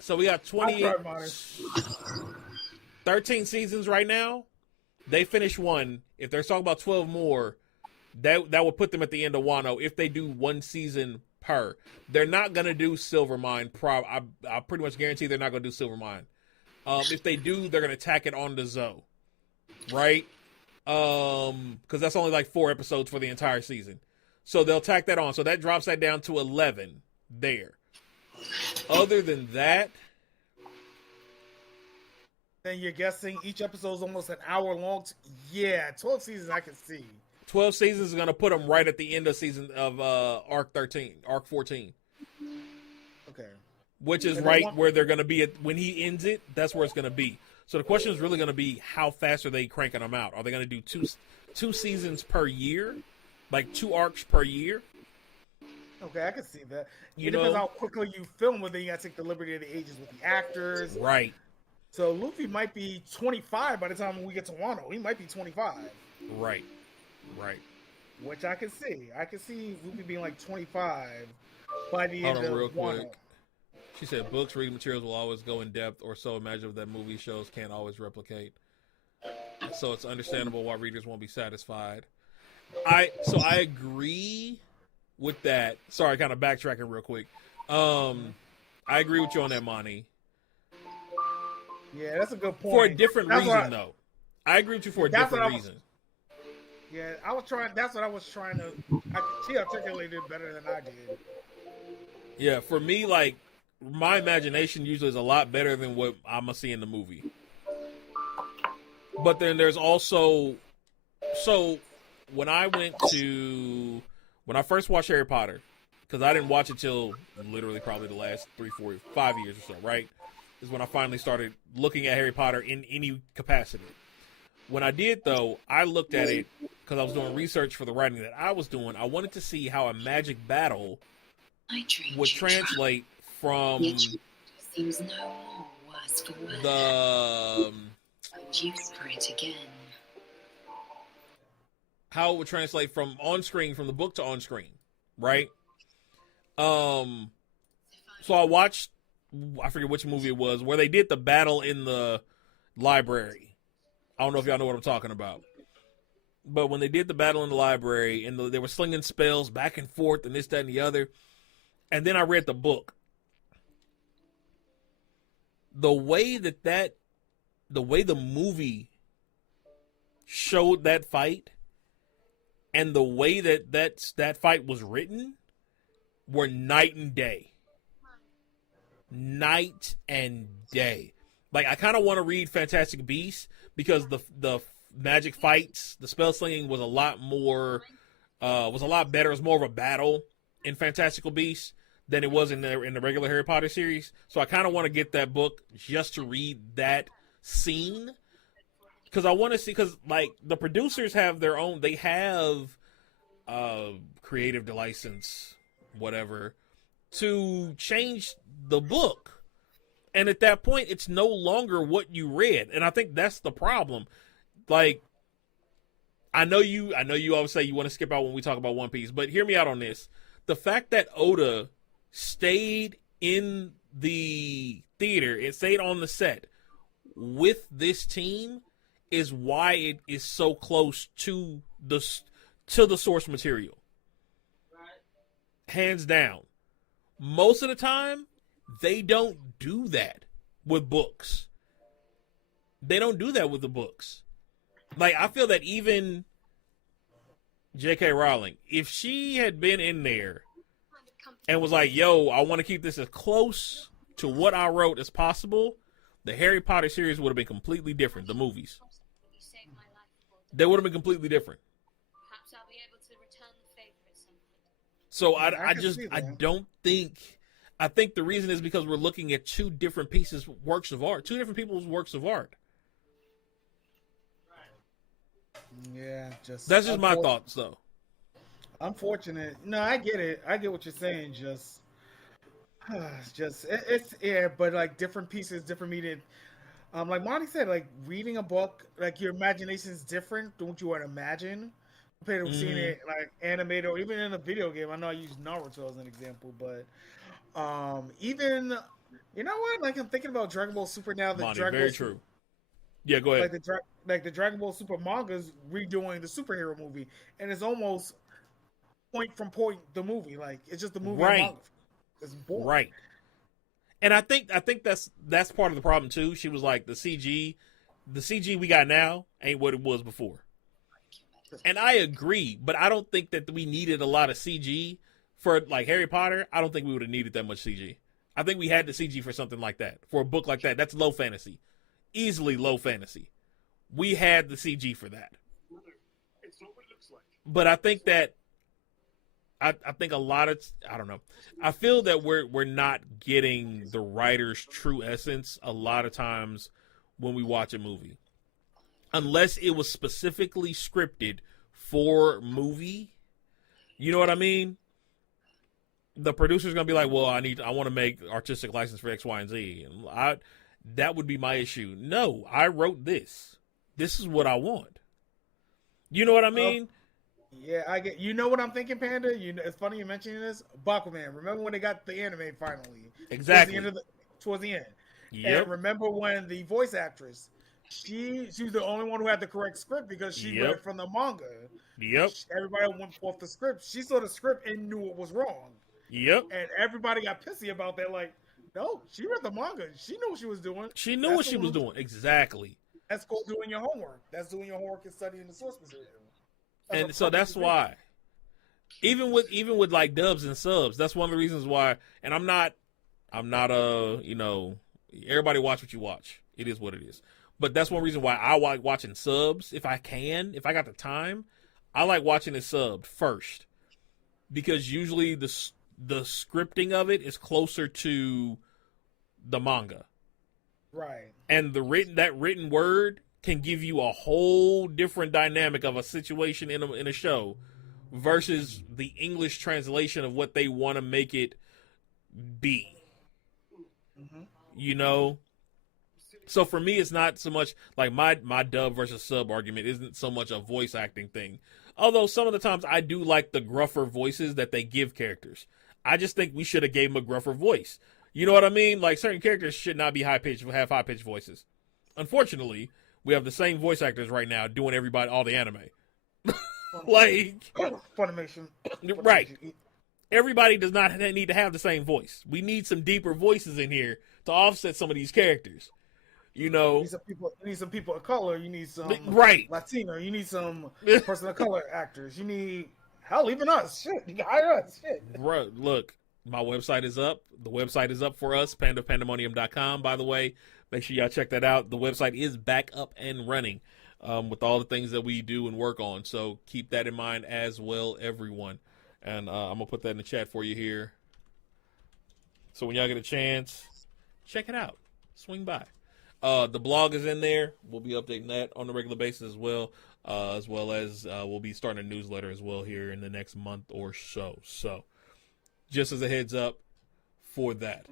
So we got 13 seasons right now. They finished 1. If they're talking about 12 more, that would put them at the end of Wano if they do 1 season per. They're not going to do Silvermine. I pretty much guarantee they're not going to do Silvermine. If they do, they're going to tack it on to Zoe. Right? Because that's only like 4 episodes for the entire season. So they'll tack that on. So that drops that down to 11 there. Other than that... Then you're guessing each episode is almost an hour long. Yeah, 12 seasons I can see. 12 seasons is going to put them right at the end of season of arc 14. Okay. Which is right where they're going to be when he ends it. That's where it's going to be. So the question is really going to be, how fast are they cranking them out? Are they going to do two seasons per year? Like 2 arcs per year? Okay, I can see that. It depends how quickly you film it. Then you got to take the liberty of the ages with the actors. Right. So Luffy might be 25 by the time we get to Wano. He might be 25. Right. Which I can see. I can see Luffy being like 25 by the end of real Wano. Quick. She said books, reading materials will always go in depth or so imaginative that movie shows can't always replicate. So it's understandable why readers won't be satisfied. I agree with that. Sorry, kind of backtracking real quick. I agree with you on that, Monty. Yeah, that's a good point. For a different reason, though. I agree with you for a different reason. Yeah, that's what I was trying to... She articulated it better than I did. Yeah, for me, like, my imagination usually is a lot better than what I'm going to see in the movie. But then there's also... So, when I first watched Harry Potter, because I didn't watch it till literally probably the last 3, 4, 5 years or so, right? Is when I finally started looking at Harry Potter in any capacity. When I did, though, I looked at it because I was doing research for the writing that I was doing. I wanted to see how a magic battle would translate from seems no more worse for wear. the Use for it again. How it would translate from on screen, from the book to on screen, right? So I watched, I forget which movie it was, where they did the battle in the library. I don't know if y'all know what I'm talking about. But when they did the battle in the library, and they were slinging spells back and forth and this, that, and the other, and then I read the book. The way the movie showed that fight and the way that fight was written were night and day. Night and day. Like, I kind of want to read Fantastic Beasts because the magic fights, the spell slinging was a lot more, was a lot better. It was more of a battle in Fantastical Beasts than it was in the regular Harry Potter series. So I kind of want to get that book just to read that scene. Because I want to see, because, like, the producers have their own, they have creative license, whatever, to change the book. And at that point, it's no longer what you read. And I think that's the problem. Like, I know you always say you want to skip out when we talk about One Piece, but hear me out on this. The fact that Oda stayed in the theater, it stayed on the set with this team is why it is so close to the source material. Hands down. Most of the time, they don't do that with books. They don't do that with the books. Like, I feel that even J.K. Rowling, if she had been in there and was like, yo, I want to keep this as close to what I wrote as possible, the Harry Potter series would have been completely different. The movies. They would have been completely different. So I think the reason is because we're looking at two different works of art, two different people's works of art. Yeah, that's just my thoughts, though. Unfortunate. No, I get it. I get what you're saying. It's but like different pieces, different media. Like Monty said, like reading a book, like your imagination is different than what you would imagine compared to seeing it like animated or even in a video game. I know I use Naruto as an example, but even you know what? Like I'm thinking about Dragon Ball Super now. Monty, very true. Yeah, go ahead. Like the Dragon Ball Super manga's redoing the superhero movie, and it's almost point from point the movie. Like it's just the movie. Right. It's boring. Right. And I think that's part of the problem too. She was like, the CG we got now ain't what it was before. And I agree, but I don't think that we needed a lot of CG for like Harry Potter. I don't think we would have needed that much CG. I think we had the CG for something like that. For a book like that, that's low fantasy. Easily low fantasy. We had the CG for that. But I think that I think a lot of, I don't know. I feel that we're not getting the writer's true essence a lot of times when we watch a movie. Unless it was specifically scripted for movie. You know what I mean? The producer's going to be like, well, I want to make artistic license for X, Y, and Z. And that would be my issue. No, I wrote this. This is what I want. You know what I mean? Yeah, I get. You know what I'm thinking, Panda? It's funny you mentioning this. Bakuman. Remember when they got the anime finally? Exactly. Towards the end. Yep. And remember when the voice actress, she's the only one who had the correct script because she read it from the manga. Yep. Everybody went off the script. She saw the script and knew it was wrong. Yep. And everybody got pissy about that. Like, no, she read the manga. She knew what she was doing. She knew what she was doing. Exactly. That's called doing your homework. That's doing your homework and studying the source material. And so that's why, even with like dubs and subs, that's one of the reasons why. And I'm not everybody watch what you watch. It is what it is. But that's one reason why I like watching subs. If I got the time, I like watching it subbed first, because usually the scripting of it is closer to the manga. Right. And that written word can give you a whole different dynamic of a situation in a show versus the English translation of what they want to make it be. Mm-hmm. You know? So for me, it's not so much like my dub versus sub argument isn't so much a voice acting thing. Although some of the times I do like the gruffer voices that they give characters. I just think we should have gave them a gruffer voice. You know what I mean? Like certain characters should not be have high-pitched voices. Unfortunately, we have the same voice actors right now doing all the anime. Like Funimation. Right. Everybody does not need to have the same voice. We need some deeper voices in here to offset some of these characters. You know, you need some people of color. You need some Latino. You need some person of color actors. You need even us. Shit, you can hire us. Shit. Bro, look, my website is up. The website is up for us. Pandemonium.com. By the way, make sure y'all check that out. The website is back up and running with all the things that we do and work on. So keep that in mind as well, everyone. And I'm gonna put that in the chat for you here. So when y'all get a chance, check it out. Swing by. The blog is in there. We'll be updating that on a regular basis as well as we'll be starting a newsletter as well here in the next month or so. So just as a heads up for that.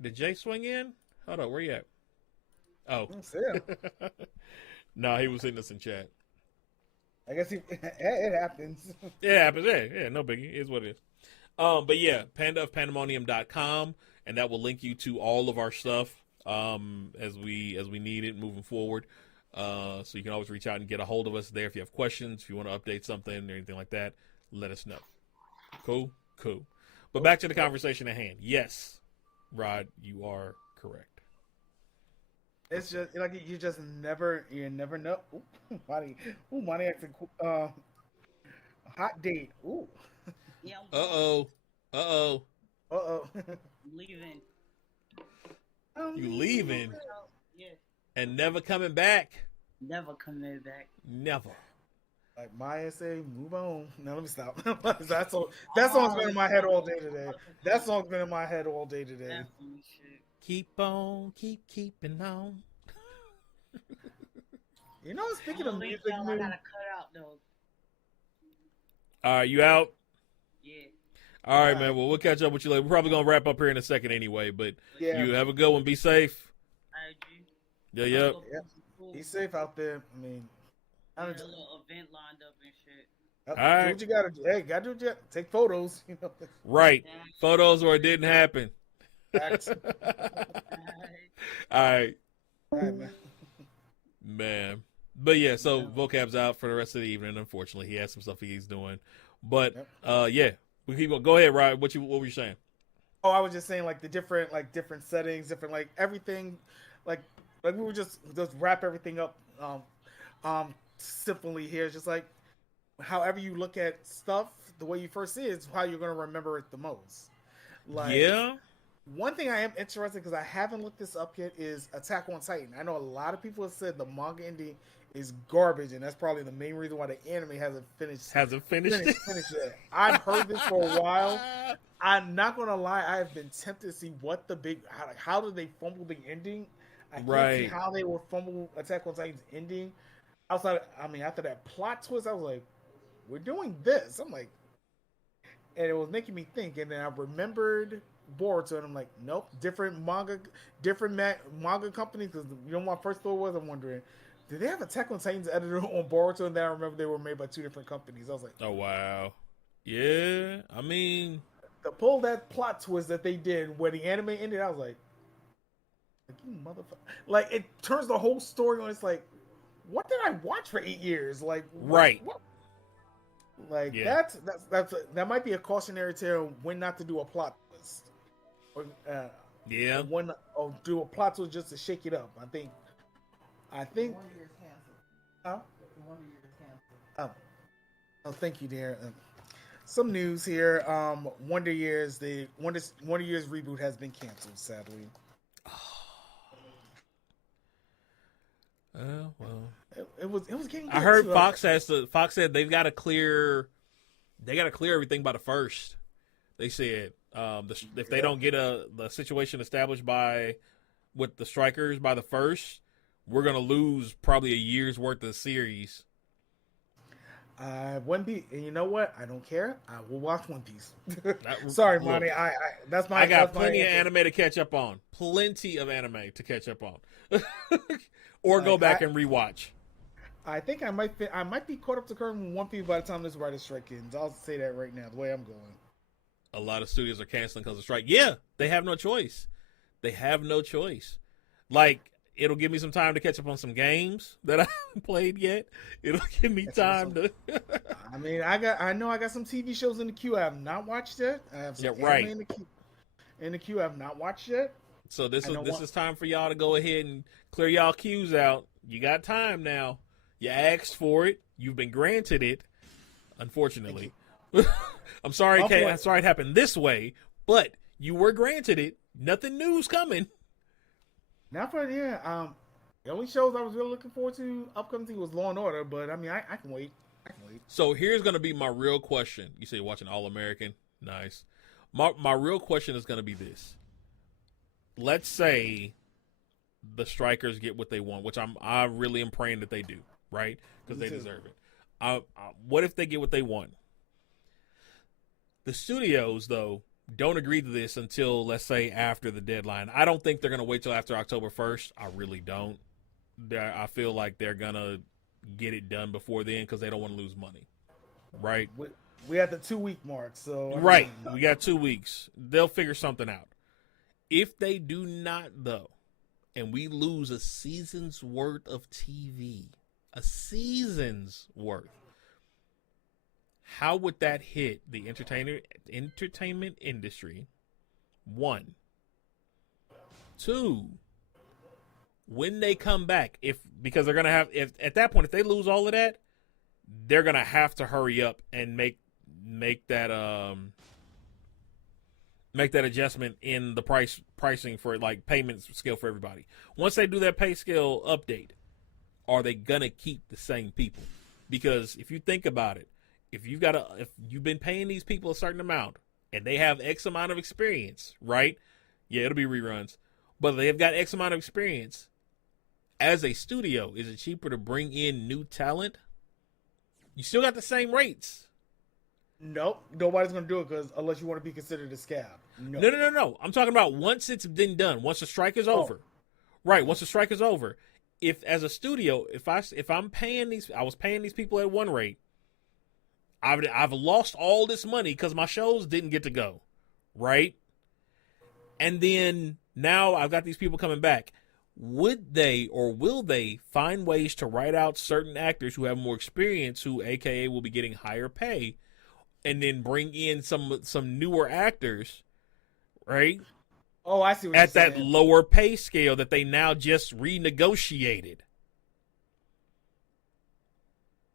Did Jay swing in? Hold on, where you at? Oh. No, he was hitting us in chat. I guess it happens. It happens. Yeah, no biggie. It is what it is. But yeah, pandemonium.com, and that will link you to all of our stuff as we need it moving forward. So you can always reach out and get a hold of us there if you have questions, if you want to update something or anything like that. Let us know. Cool. But back to the conversation at hand. Yes, Rod, you are correct. It's just like you never know. Money actually hot date. Ooh. Yeah. Uh oh. Leaving. You leaving? Yeah. And never coming back. Never coming back. Never. Like Maya say, move on. Now let me stop. that song's been in my head all day today. That song's been in my head all day today. Keep on, keeping on. You know, speaking of music, I gotta cut out though. All right, you out? Yeah. All right, man. Well, we'll catch up with you later. We're probably gonna wrap up here in a second anyway. But you have a good one. Be safe. Yeah. Be safe out there. I mean, a little event lined up and shit. All right. Do what you gotta do. Hey, gotta do what you gotta take photos. You know. Right. Photos where it didn't happen. All right. Man. But yeah, so Vocab's out for the rest of the evening. Unfortunately, he has some stuff he's doing. But yeah, we keep going. Go ahead, Ryan. What were you saying? Oh, I was just saying like the different settings, different like everything, like we were just wrap everything up simply here. It's just like however you look at stuff, the way you first see it is how you're gonna remember it the most. Like one thing I am interested because I haven't looked this up yet is Attack on Titan. I know a lot of people have said the manga ending is garbage, and that's probably the main reason why the anime hasn't finished yet. I've heard this for a while. I'm not gonna lie, I have been tempted to see what the big how did they fumble the ending. I can't see how they will fumble Attack on Titan's ending. After that plot twist, I was like, we're doing this. I'm like, and it was making me think, and then I remembered Boruto, and I'm like, nope, different manga companies. Because you know what my first thought was, I'm wondering, did they have Attack on Titan's editor on Boruto? And then I remember they were made by two different companies. I was like, oh wow, yeah. I mean, to pull that plot twist that they did where the anime ended, I was like you motherfucker! Like it turns the whole story on. It's like, what did I watch for 8 years? Like what? Like that might be a cautionary tale when not to do a plot twist. Or do a plot twist just to shake it up. I think. The 1 year is canceled. Huh? The 1 year is canceled. Oh, thank you, dear. Some news here. Wonder Years reboot has been canceled, sadly. Well. It was getting. I heard Fox said they've got to clear. They got to clear everything by the 1st. They said if they don't get the situation established with the strikers by the 1st, we're gonna lose probably a year's worth of series. One Piece, and you know what? I don't care. I will watch One Piece. Sorry, Monty. I got plenty of anime to catch up on. Plenty of anime to catch up on, or go back and rewatch. I think I might be caught up to current One Piece by the time this writer's strike ends. I'll say that right now. The way I'm going. A lot of studios are canceling because of strike. Yeah, they have no choice. Like, it'll give me some time to catch up on some games that I haven't played yet. It'll give me time to. I mean, I know I got some TV shows in the queue I have not watched yet. I have some anime in the queue I have not watched yet. So this is time for y'all to go ahead and clear y'all queues out. You got time now. You asked for it. You've been granted it. Unfortunately. I'm sorry. I'm sorry it happened this way, but you were granted it. Nothing new's coming. Now for the only shows I was really looking forward to upcoming was Law and Order, but I mean I can wait. So here's gonna be my real question. You say you're watching All American, nice. My real question is gonna be this. Let's say the strikers get what they want, which I really am praying that they do, right? Because they deserve it. What if they get what they want? The studios, though, don't agree to this until, let's say, after the deadline. I don't think they're going to wait till after October 1st. I really don't. I feel like they're going to get it done before then because they don't want to lose money. Right? We at the 2-week mark, so... Right. We got 2 weeks. They'll figure something out. If they do not, though, and we lose a season's worth of TV, a season's worth, how would that hit the entertainment industry? 1. 2, when they come back, because they're gonna have, if at that point, if they lose all of that, they're gonna have to hurry up and make that adjustment in the pricing for like payment scale for everybody. Once they do that pay scale update, are they gonna keep the same people? Because if you think about it, if you've been paying these people a certain amount and they have X amount of experience, right? Yeah, it'll be reruns, but they've got X amount of experience. As a studio, is it cheaper to bring in new talent? You still got the same rates. Nope, nobody's gonna do it unless you want to be considered a scab. No. I'm talking about once it's been done, once the strike is over. Right, once the strike is over. If as a studio, if I'm paying I was paying these people at one rate. I've lost all this money because my shows didn't get to go, right? And then now I've got these people coming back. Would they or will they find ways to write out certain actors who have more experience, who AKA will be getting higher pay, and then bring in some newer actors, right? Oh, I see what at you're that saying. lower pay scale that they now just renegotiated.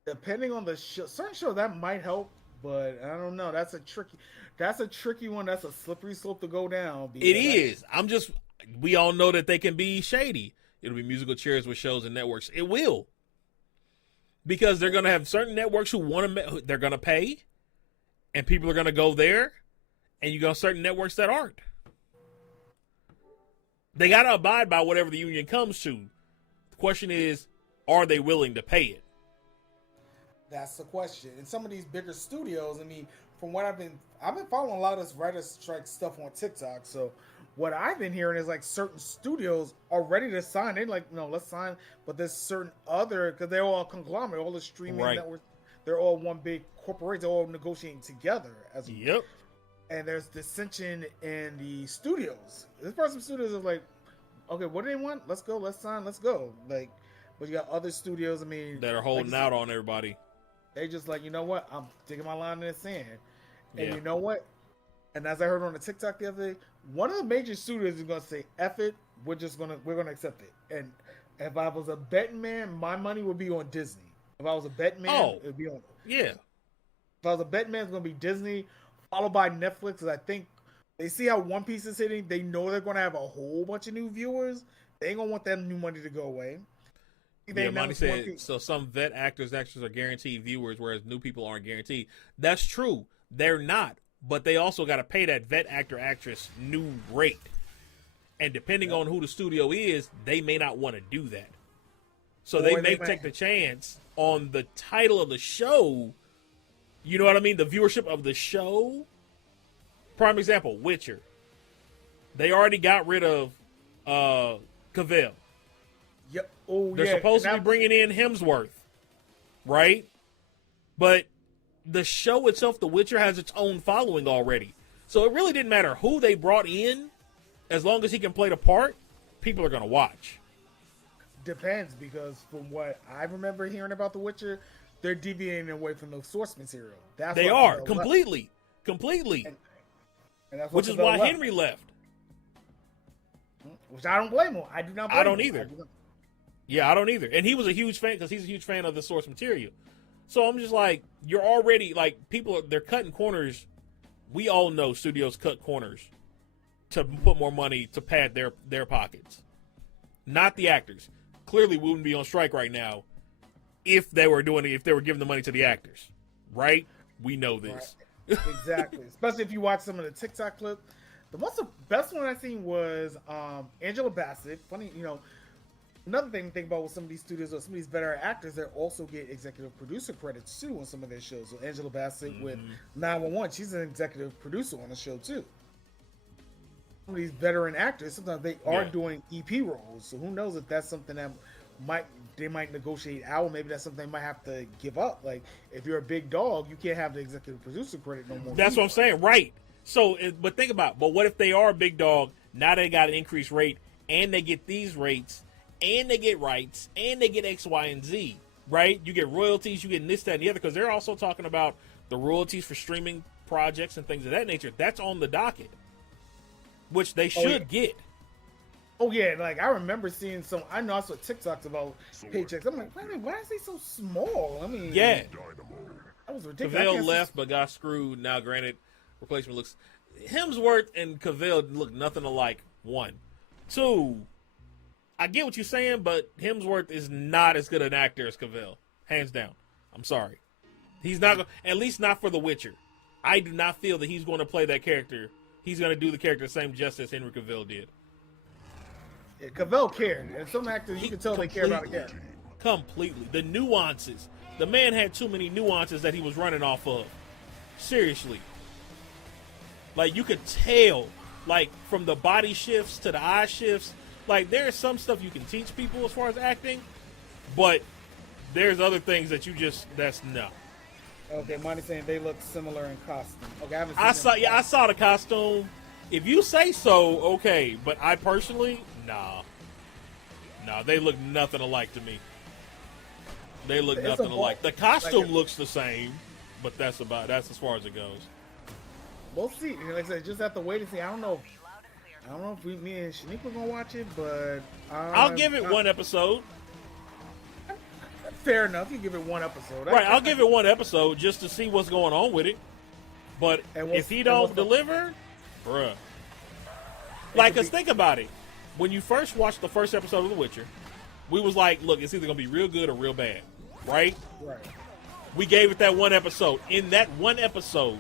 Depending on the show, certain show that might help, but I don't know. That's a tricky one. That's a slippery slope to go down. It is. We all know that they can be shady. It'll be musical chairs with shows and networks. It will, because they're gonna have certain networks who they're gonna pay, and people are gonna go there, and you got certain networks that aren't. They gotta abide by whatever the union comes to. The question is, are they willing to pay it? That's the question. And some of these bigger studios, I mean, from what I've been following a lot of this writer strike stuff on TikTok. So what I've been hearing is like certain studios are ready to sign. They're like, no, let's sign. But there's certain other, because they're all conglomerate, all the streaming networks, they're all one big corporation. They're all negotiating together. Yep. And there's dissension in the studios. There's probably some studios are like, okay, what do they want? Let's go. Let's sign. Let's go. Like, but you got other studios, I mean, that are holding out on everybody. They just like, you know what? I'm digging my line in the sand. And you know what? And as I heard on the TikTok the other day, one of the major studios is going to say, F it, we're going to accept it. And if I was a betting man, my money would be on Disney. If I was a betting man, it would be on... Yeah. If I was a betting man, it's going to be Disney, followed by Netflix, because I think they see how One Piece is hitting. They know they're going to have a whole bunch of new viewers. They ain't going to want that new money to go away. Money said, so some vet actors are guaranteed viewers, whereas new people aren't guaranteed. That's true. They're not. But they also got to pay that vet actor actress new rate. And depending on who the studio is, they may not want to do that. So they may take the chance on the title of the show. You know what I mean? The viewership of the show. Prime example, Witcher. They already got rid of Cavell. Yep. Oh, They're supposed to be bringing in Hemsworth, right? But the show itself, The Witcher, has its own following already. So it really didn't matter who they brought in. As long as he can play the part, people are going to watch. Depends, because from what I remember hearing about The Witcher, they're deviating away from the source material. They are, completely. And that's which is why Henry left. Which I don't blame him. I do not blame him. I don't either. Yeah, I don't either. And he was a huge fan because he's a huge fan of the source material. So I'm just like, you're already, like, they're cutting corners. We all know studios cut corners to put more money to pad their pockets. Not the actors. Clearly, we wouldn't be on strike right now if they were giving the money to the actors. Right? We know this. Right. Exactly. Especially if you watch some of the TikTok clips. The best one I seen was Angela Bassett. Funny, another thing to think about with some of these studios or some of these veteran actors, they also get executive producer credits too on some of their shows. So Angela Bassett with 911, she's an executive producer on the show too. of these veteran actors, sometimes they are doing EP roles. So who knows if that's something that they might negotiate out. Maybe that's something they might have to give up. Like if you're a big dog, you can't have the executive producer credit no more. That's what I'm saying, right? So, but think about it. But what if they are a big dog? Now they got an increased rate, and they get these rates, and they get rights, and they get X, Y, and Z, right? You get royalties, you get this, that, and the other, because they're also talking about the royalties for streaming projects and things of that nature. That's on the docket, which they should get. Oh yeah, like I remember seeing some. I know I saw TikToks about paychecks. I'm like, wait, why is he so small? I mean, yeah, that was ridiculous. Cavill left but got screwed. Now, granted, replacement looks. Hemsworth and Cavill look nothing alike. 1, 2. I get what you're saying, but Hemsworth is not as good an actor as Cavill, hands down. I'm sorry, he's not. At least not for The Witcher. I do not feel that he's going to play that character. He's going to do the character the same justice Henry Cavill did. Yeah, Cavill cared, and some actors you can tell they care about a character. Completely, the nuances. The man had too many nuances that he was running off of. Seriously, like you could tell, like from the body shifts to the eye shifts. Like there's some stuff you can teach people as far as acting, but there's other things that that's no. Okay, Monty's saying they look similar in costume. Okay, I saw the costume. If you say so, okay, but I personally, nah, they look nothing alike to me. They look nothing alike. The costume looks the same, but that's as far as it goes. We'll see. Like I said, just have to wait and see. I don't know if me and Shaniqua gonna watch it, but I'll give it one episode. Fair enough. You give it one episode, right? I'll give it one episode just to see what's going on with it. But if he don't deliver, bruh, like, cause think about it. When you first watched the first episode of The Witcher, we was like, look, it's either gonna be real good or real bad, right? Right. We gave it that one episode. In that one episode,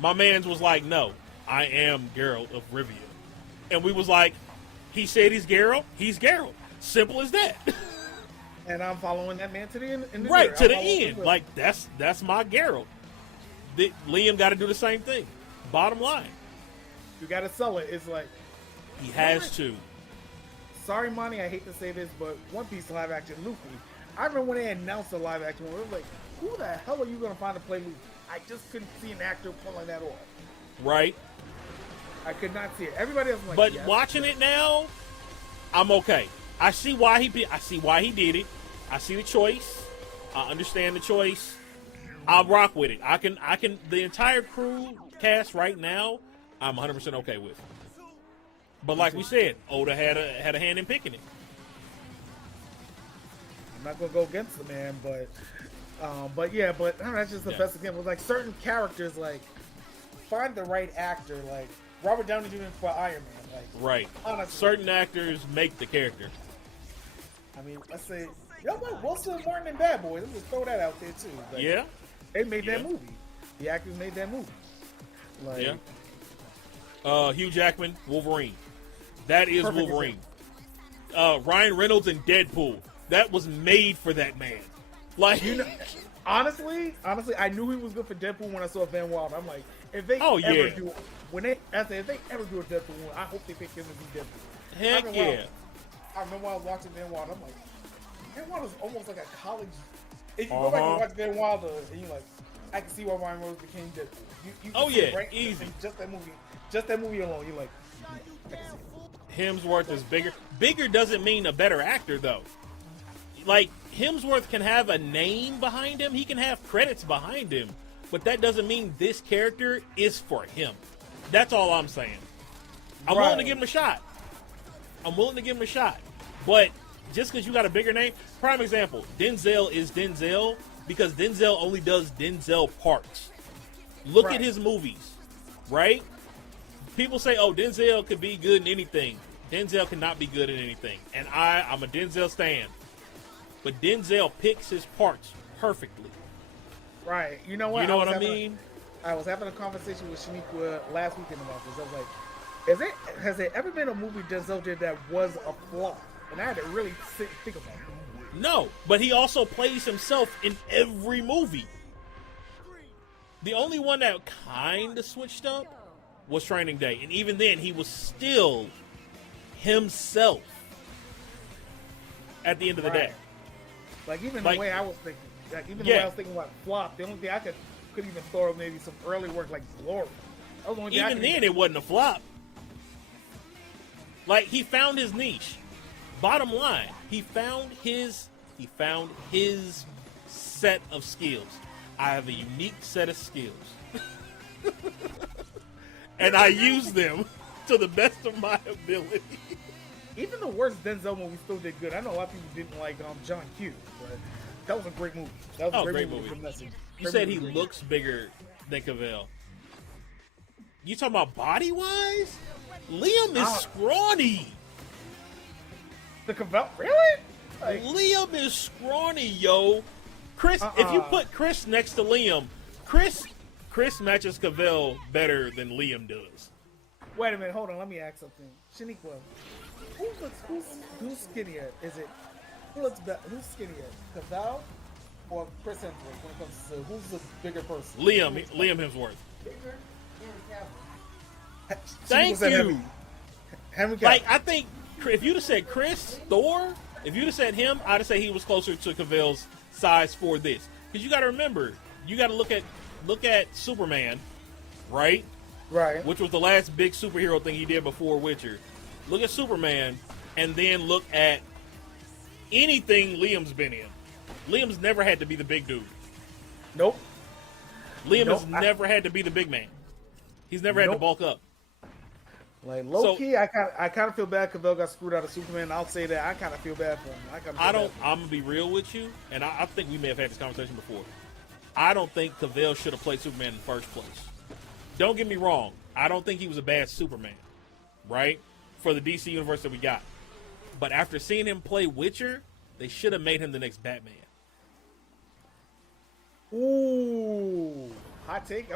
my man's was like, no, I am Geralt of Rivia. And we was like, he said he's Geralt, he's Geralt. Simple as that. And I'm following that man to the end. Right, to the end. Like, that's my Geralt. Liam got to do the same thing. Bottom line. You got to sell it. It's like... He has to. Sorry, Monty, I hate to say this, but One Piece live action Luffy. I remember when they announced the live action one, it was like, who the hell are you going to find to play Luffy? I just couldn't see an actor pulling that off. Right. I could not see it. Everybody else was like, but yes. Watching it now, I'm okay. I see why he did it. I see the choice. I understand the choice. I'll rock with it. I can the entire crew cast right now, I'm 100% okay with. But like we said, Oda had a hand in picking it. I'm not gonna go against the man, but yeah, but I don't know, that's just the best example. Like certain characters, like find the right actor, like Robert Downey Jr. for Iron Man, like right. Honestly, certain actors make the character. I mean, let's say, Wilson Martin and Bad Boys. Let's just throw that out there too. Like, yeah, they made that movie. The actors made that movie. Like, Hugh Jackman, Wolverine. That is Perfect Wolverine. Ryan Reynolds and Deadpool. That was made for that man. Like, you know, honestly, I knew he was good for Deadpool when I saw Van Wilder. I'm like, if they if they ever do a Deadpool one, I hope they pick him to be Deadpool. Heck yeah. I remember when I was watching Van Wilder, I'm like, Van Wilder's almost like a college. If you go back and watch Van Wilder, and you're like, I can see why Ryan Reynolds became Deadpool. Easy. Just that movie alone, you're like, I can see it. Hemsworth is bigger. Bigger doesn't mean a better actor, though. Like, Hemsworth can have a name behind him. He can have credits behind him. But that doesn't mean this character is for him. That's all I'm saying. I'm willing to give him a shot. But just because you got a bigger name, prime example, Denzel is Denzel because Denzel only does Denzel parts. Look at his movies, right? People say, oh, Denzel could be good in anything. Denzel cannot be good in anything. And I'm a Denzel stan. But Denzel picks his parts perfectly. Right. You know what? You know what I mean? I was having a conversation with Shaniqua last weekend about this. I was like, has there ever been a movie Denzel did that was a flop? And I had to really think about it. No, but he also plays himself in every movie. The only one that kind of switched up was Training Day, and even then, he was still himself at the end of the day. Like even Like- the way I was thinking, like even the Yeah. way I was thinking about flop, the only thing I could even throw maybe some early work like Glory. That was the only thing I Even could then, it wasn't a flop. Like, he found his niche. Bottom line, he found his set of skills. I have a unique set of skills. And I use them to the best of my ability. Even the worst Denzel movie still did good. I know a lot of people didn't like John Q, but that was a great movie. That was a great movie. With the message. You Great said movie, he great looks bigger than Cavell. You talking about body wise? Liam is scrawny. The Cavell, really? Like, Liam is scrawny, yo. Chris, if you put Chris next to Liam, Chris matches Cavell better than Liam does. wait a minute, hold on. Let me ask something. Shaniqua, who's skinnier? Is it who's skinnier, Cavell or Chris Hemsworth? When it comes to who's the bigger person? Liam Hemsworth. Thank Shaniqua said you. Henry Cavill. Like, I think if you'd have said Chris Thor, if you'd have said him, I'd have said he was closer to Cavell's size for this. Because you got to remember, you got to look at Superman, right? Right. Which was the last big superhero thing he did before Witcher. Look at Superman, and then look at anything Liam's been in. Liam's never had to be the big dude. Nope. Liam Nope. has never had to be the big man. He's never had to Nope. bulk up. Like low key, I kind of feel bad Cavell got screwed out of Superman. I'll say that I kind of feel bad for him. I'm gonna be real with you, and I think we may have had this conversation before. I don't think Cavell should have played Superman in the first place. Don't get me wrong. I don't think he was a bad Superman, right? For the DC universe that we got. But after seeing him play Witcher, they should have made him the next Batman. Ooh, hot take.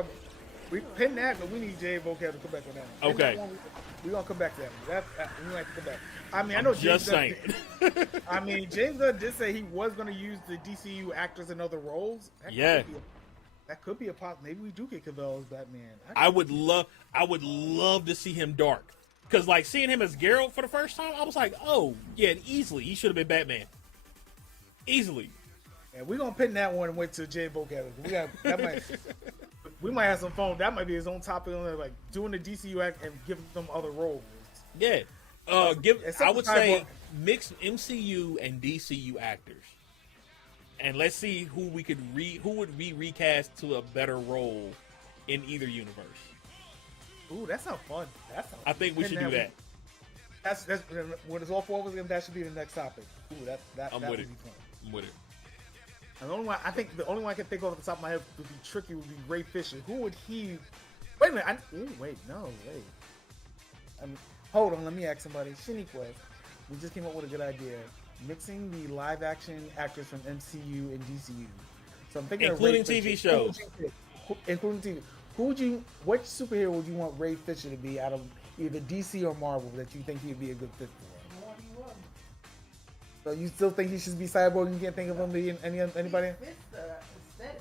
We pinned that, but we need Jay Vocab to come back on that. Pin Okay. that one. We're gonna come back to that. We might have to come back. I mean, I know James Just saying. James Gunn did say he was gonna use the DCU actors in other roles. That could be a pop. Maybe we do get Cavell as Batman. I would love to see him dark. Because, like, seeing him as Geralt for the first time, I was like, oh, yeah, easily. He should have been Batman. Easily. Yeah, we're gonna pin that one and wait till Jay Vocab. We might have some fun. That might be his own topic on there, like doing the DCU act and giving them other roles. Yeah. I would say mix MCU and DCU actors. And let's see who would we recast to a better role in either universe. Ooh, that sounds fun. I think we should do that. That's when it's all four of us, that should be the next topic. Ooh, that I'm would with be it. fun. I'm with it. And the only one I can think of off the top of my head would be tricky would be Ray Fisher. Who would he? Wait a minute. Wait. Hold on. Let me ask somebody. Shaniqua, we just came up with a good idea. Mixing the live action actors from MCU and DCU. So I'm thinking including of Ray TV Fisher. shows. Including TV. What superhero would you want Ray Fisher to be out of either DC or Marvel that you think he'd be a good fit for? So you still think he should be Cyborg? You can't think of him being anybody? He fits the aesthetic.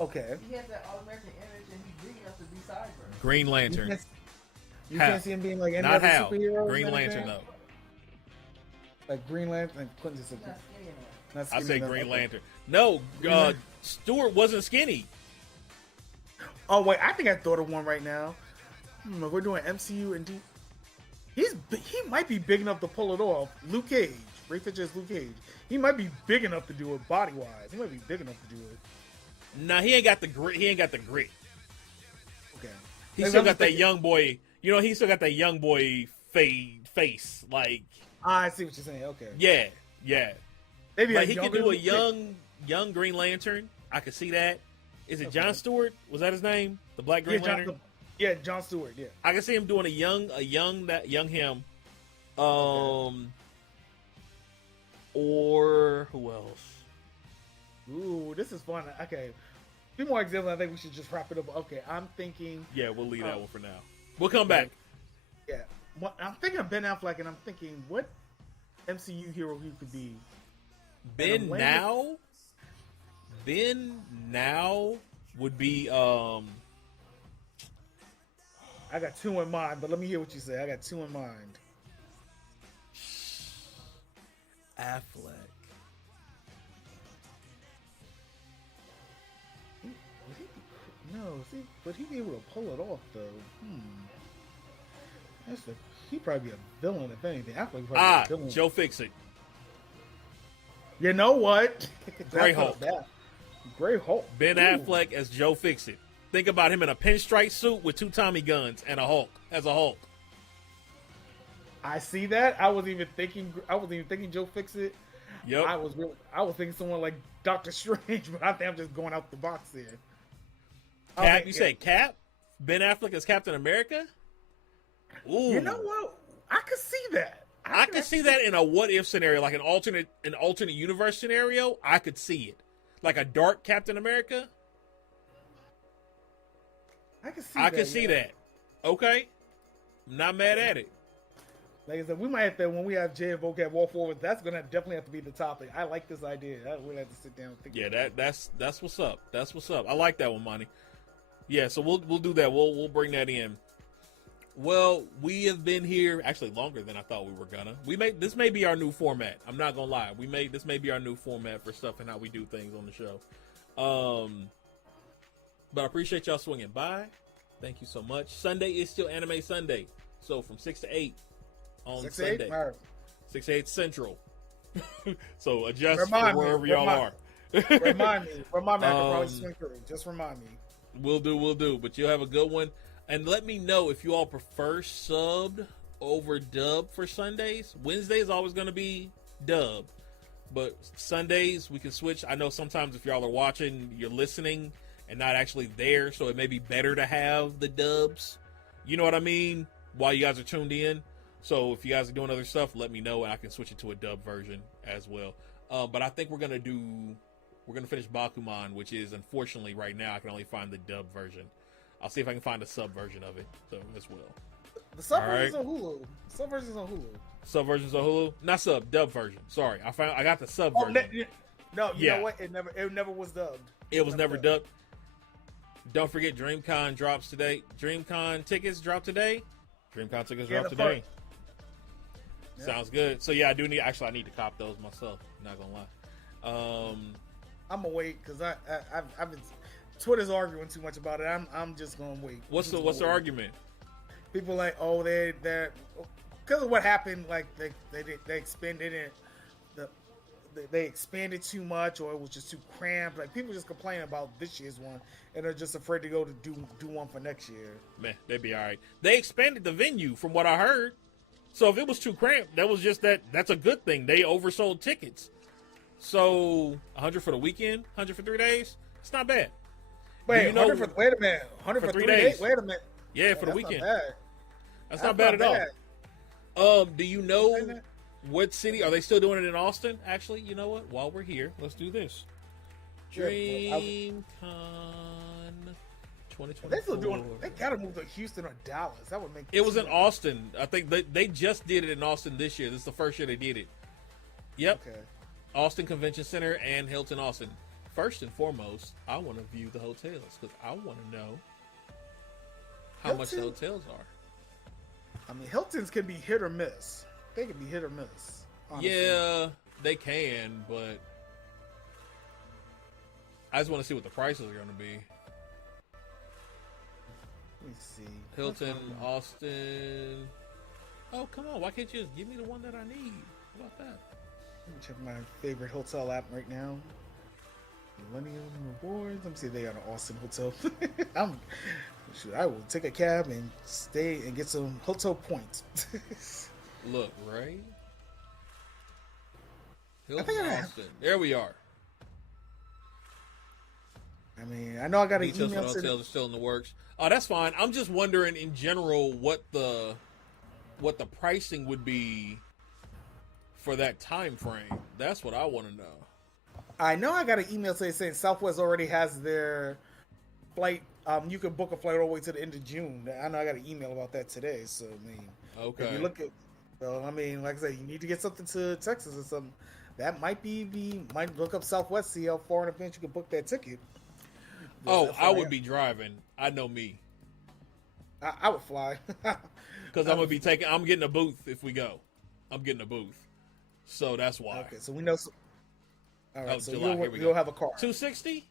Okay. He has that all-American image, and he's big enough to be Cyborg. Green Lantern. You can't see him being like any Not other Hal. superhero. Green Lantern, no. Like Green Lantern and Clinton just said. He's not skinny enough. Not I skinny say enough. Green Okay. Lantern. No, Lantern. Stewart wasn't skinny. Oh wait, I think I thought of one right now. If we're doing MCU and he might be big enough to pull it off. Luke Cage. Ray Fisher is Luke Cage. He might be big enough to do it body wise. He might be big enough to do it. Nah, he ain't got the grit. Okay. He still got that young boy. You know, he still got that young boy face. Like, I see what you're saying. Okay. yeah. Maybe Like, he could do a Luke Cage. young Green Lantern. I could see that. Is it John Stewart? Was that his name? The Black Green Lantern? John Stewart. Yeah. I can see him doing a young him. Or who else? Ooh, this is fun. Okay. A few more examples. I think we should just wrap it up. Okay, I'm thinking. Yeah, we'll leave that one for now. We'll come back. Yeah. I'm thinking of Ben Affleck, and I'm thinking what MCU hero he could be. Ben now would be I I got two in mind, but let me hear what you say. I got two in mind. Affleck. No, see, but he'd be able to pull it off though. He'd probably be a villain if anything. Affleck probably be a villain. Joe Fixit. You know what? Grey Hulk. Grey Hulk. Ben Affleck as Joe Fixit. Think about him in a pinstripe suit with two Tommy guns and a Hulk as a Hulk. I see that. I wasn't even thinking Joe Fixit. Yep. I was thinking someone like Doctor Strange, but I think I'm just going out the box here. Cap, you say Cap? Ben Affleck as Captain America? Ooh. You know what? I could see that. I could see that in a what if scenario, like an alternate universe scenario. I could see it, like a dark Captain America. I could see that. Okay, I'm not mad at it. Like I said, we might have to, when we have Jay and Vocab walk forward, that's gonna definitely have to be the topic. I like this idea. We'll have to sit down and think. Yeah, that's what's up. That's what's up. I like that one, Monty. Yeah, so we'll do that. We'll bring that in. Well, we have been here actually longer than I thought we were gonna. This may be our new format. I'm not gonna lie. This may be our new format for stuff and how we do things on the show. But I appreciate y'all swinging by. Thank you so much. Sunday is still Anime Sunday, so from 6 to 8 on 6 Sunday. 6 to 8 Central. So adjust for wherever y'all are. Remind me. I can probably swing through. Just remind me. We'll do. But you'll have a good one. And let me know if you all prefer subbed over dub for Sundays. Wednesday is always going to be dub. But Sundays, we can switch. I know sometimes if y'all are watching, you're listening and not actually there. So it may be better to have the dubs. You know what I mean? While you guys are tuned in. So if you guys are doing other stuff, let me know and I can switch it to a dub version as well. But I think we're going to finish Bakuman, which is unfortunately right now I can only find the dub version. I'll see if I can find a sub version of it as well. The sub version's on Hulu. Sub version's on Hulu. Not sub, dub version. Sorry, I got the sub version. You know what? It never was dubbed. It was never dubbed. Don't forget DreamCon drops today. DreamCon tickets drop today. Drop today. Yeah. Sounds good. So yeah, I need to cop those myself. Not gonna lie. I'm gonna wait because I've been. Twitter's arguing too much about it. I'm just gonna wait. What's the argument? People like, oh, they're because of what happened. Like they expanded it. They expanded too much, or it was just too cramped. Like people just complain about this year's one, and they're just afraid to go to do one for next year. Man, they'd be all right. They expanded the venue, from what I heard. So if it was too cramped, that was just that's a good thing. They oversold tickets. So 100 for the weekend, 100 for 3 days. It's not bad. Wait, wait a minute. 100 for 3 days? Wait a minute. Yeah, for the weekend. Not bad. That's not bad at all. Do you know what city? Are they still doing it in Austin? Actually, you know what? While we're here, let's do this. DreamCon 2024. They still doing. They gotta move to Houston or Dallas. That would make. It was in Austin. I think they just did it in Austin this year. This is the first year they did it. Yep. Okay. Austin Convention Center and Hilton Austin. First and foremost, I want to view the hotels because I want to know how much the hotels are. I mean, Hilton's can be hit or miss. They can be hit or miss. Honestly. Yeah, they can, but I just want to see what the prices are going to be. Let me see. Hilton, Austin. Oh, come on. Why can't you just give me the one that I need? How about that? Let me check my favorite hotel app right now. Millennium Rewards. Let me see if they got an Austin hotel. I will take a cab and stay and get some hotel points. Look, right? Hilton, Austin. There we are. I mean, I know I got an email. Hotels are still in the works. Oh, that's fine. I'm just wondering in general what the pricing would be for that time frame. That's what I want to know. I know I got an email today saying Southwest already has their flight. You can book a flight all the way to the end of June. I know I got an email about that today. So I mean, okay. If you look at, well, I mean, like I said, you need to get something to Texas or something. That might might look up Southwest, see how far in advance you can book that ticket. Oh, I would be driving. I know me. I would fly. Because I'm getting a booth if we go. I'm getting a booth. So that's why. Okay, so we know. All right, so July. Here we you'll go. have a car. 260?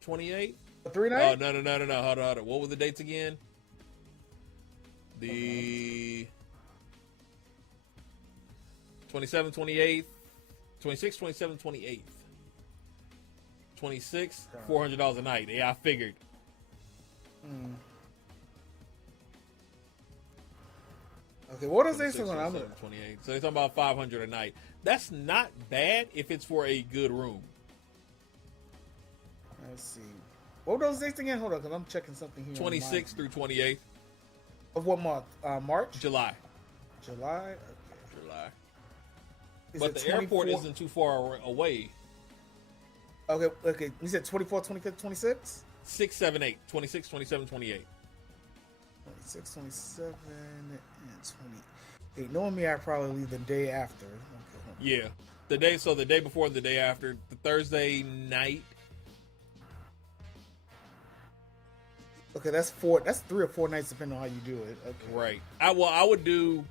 28? A 3 night? Oh, no. Hold on. What were the dates again? The 27, 28, 26, 27, 28. 26, $400 a night. Yeah, I figured. Okay, what does they say 26, when I'm 27, 28. So they're talking about 500 a night. That's not bad if it's for a good room. Let's see. What were those dates again? Hold on, because I'm checking something here. 26 through 28. Of what month? March? July. July? Okay. July. Is But it the 24? airport isn't too far away. Okay. You said 24, 25, 26? 6, 7, 8. 26, 27, 28. 26, 27, and 28. Knowing me, I'd probably leave the day after. Okay. Yeah. The day before and the day after. The Thursday night. Okay, that's 3 or 4 nights depending on how you do it. Okay. Right. I would do,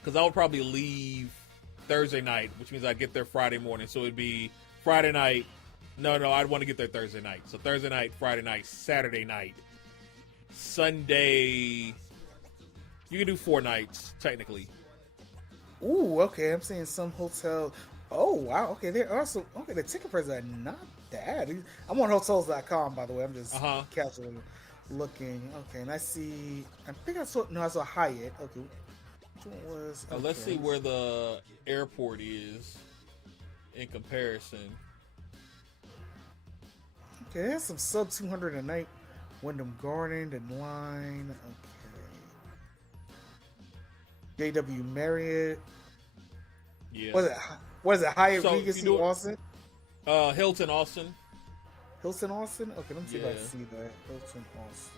because I would probably leave Thursday night, which means I'd get there Friday morning. So it'd be Friday night. No, I'd want to get there Thursday night. So Thursday night, Friday night, Saturday night, Sunday. You can do 4 nights, technically. Ooh, okay. I'm seeing some hotel. Oh, wow. Okay, they're also the ticket prices are not bad. I'm on hotels.com, by the way. I'm just casually looking. Okay, and I think I saw Hyatt. Okay, which one was? Okay. Let's see where the airport is in comparison. Okay, there's some sub 200 a night. Wyndham Garden and Line. Okay. JW Marriott. Yeah. What is it? Hyatt Regency Austin? Hilton Austin. Hilton Austin? Okay, let me see if I Yeah. see that. Hilton Austin.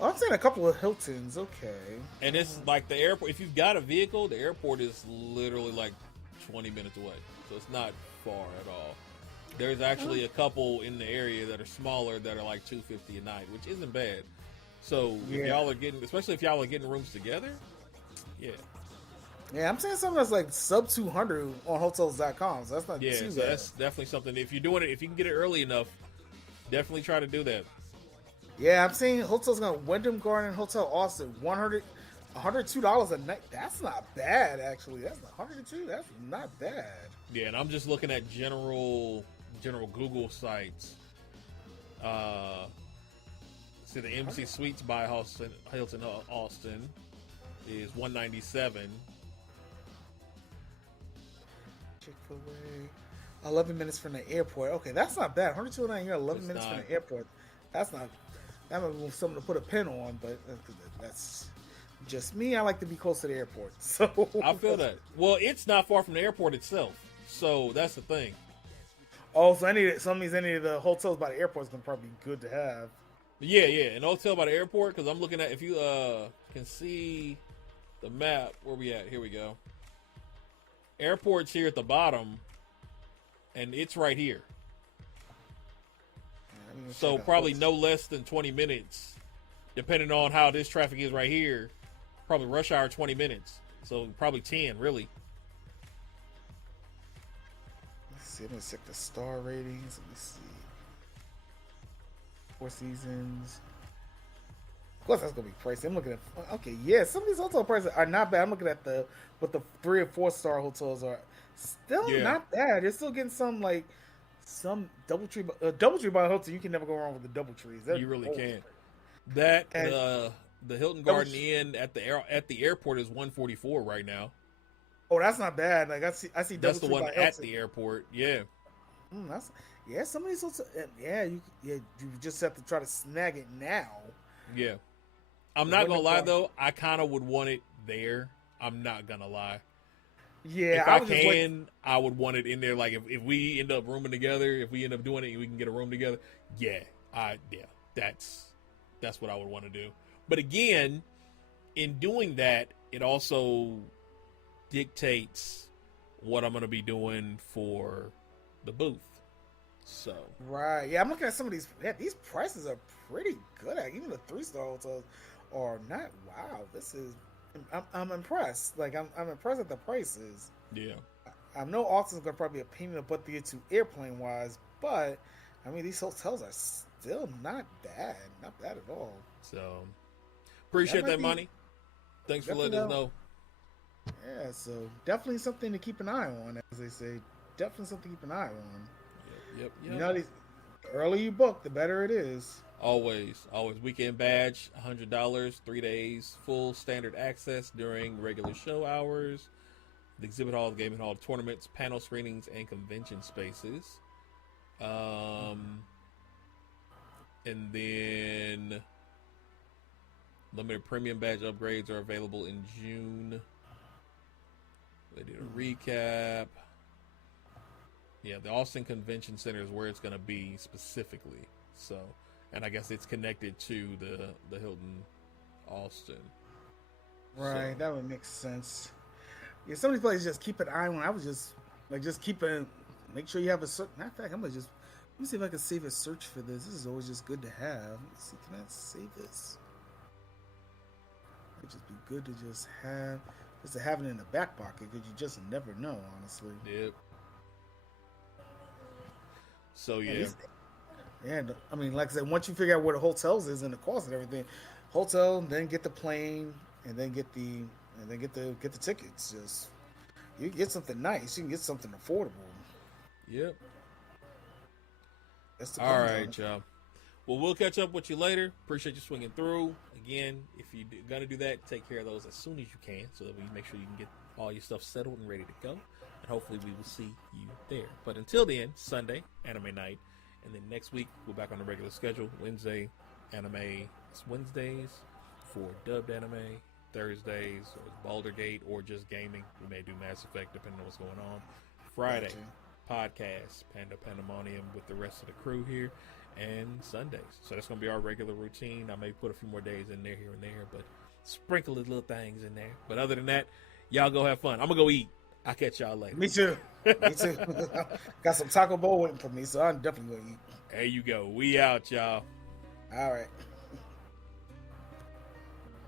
I'm seeing a couple of Hiltons. Okay. And it's like the airport. If you've got a vehicle, the airport is literally like 20 minutes away. So it's not far at all. There's actually a couple in the area that are smaller that are like $250 a night, which isn't bad. So if y'all are getting, especially if y'all are getting rooms together, yeah. Yeah, I'm saying something that's like sub 200 on hotels.com. So that's not too bad. So that's definitely something. If you're doing it, if you can get it early enough, definitely try to do that. Yeah, I'm seeing hotels got Wyndham Garden Hotel Austin, $102 a night. That's not bad, actually. That's $102. That's not bad. Yeah, and I'm just looking at general Google sites. See, the Embassy Suites by Hilton Austin is $197. Chick-fil-A, 11 minutes from the airport. Okay, that's not bad. 102 a night here, 11 minutes from the airport. That's not. That might be something to put a pin on, but that's just me. I like to be close to the airport, so I feel that. Well, it's not far from the airport itself, so that's the thing. Oh, so any of the hotels by the airport is gonna probably be good to have. Yeah, an hotel by the airport, because I'm looking at, if you can see the map, where we at? Here we go. Airport's here at the bottom, and it's right here. So probably no less than 20 minutes, depending on how this traffic is right here. Probably rush hour 20 minutes. So probably 10, really. Let's see. Let me check the star ratings. Let me see. 4 Seasons. Of course, that's gonna be pricey. I'm looking at. Okay, yeah, some of these hotel prices are not bad. I'm looking at what the 3 or 4 star hotels are. Still not bad. You're still getting some DoubleTree by Hilton. You can never go wrong with the DoubleTrees. You really can't. That the Hilton Garden Inn at the airport is $144 right now. Oh, that's not bad. Like I see. That's the one at the airport. Yeah. Some of these hotels. You just have to try to snag it now. Yeah. I'm not gonna lie though. I kind of would want it there. I'm not gonna lie. Yeah, I would want it in there. Like if we end up rooming together, if we end up doing it, and we can get a room together. That's what I would want to do. But again, in doing that, it also dictates what I'm going to be doing for the booth. So Right. Yeah, I'm looking at some of these. Yeah, these prices are pretty good. Even the 3-star hotels are not. Wow, this is. I'm impressed. Like I'm impressed at the prices. yeah. I know Austin's gonna probably be a pain in the butt to get to airplane wise, but I mean these hotels are still not bad. Not bad at all. So appreciate that, money. Thanks for letting us know. Yeah, so definitely something to keep an eye on, as they say. Definitely something to keep an eye on. Yep. You know, the earlier you book, the better it is. Always. Weekend badge, $100, 3 days, full standard access during regular show hours. The exhibit hall, the gaming hall, tournaments, panel screenings, and convention spaces. And then limited premium badge upgrades are available in June. They did a recap. Yeah, the Austin Convention Center is where it's going to be specifically. So, and I guess it's connected to the Hilton Austin. Right, So, that would make sense. Yeah, some of these places just keep an eye on. I was just make sure you have a certain. Matter of fact, let me see if I can save a search for this. This is always just good to have. Let's see, can I save this? It'd just be good to just have it in the back pocket because you just never know, honestly. Yep. So yeah. Yeah, I mean, like I said, once you figure out where the hotels is and the cost and everything, hotel, then get the plane, and then get the tickets. Just you can get something nice. You can get something affordable. Yep. All right, y'all. Well, we'll catch up with you later. Appreciate you swinging through. Again, if you're going to do that, take care of those as soon as you can so that we make sure you can get all your stuff settled and ready to go. And hopefully we will see you there. But until then, Sunday, anime night. And then next week, we're back on the regular schedule. Wednesday, anime. It's Wednesdays for dubbed anime. Thursdays, or Baldur's Gate, or just gaming. We may do Mass Effect, depending on what's going on. Friday, podcast, Pandemonium with the rest of the crew here. And Sundays. So that's going to be our regular routine. I may put a few more days in there, here and there, but sprinkle the little things in there. But other than that, y'all go have fun. I'm going to go eat. I'll catch y'all later. Me too. Me too. Got some Taco Bell waiting for me, so I'm definitely going to eat. There you go. We out, y'all. All right.